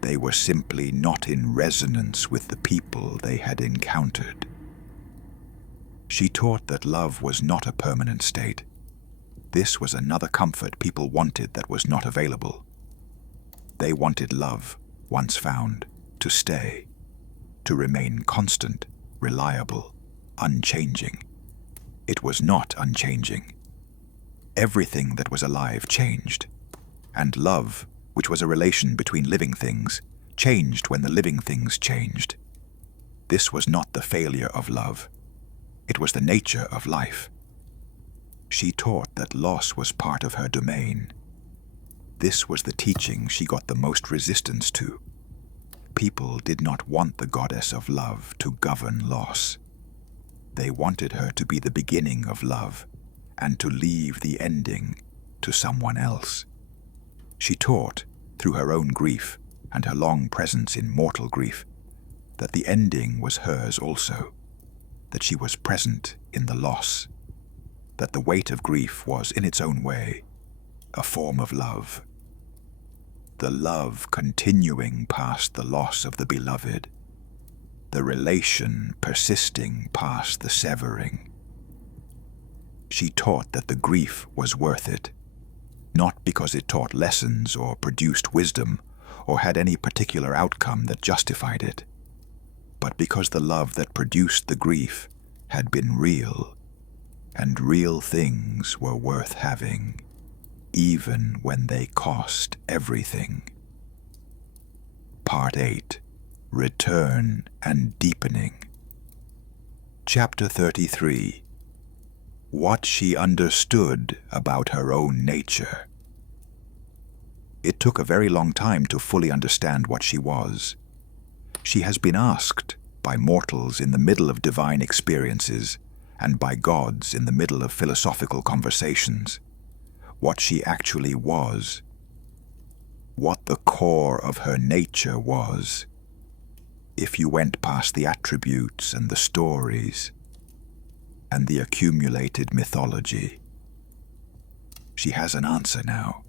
They were simply not in resonance with the people they had encountered. She taught that love was not a permanent state. This was another comfort people wanted that was not available. They wanted love, once found, to stay, to remain constant, reliable, unchanging. It was not unchanging. Everything that was alive changed, and love, which was a relation between living things, changed when the living things changed. This was not the failure of love. It was the nature of life. She taught that loss was part of her domain. This was the teaching she got the most resistance to. People did not want the goddess of love to govern loss. They wanted her to be the beginning of love, and to leave the ending to someone else. She taught, through her own grief and her long presence in mortal grief, that the ending was hers also, that she was present in the loss, that the weight of grief was, in its own way, a form of love. The love continuing past the loss of the beloved, the relation persisting past the severing. She taught that the grief was worth it, not because it taught lessons or produced wisdom or had any particular outcome that justified it, but because the love that produced the grief had been real, and real things were worth having, even when they cost everything. Part 8. Return and Deepening. Chapter 33. What she understood about her own nature. It took a very long time to fully understand what she was. She has been asked by mortals in the middle of divine experiences and by gods in the middle of philosophical conversations what she actually was, what the core of her nature was. If you went past the attributes and the stories and the accumulated mythology. She has an answer now.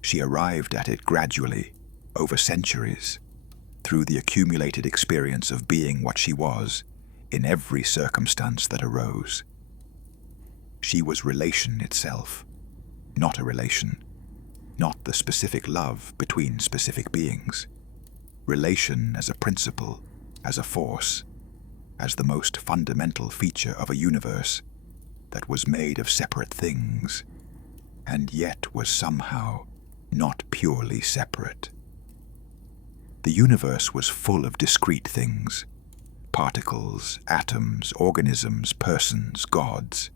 She arrived at it gradually, over centuries, through the accumulated experience of being what she was in every circumstance that arose. She was relation itself, not a relation, not the specific love between specific beings. Relation as a principle, as a force, as the most fundamental feature of a universe that was made of separate things, and yet was somehow not purely separate. The universe was full of discrete things, particles, atoms, organisms, persons, gods.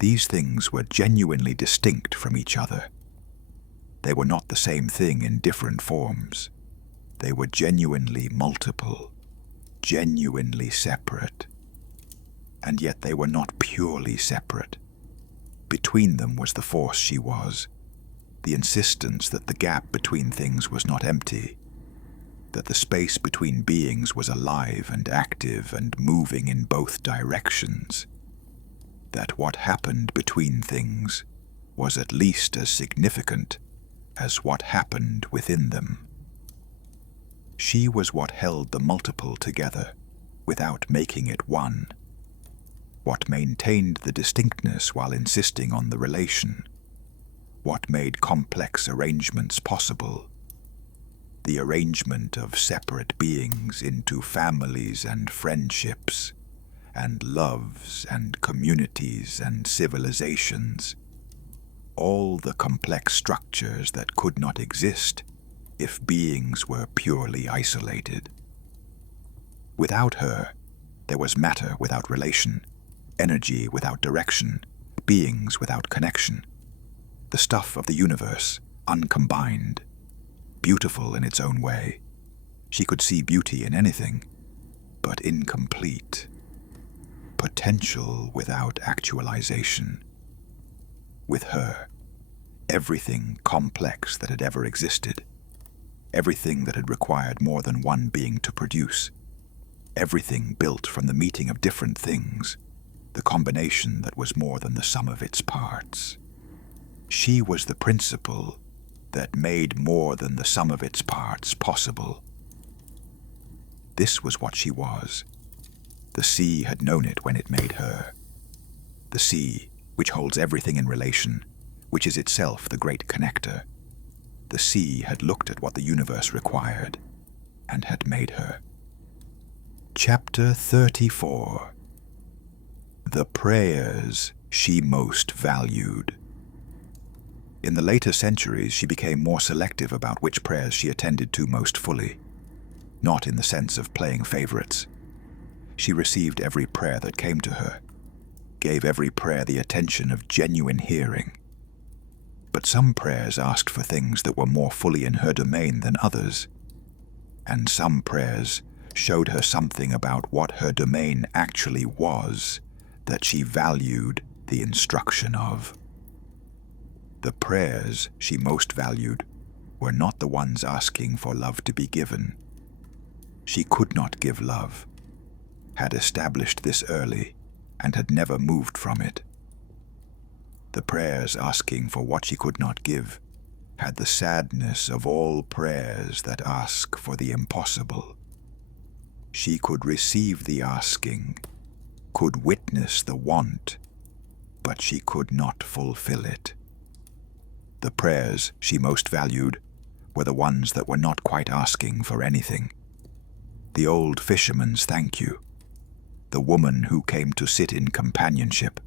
These things were genuinely distinct from each other. They were not the same thing in different forms. They were genuinely multiple, genuinely separate. And yet they were not purely separate. Between them was the force she was, the insistence that the gap between things was not empty, that the space between beings was alive and active and moving in both directions, that what happened between things was at least as significant as what happened within them. She was what held the multiple together without making it one, what maintained the distinctness while insisting on the relation, what made complex arrangements possible, the arrangement of separate beings into families and friendships, and loves and communities and civilizations, all the complex structures that could not exist if beings were purely isolated. Without her, there was matter without relation, energy without direction, beings without connection. The stuff of the universe, uncombined, beautiful in its own way. She could see beauty in anything, but incomplete. Potential without actualization. With her, everything complex that had ever existed, everything that had required more than one being to produce, everything built from the meeting of different things, the combination that was more than the sum of its parts. She was the principle that made more than the sum of its parts possible. This was what she was. The sea had known it when it made her. The sea, which holds everything in relation, which is itself the great connector. The sea had looked at what the universe required and had made her. Chapter 34. The prayers she most valued. In the later centuries, she became more selective about which prayers she attended to most fully, not in the sense of playing favorites. She received every prayer that came to her, gave every prayer the attention of genuine hearing. But some prayers asked for things that were more fully in her domain than others, and some prayers showed her something about what her domain actually was that she valued the instruction of. The prayers she most valued were not the ones asking for love to be given. She could not give love, had established this early, and had never moved from it. The prayers asking for what she could not give had the sadness of all prayers that ask for the impossible. She could receive the asking, could witness the want, but she could not fulfill it. The prayers she most valued were the ones that were not quite asking for anything. The old fisherman's thank you, the woman who came to sit in companionship,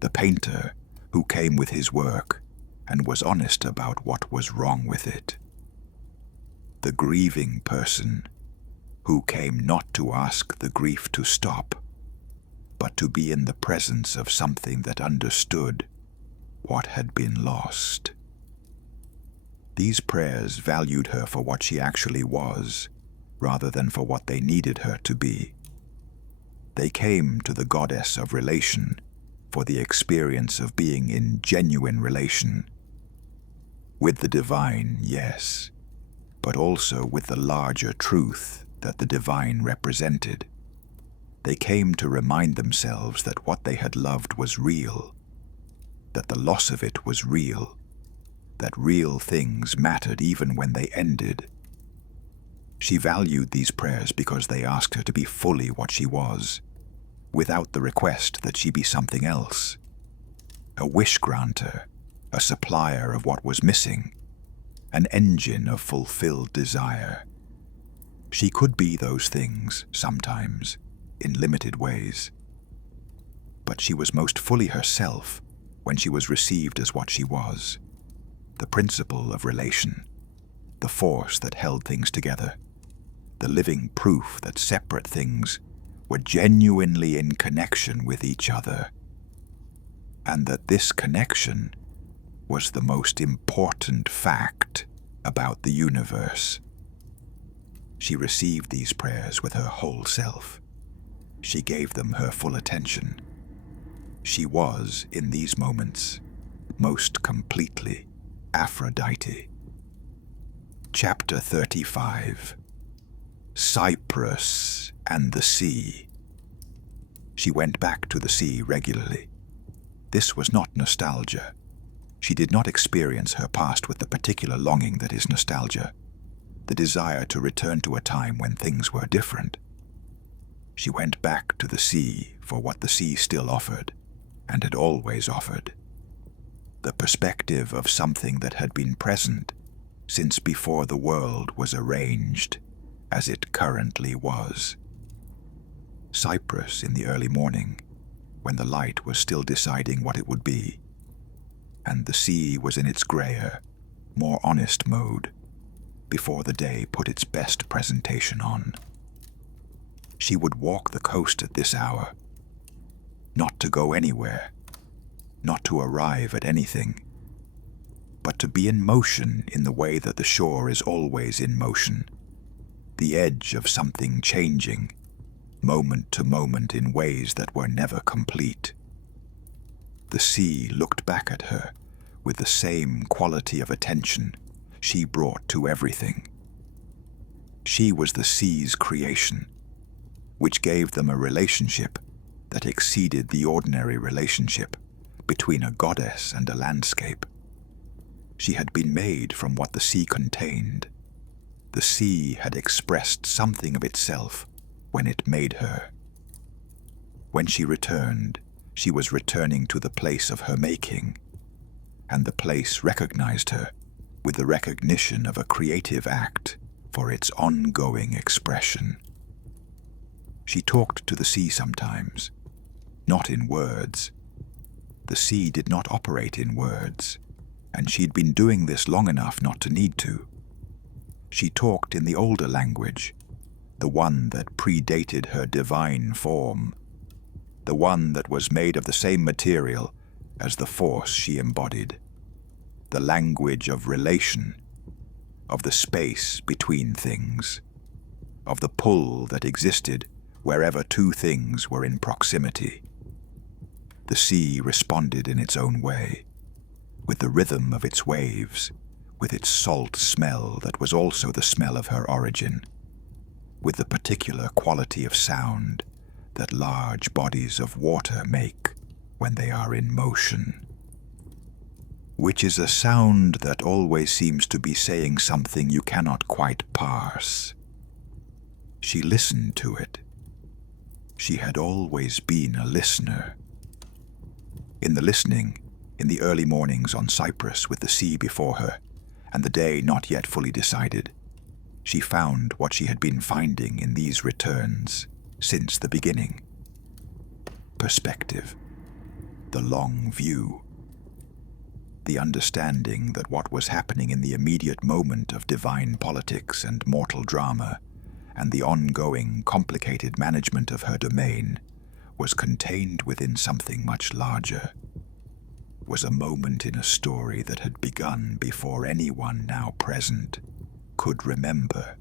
the painter who came with his work and was honest about what was wrong with it, the grieving person who came not to ask the grief to stop, but to be in the presence of something that understood what had been lost. These prayers valued her for what she actually was, rather than for what they needed her to be. They came to the goddess of relation for the experience of being in genuine relation. With the divine, yes, but also with the larger truth that the divine represented. They came to remind themselves that what they had loved was real, that the loss of it was real, that real things mattered even when they ended. She valued these prayers because they asked her to be fully what she was, without the request that she be something else. A wish granter, a supplier of what was missing, an engine of fulfilled desire. She could be those things, sometimes, in limited ways. But she was most fully herself when she was received as what she was, the principle of relation, the force that held things together, the living proof that separate things were genuinely in connection with each other, and that this connection was the most important fact about the universe. She received these prayers with her whole self. She gave them her full attention. She was, in these moments, most completely Aphrodite. Chapter 35. Cyprus and the Sea. She went back to the sea regularly. This was not nostalgia. She did not experience her past with the particular longing that is nostalgia, the desire to return to a time when things were different. She went back to the sea for what the sea still offered, and had always offered. The perspective of something that had been present since before the world was arranged as it currently was. Cyprus in the early morning, when the light was still deciding what it would be, and the sea was in its grayer, more honest mode, before the day put its best presentation on. She would walk the coast at this hour, not to go anywhere, not to arrive at anything, but to be in motion in the way that the shore is always in motion, the edge of something changing, moment to moment in ways that were never complete. The sea looked back at her with the same quality of attention she brought to everything. She was the sea's creation, which gave them a relationship that exceeded the ordinary relationship between a goddess and a landscape. She had been made from what the sea contained. The sea had expressed something of itself when it made her. When she returned, she was returning to the place of her making, and the place recognized her with the recognition of a creative act for its ongoing expression. She talked to the sea sometimes, not in words. The sea did not operate in words, and she'd been doing this long enough not to need to. She talked in the older language, the one that predated her divine form, the one that was made of the same material as the force she embodied, the language of relation, of the space between things, of the pull that existed wherever two things were in proximity. The sea responded in its own way, with the rhythm of its waves, with its salt smell that was also the smell of her origin, with the particular quality of sound that large bodies of water make when they are in motion, which is a sound that always seems to be saying something you cannot quite parse. She listened to it. She had always been a listener. In the listening, in the early mornings on Cyprus with the sea before her, and the day not yet fully decided, she found what she had been finding in these returns since the beginning. Perspective, the long view, the understanding that what was happening in the immediate moment of divine politics and mortal drama, and the ongoing, complicated management of her domain, was contained within something much larger, was a moment in a story that had begun before anyone now present could remember,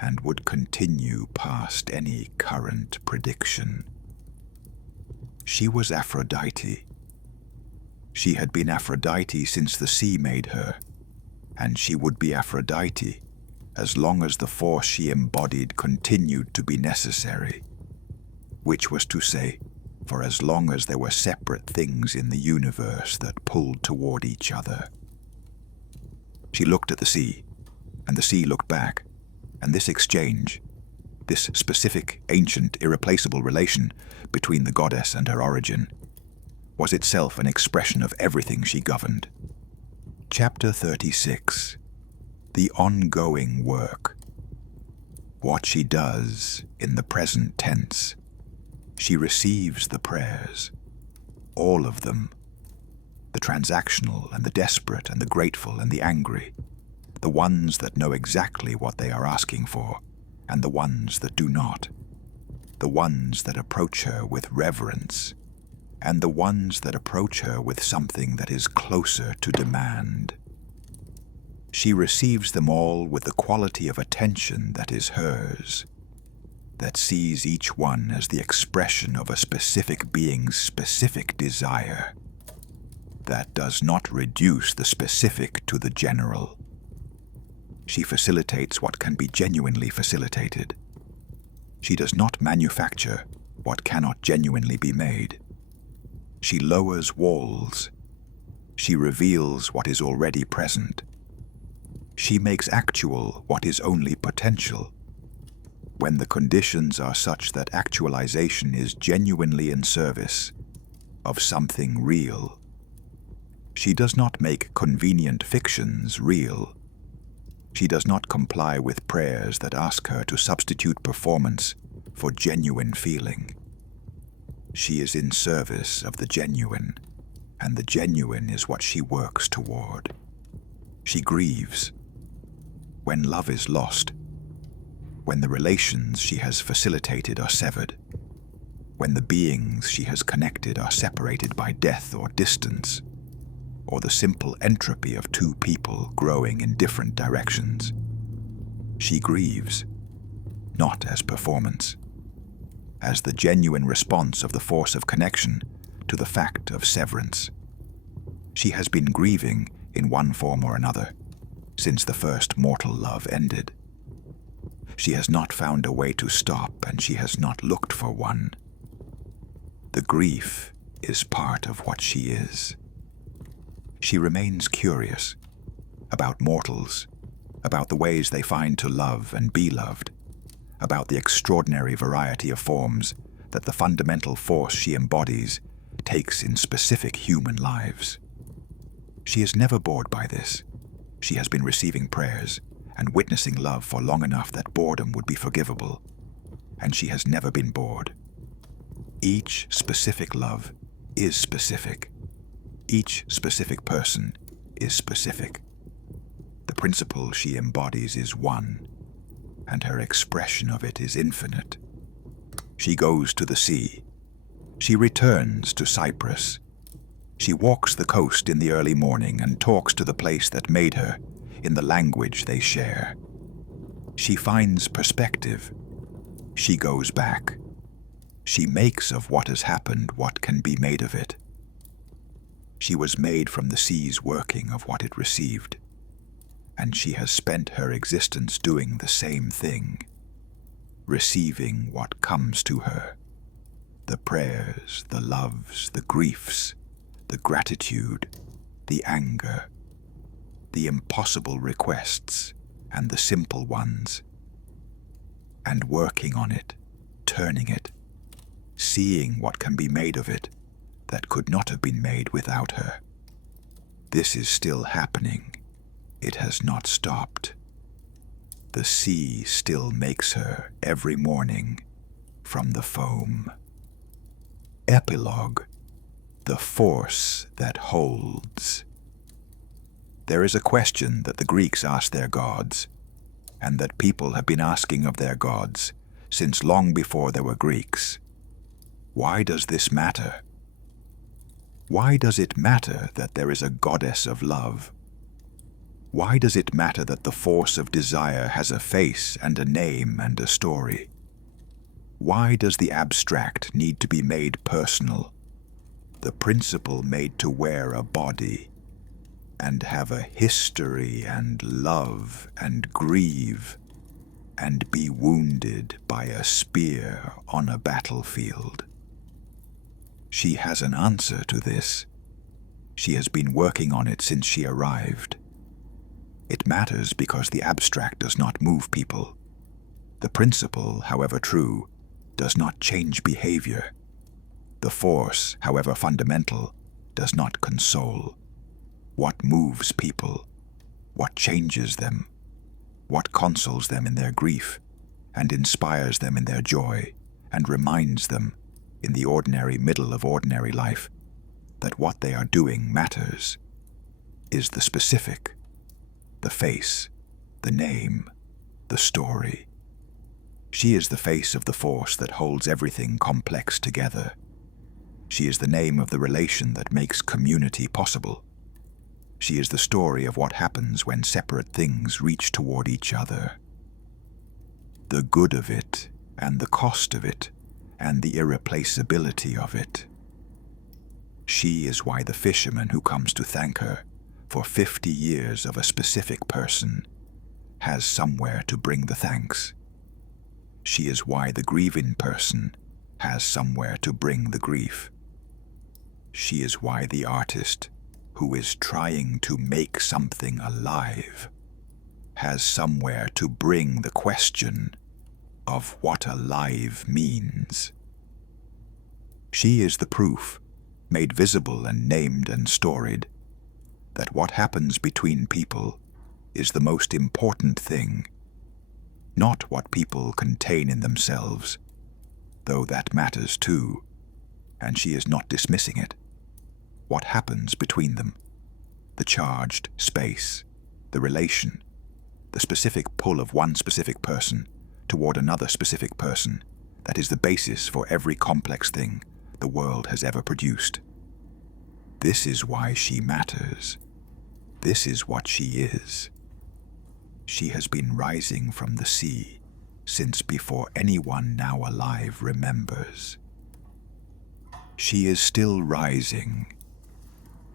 and would continue past any current prediction. She was Aphrodite. She had been Aphrodite since the sea made her, and she would be Aphrodite as long as the force she embodied continued to be necessary, which was to say, for as long as there were separate things in the universe that pulled toward each other. She looked at the sea, and the sea looked back, and this exchange, this specific, ancient, irreplaceable relation between the goddess and her origin, was itself an expression of everything she governed. Chapter 36. The ongoing work. What she does in the present tense. She receives the prayers, all of them, the transactional and the desperate and the grateful and the angry, the ones that know exactly what they are asking for, and the ones that do not, the ones that approach her with reverence, and the ones that approach her with something that is closer to demand. She receives them all with the quality of attention that is hers, that sees each one as the expression of a specific being's specific desire, that does not reduce the specific to the general. She facilitates what can be genuinely facilitated. She does not manufacture what cannot genuinely be made. She lowers walls. She reveals what is already present. She makes actual what is only potential. When the conditions are such that actualization is genuinely in service of something real. She does not make convenient fictions real. She does not comply with prayers that ask her to substitute performance for genuine feeling. She is in service of the genuine, and the genuine is what she works toward. She grieves when love is lost, when the relations she has facilitated are severed, when the beings she has connected are separated by death or distance, or the simple entropy of two people growing in different directions. She grieves, not as performance, as the genuine response of the force of connection to the fact of severance. She has been grieving in one form or another since the first mortal love ended. She has not found a way to stop, and she has not looked for one. The grief is part of what she is. She remains curious about mortals, about the ways they find to love and be loved, about the extraordinary variety of forms that the fundamental force she embodies takes in specific human lives. She is never bored by this. She has been receiving prayers and witnessing love for long enough that boredom would be forgivable, and she has never been bored. Each specific love is specific. Each specific person is specific. The principle she embodies is one, and her expression of it is infinite. She goes to the sea. She returns to Cyprus. She walks the coast in the early morning and talks to the place that made her in the language they share. She finds perspective. She goes back. She makes of what has happened what can be made of it. She was made from the sea's working of what it received, and she has spent her existence doing the same thing, receiving what comes to her. The prayers, the loves, the griefs, the gratitude, the anger, the impossible requests, and the simple ones, and working on it, turning it, seeing what can be made of it that could not have been made without her. This is still happening. It has not stopped. The sea still makes her every morning from the foam. Epilogue: the force that holds. There is a question that the Greeks asked their gods, and that people have been asking of their gods since long before there were Greeks. Why does this matter? Why does it matter that there is a goddess of love? Why does it matter that the force of desire has a face and a name and a story? Why does the abstract need to be made personal? The principle made to wear a body and have a history and love and grieve and be wounded by a spear on a battlefield. She has an answer to this. She has been working on it since she arrived. It matters because the abstract does not move people. The principle, however true, does not change behavior. The force, however fundamental, does not console. What moves people? What changes them? What consoles them in their grief, and inspires them in their joy, and reminds them, in the ordinary middle of ordinary life, that what they are doing matters, is the specific, the face, the name, the story. She is the face of the force that holds everything complex together. She is the name of the relation that makes community possible. She is the story of what happens when separate things reach toward each other. The good of it, and the cost of it, and the irreplaceability of it. She is why the fisherman who comes to thank her for 50 years of a specific person has somewhere to bring the thanks. She is why the grieving person has somewhere to bring the grief. She is why the artist, who is trying to make something alive, has somewhere to bring the question of what alive means. She is the proof, made visible and named and storied, that what happens between people is the most important thing, not what people contain in themselves, though that matters too, and she is not dismissing it. What happens between them, the charged space, the relation, the specific pull of one specific person toward another specific person, that is the basis for every complex thing the world has ever produced. This is why she matters. This is what she is. She has been rising from the sea since before anyone now alive remembers. She is still rising.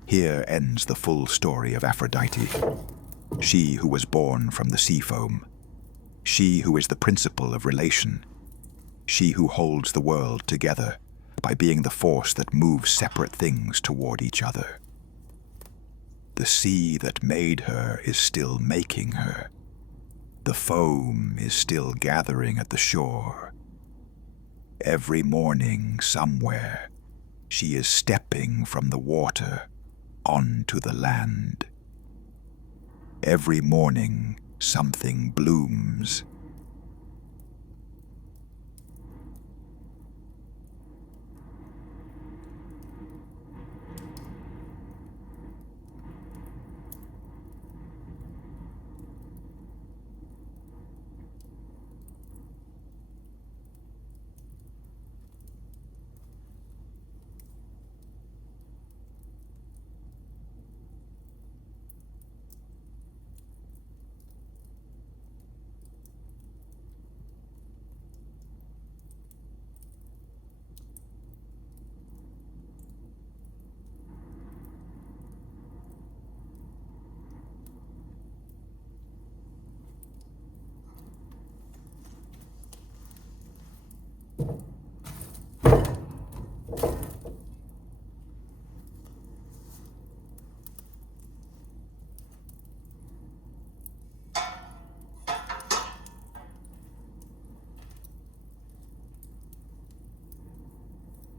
Here ends the full story of Aphrodite, she who was born from the sea foam. She who is the principle of relation. She who holds the world together by being the force that moves separate things toward each other. The sea that made her is still making her. The foam is still gathering at the shore. Every morning, somewhere, she is stepping from the water onto the land. Every morning, something blooms